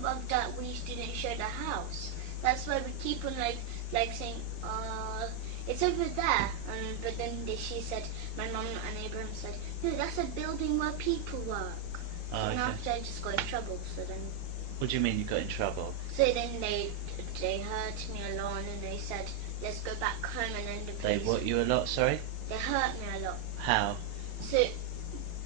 we didn't show the house. That's why we keep on like saying, it's over there. But then she said, my mum and Abraham said, no, that's a building where people work. And after I just got in trouble. So then. What do you mean you got in trouble? So then they hurt me a lot, and they said, let's go back home, and then the police. They what you a lot? Sorry. They hurt me a lot. How? So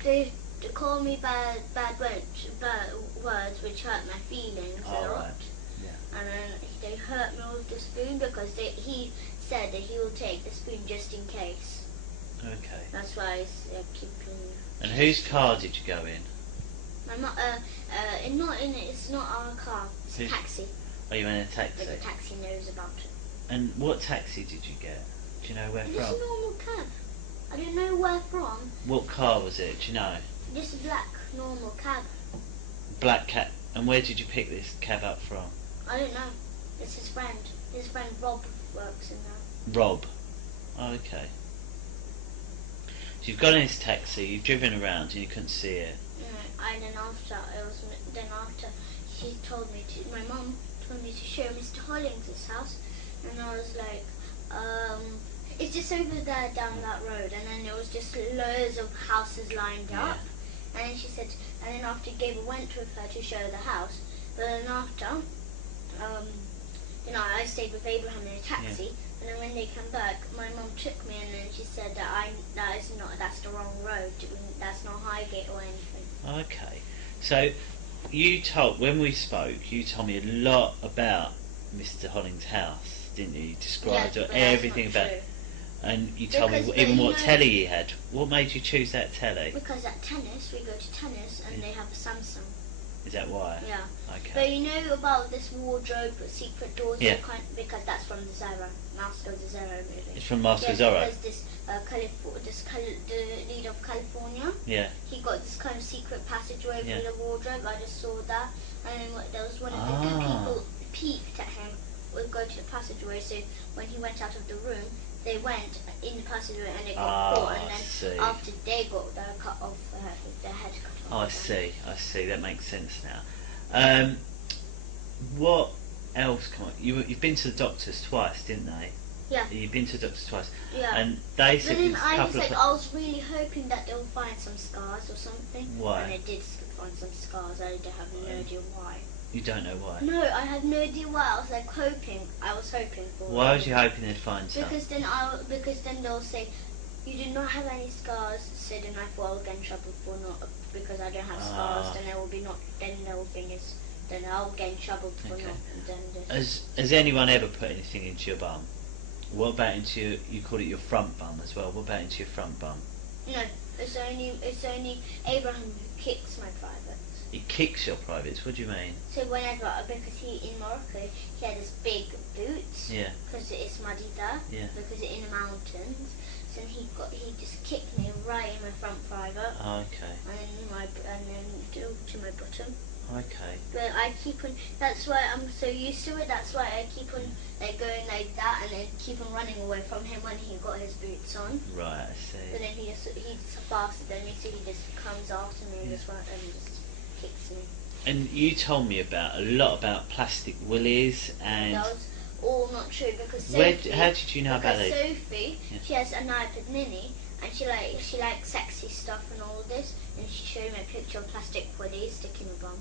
they called me bad words, which hurt my feelings a lot. Right. Yeah. And then they hurt me with the spoon, because he said that he will take the spoon just in case. Okay. That's why I keep. And whose car did you go in? My mum. It's not our car. It's a taxi. Oh, you went in a taxi. But the taxi knows about it. And what taxi did you get? Do you know where Just from? a normal cab. I don't know where from. What car was it? Do you know? Just a black normal cab. Black cab. And where did you pick this cab up from? I don't know. It's his friend. His friend Rob works in there. Rob. Oh, okay. So you've got in this taxi, you've driven around and you couldn't see it. And then after she told me to, my mum told me to show Mr. Hollings' house, and I was like, it's just over there down that road, and then there was just loads of houses lined up, and then she said, and then after Gabriel went with her to show the house, but then after, I stayed with Abraham in a taxi, and then when they come back, my mum took me, and then she said that that's the wrong road, that's not Highgate or anything. Okay. So when we spoke, you told me a lot about Mr. Hollings' house, didn't you? You described everything about it. And you told me even what telly he had. What made you choose that telly? Because at tennis, we go to tennis, and they have a Samsung. Is that why? Yeah. Okay. But you know about this wardrobe with secret doors? Yeah. Because that's from the Mask of the Zorro movie. It's from Mask of Zorro? Because the leader of California, he got this kind of secret passageway through the wardrobe. I just saw that. And then there was one of the good people peeped at him, would go to the passageway, so when he went out of the room, they went in the passageway and they got caught, and then after they got their head cut off. I see. That makes sense now. What else? Come on, you've been to the doctors twice, didn't they? Yeah. You've been to the doctors twice. Yeah. And they said then I was really hoping that they'll find some scars or something. Why? And they did find some scars. I have no idea why. You don't know why? No, I have no idea why. I was hoping for. Why was you hoping they'd find some? Because then they'll say, you do not have any scars. So then I thought I'll get in trouble for not, because I don't have scars. Then there will be not. Then the whole thing is, then I'll get in trouble for not. Has anyone ever put anything into your bum? What about into you call it your front bum as well? What about into your front bum? No, it's only Abraham who kicks my privates. He kicks your privates. What do you mean? So because in Morocco, he had this big boots. Yeah. Because it's muddy there. Yeah. Because it's in the mountains. So he just kicked me right in my front private. Oh, okay. And then to my bottom. Okay. But I keep on. That's why I'm so used to it. That's why I keep on going like that, and then keep on running away from him when he got his boots on. Right, I see. But then he's faster than me, so he just comes after me and just kicks me. And you told me a lot about plastic willies and. That was all not true because Sophie. How did you know about it? Sophie, she has an iPad Mini, and she likes sexy stuff and all this, and she showed me a picture of plastic willies sticking in her bum.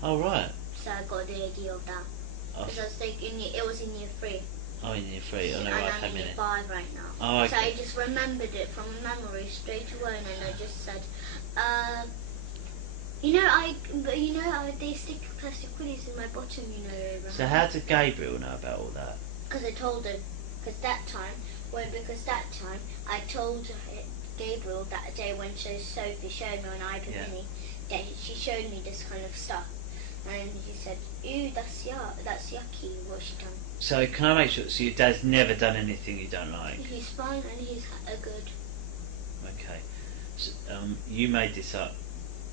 Oh right. So I got the idea of that. Because I was thinking it was in year 3. Oh, in year 3. Oh no, and right, I'm in year 5 right now. Oh, okay. So I just remembered it from memory straight away, and then I just said, they stick plastic willies in my bottom, Abraham. So how did Gabriel know about all that? Because I told him. Because that time I told Gabriel that day when Sophie showed me on iPad Mini that she showed me this kind of stuff. And he said, ew, that's yucky, what she done. So can I make sure? So your dad's never done anything you don't like? He's fine and he's good. Okay. So, you made this up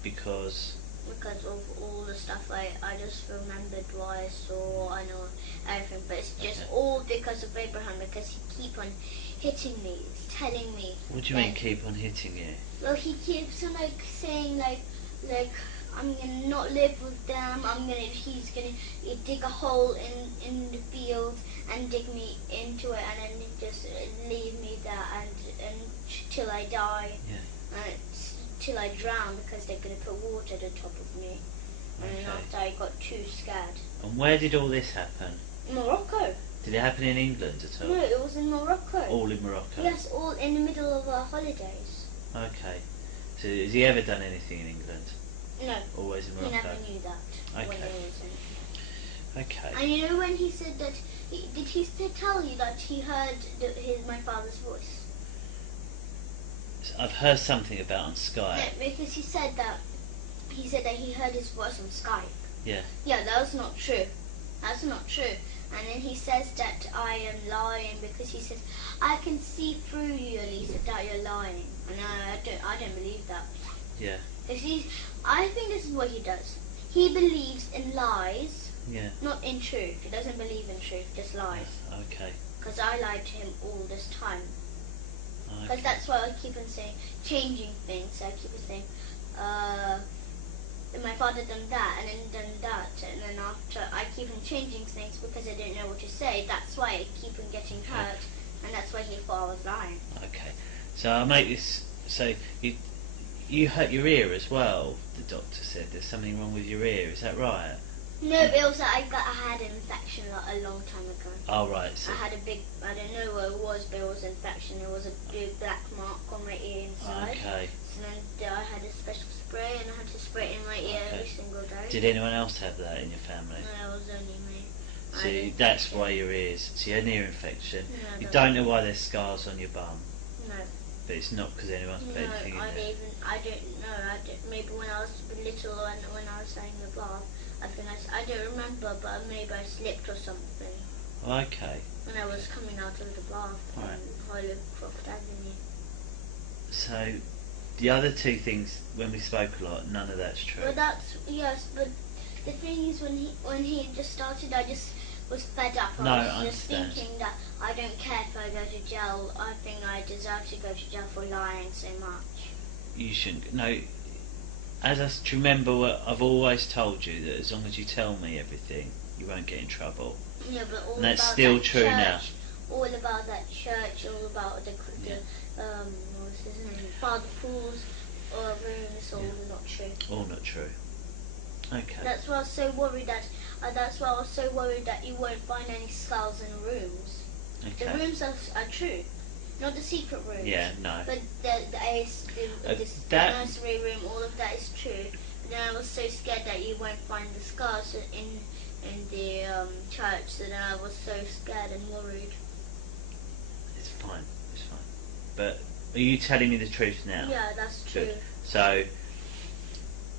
because of all the stuff I just remembered what I saw, I know everything, but it's just all because of Abraham, because he keep on hitting me, telling me. What do you mean keep on hitting you? Well, he keeps on saying I'm gonna not live with them. He's gonna dig a hole in the field and dig me into it, and then just leave me there and till I die. Yeah. Till I drown, because they're gonna put water at the top of me. And then after I got too scared. And where did all this happen? Morocco. Did it happen in England at all? No, it was in Morocco. All in Morocco? Yes, all in the middle of our holidays. Okay. So has he ever done anything in England? No. Always in Morocco? He never knew that. Okay. When he was in. Okay. And you know when he said that, did he tell you that he heard my father's voice? So I've heard something about on Skype. No, because he said that he heard his voice on Skype. Yeah. Yeah, that's not true. That's not true. And then he says that I am lying, because he says, I can see through you, Elisa, that you're lying. And I don't believe that. Yeah. Because I think this is what he does. He believes in lies, Yeah. not in truth. He doesn't believe in truth, just lies. Okay. Because I lied to him all this time. Because Okay. that's why I keep on saying, changing things. I keep on saying, my father done that and then done that, and then after I keep on changing things because I didn't know what to say. That's why I keep on getting hurt, and that's why he thought I was lying. Okay. So I'll make this. So you hurt your ear as well. The doctor said there's something wrong with your ear. Is that right? No, but also I had an infection a long time ago. Oh right. So I had a big, I don't know what it was, but it was an infection. It was a big black mark on my ear inside. Okay. So then I had a special spray, and I had to spray it in my ear every single day. Did anyone else have that in your family? No, it was only me. So that's why your ears. So you had an ear infection. No, You don't know why there's scars on your bum. No. But it's not because anyone's put anything in there. I don't know. Maybe when I was little and when I was having the bath, I don't remember, but maybe I slipped or something. Okay. When I was coming out of the bath on Hollycroft Avenue. So the other two things, when we spoke a lot, none of that's true. But yes, but the thing is, when he just started, I just was fed up. I was just thinking that I don't care if I go to jail. I think I deserve to go to jail for lying so much. You shouldn't. No. As I remember, what I've always told you, that as long as you tell me everything, you won't get in trouble. Yeah, but all and that's about still that true church, now. All about that church, all about the what's his name, Father Paul's rooms, all not true. All not true. Okay. That's why I was so worried that. That's why I was so worried that you won't find any skulls in rooms. Okay. The rooms are true, not the secret rooms. Yeah, no. But the nursery room, all of that is true. But then I was so scared that you won't find the skulls in the church. So then I was so scared and worried. It's fine. It's fine. But are you telling me the truth now? Yeah, that's true. Good. So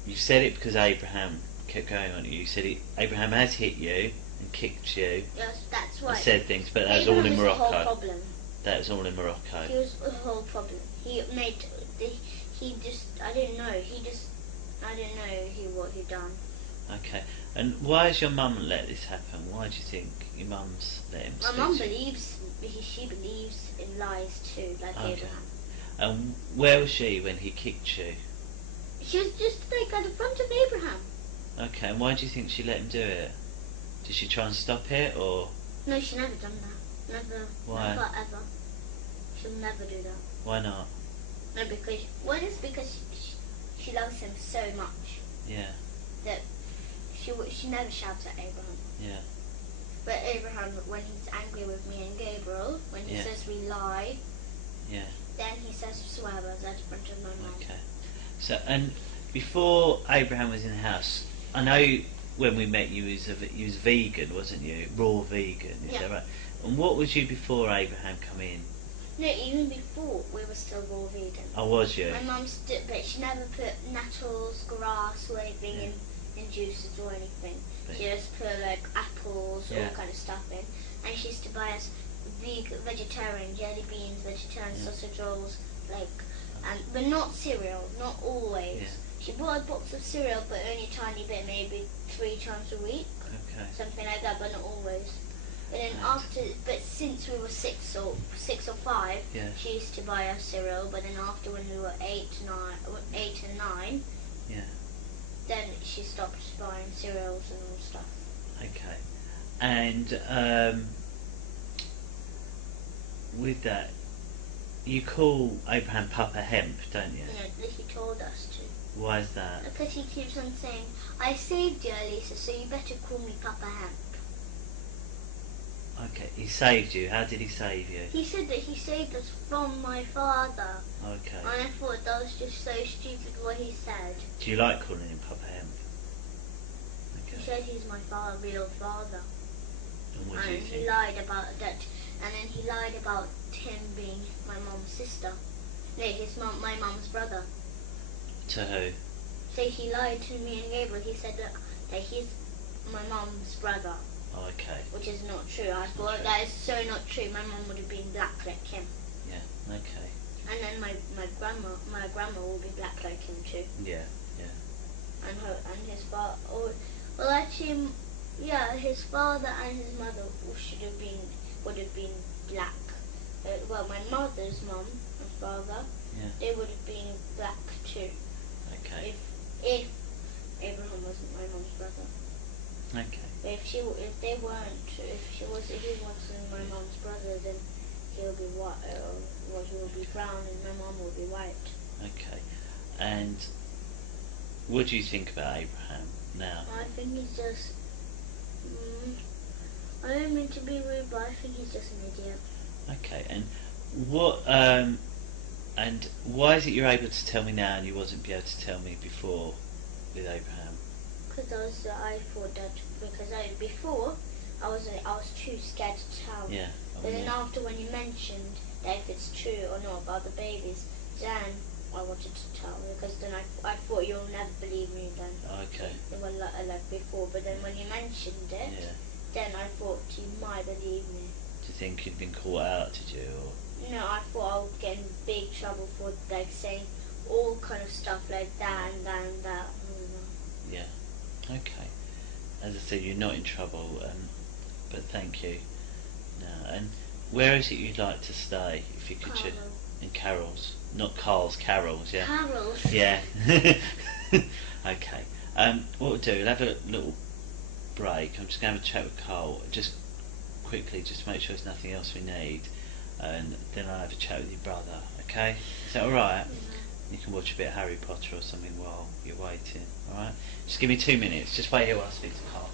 you said it because Abraham kept going on you. You said Abraham has hit you and kicked you. Yes, that's right. And said things, but that was Abraham all in is Morocco. The whole problem. That was all in Morocco. He was the whole problem. I didn't know. I didn't know what he done. Okay. And why has your mum let this happen? Why do you think your mum's let him My speak mum to you? believes, she believes in lies too, like Abraham. And where was she when he kicked you? She was just like at the front of Abraham. Okay, and why do you think she let him do it? Did she try and stop it, or? No, she never done that. Never. Why? Never ever. She'll never do that. Why not? No, because she loves him so much Yeah. that she never shouts at Abraham. Yeah. But Abraham, when he's angry with me and Gabriel, when he says we lie, Yeah. then he says swear words at the front of my mouth. Okay. So, and before Abraham was in the house, I know when we met you was vegan, wasn't you? Raw vegan, is that right? And what was you before Abraham come in? No, even before we were still raw vegan. Oh, was you? My mum but she never put nettles, grass, or anything in juices or anything. But- She just put like apples, Yeah. all kind of stuff in. And she used to buy us vegetarian jelly beans, vegetarian sausage rolls, like, but not cereal, not always. Yeah. She bought a box of cereal, but only a tiny bit, maybe 3 times a week, Okay. something like that, but not always. And then Right. but since we were 6 or 5, Yeah. she used to buy us cereal. But then after, when we were 8 and 9, Yeah. then she stopped buying cereals and all stuff. Okay. And with that, you call Abraham Papa Hemp, don't you? Yeah, he told us to. Why is that? Because he keeps on saying, "I saved you, Elisa, so you better call me Papa Hemp." Okay, he saved you. How did he save you? He said that he saved us from my father. Okay. And I thought that was just so stupid what he said. Do you like calling him Papa Hemp? He Okay. said he's my real father. And what do you And he think? lied about that. And then he lied about him being my mum's sister. No, my mum's brother. To who? So he lied to me and Gabriel. He said that he's my mum's brother, Okay. which is not true. I thought true. that is so not true. My mum would have been black like him. Yeah. Okay. And then my grandma will be black like him too. Yeah. Yeah. And his father. Well, actually, yeah, his father and his mother would have been black. Well, my mother's mum and father, Yeah. they would have been black too. Okay. If Abraham wasn't my mum's brother. Okay. But if he wasn't my mum's brother, then he'll be white. He will be brown, and my mum will be white. Okay. And what do you think about Abraham now? I think he's just. I don't mean to be rude, but I think he's just an idiot. Okay. And what? And why is it you're able to tell me now and you wasn't be able to tell me before with Abraham? Because I thought that before I was too scared to tell. Yeah. But then after, when you mentioned that if it's true or not about the babies, then I wanted to tell, because then I thought you'll never believe me then. Okay. Well, like before, but then when you mentioned it, Yeah. then I thought you might believe me. Do you think you'd been caught out? Did you? Or? No, I thought I would get in big trouble for like saying all kind of stuff like that and that and that. Yeah. Okay. As I said, you're not in trouble, but thank you. No. And where is it you'd like to stay, if you could? Carol. In Carol's, not Carl's. Carol's. Yeah. Carol. Yeah. Okay. What we'll do, we'll have a little break. I'm just going to have a chat with Carl, just quickly, just to make sure there's nothing else we need, and then I'll have a chat with your brother. Okay? Is that all right? You can watch a bit of Harry Potter or something while you're waiting. All right? Just give me 2 minutes. Just wait here while I speak to Carl.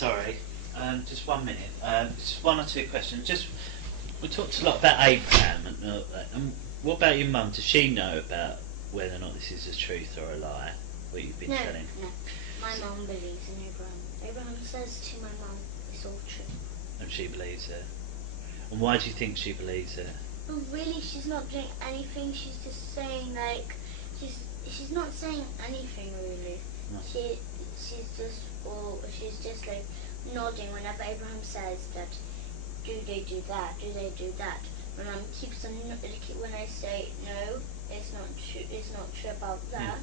Sorry, just 1 minute. Just one or two questions. We talked a lot about Abraham, and what about your mum? Does she know about whether or not this is a truth or a lie? What you've been telling? No. My mum believes in Abraham. Abraham says to my mum, it's all true. And she believes it. And why do you think she believes it? Well, really, she's not doing anything. She's just saying like, she's not saying anything really. No. She's just like nodding whenever Abraham says that. Do they do that? Do they do that? My mum keeps on when I say no, it's not true. It's not true about that.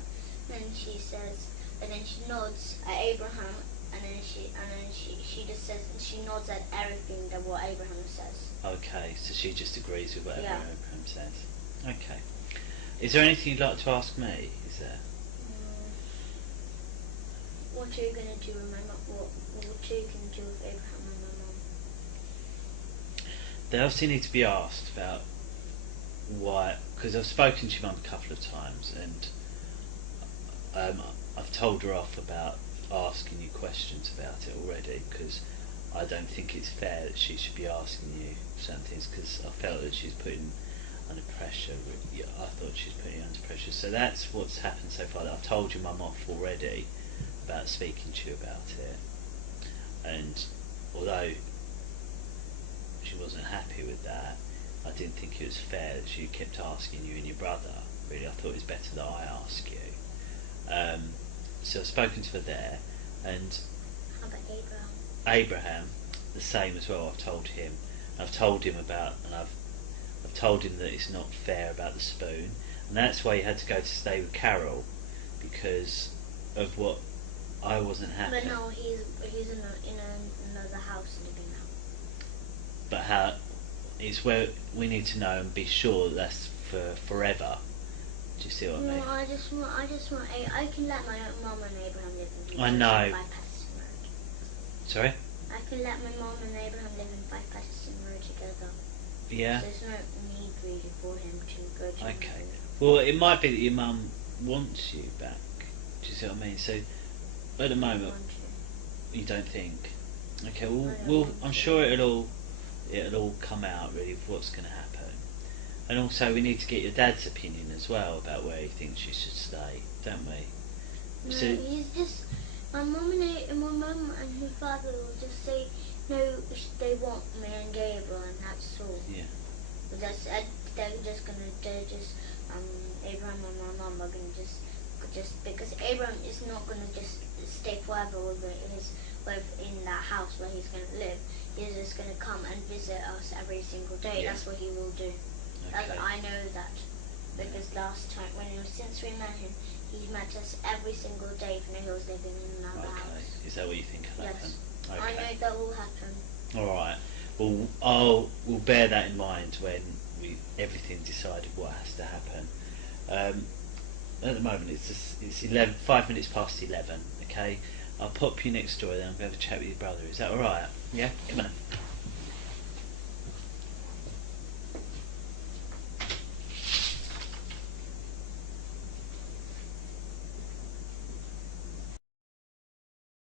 Then she says, and then she nods at Abraham, and then she just says, she nods at everything that what Abraham says. Okay, so she just agrees with whatever Abraham says. Okay. Is there anything you'd like to ask me? Is there? What are you going to do with my mum? What are you going to do with Abraham and my mum? They obviously need to be asked about why, because I've spoken to your mum a couple of times, and I've told her off about asking you questions about it already, because I don't think it's fair that she should be asking you certain things, because I felt that she's putting under pressure. I thought she was putting you under pressure. So that's what's happened so far. That I've told your mum off already about speaking to you about it, and although she wasn't happy with that, I didn't think it was fair that she kept asking you and your brother. Really, I thought it was better that I ask you. So I've spoken to her there, and how about Abraham? Abraham, the same as well. I've told him. I've told him about, and I've told him that it's not fair about the spoon, and that's why he had to go to stay with Carol, because of what I wasn't happy. But no, he's in another house living now. But how? It's where we need to know and be sure that that's for forever. Do you see what I mean? No, I just want. I can let my mum and Abraham live in. I know. By Patterson Road. Sorry? I can let my mum and Abraham live in by Patterson Road together. Yeah. There's no need really for him to go to. Okay. Well, it might be that your mum wants you back. Do you see what I mean? So, at the moment, you don't think. Okay. Well, I'm sure it'll all come out really of what's going to happen. And also, we need to get your dad's opinion as well about where he thinks you should stay, don't we? No, So, he's just my mum and her father will just say no. They want me and Gabriel, and that's all. yeah. But Abraham and my mum are gonna just because Abraham is not gonna just stay forever in that house where he's gonna live. He's just gonna come and visit us every single day. Yeah. That's what he will do. Okay. I know that because last time since we met him, he met us every single day when he was living in another house. Is that what you think will happen? Yes. Okay. I know that will happen. All right. Well, we'll bear that in mind when everything decided what has to happen. At the moment, it's 5 minutes past 11. Okay. I'll pop you next door, then I'm going to have a chat with your brother. Is that all right? Yeah. Come on.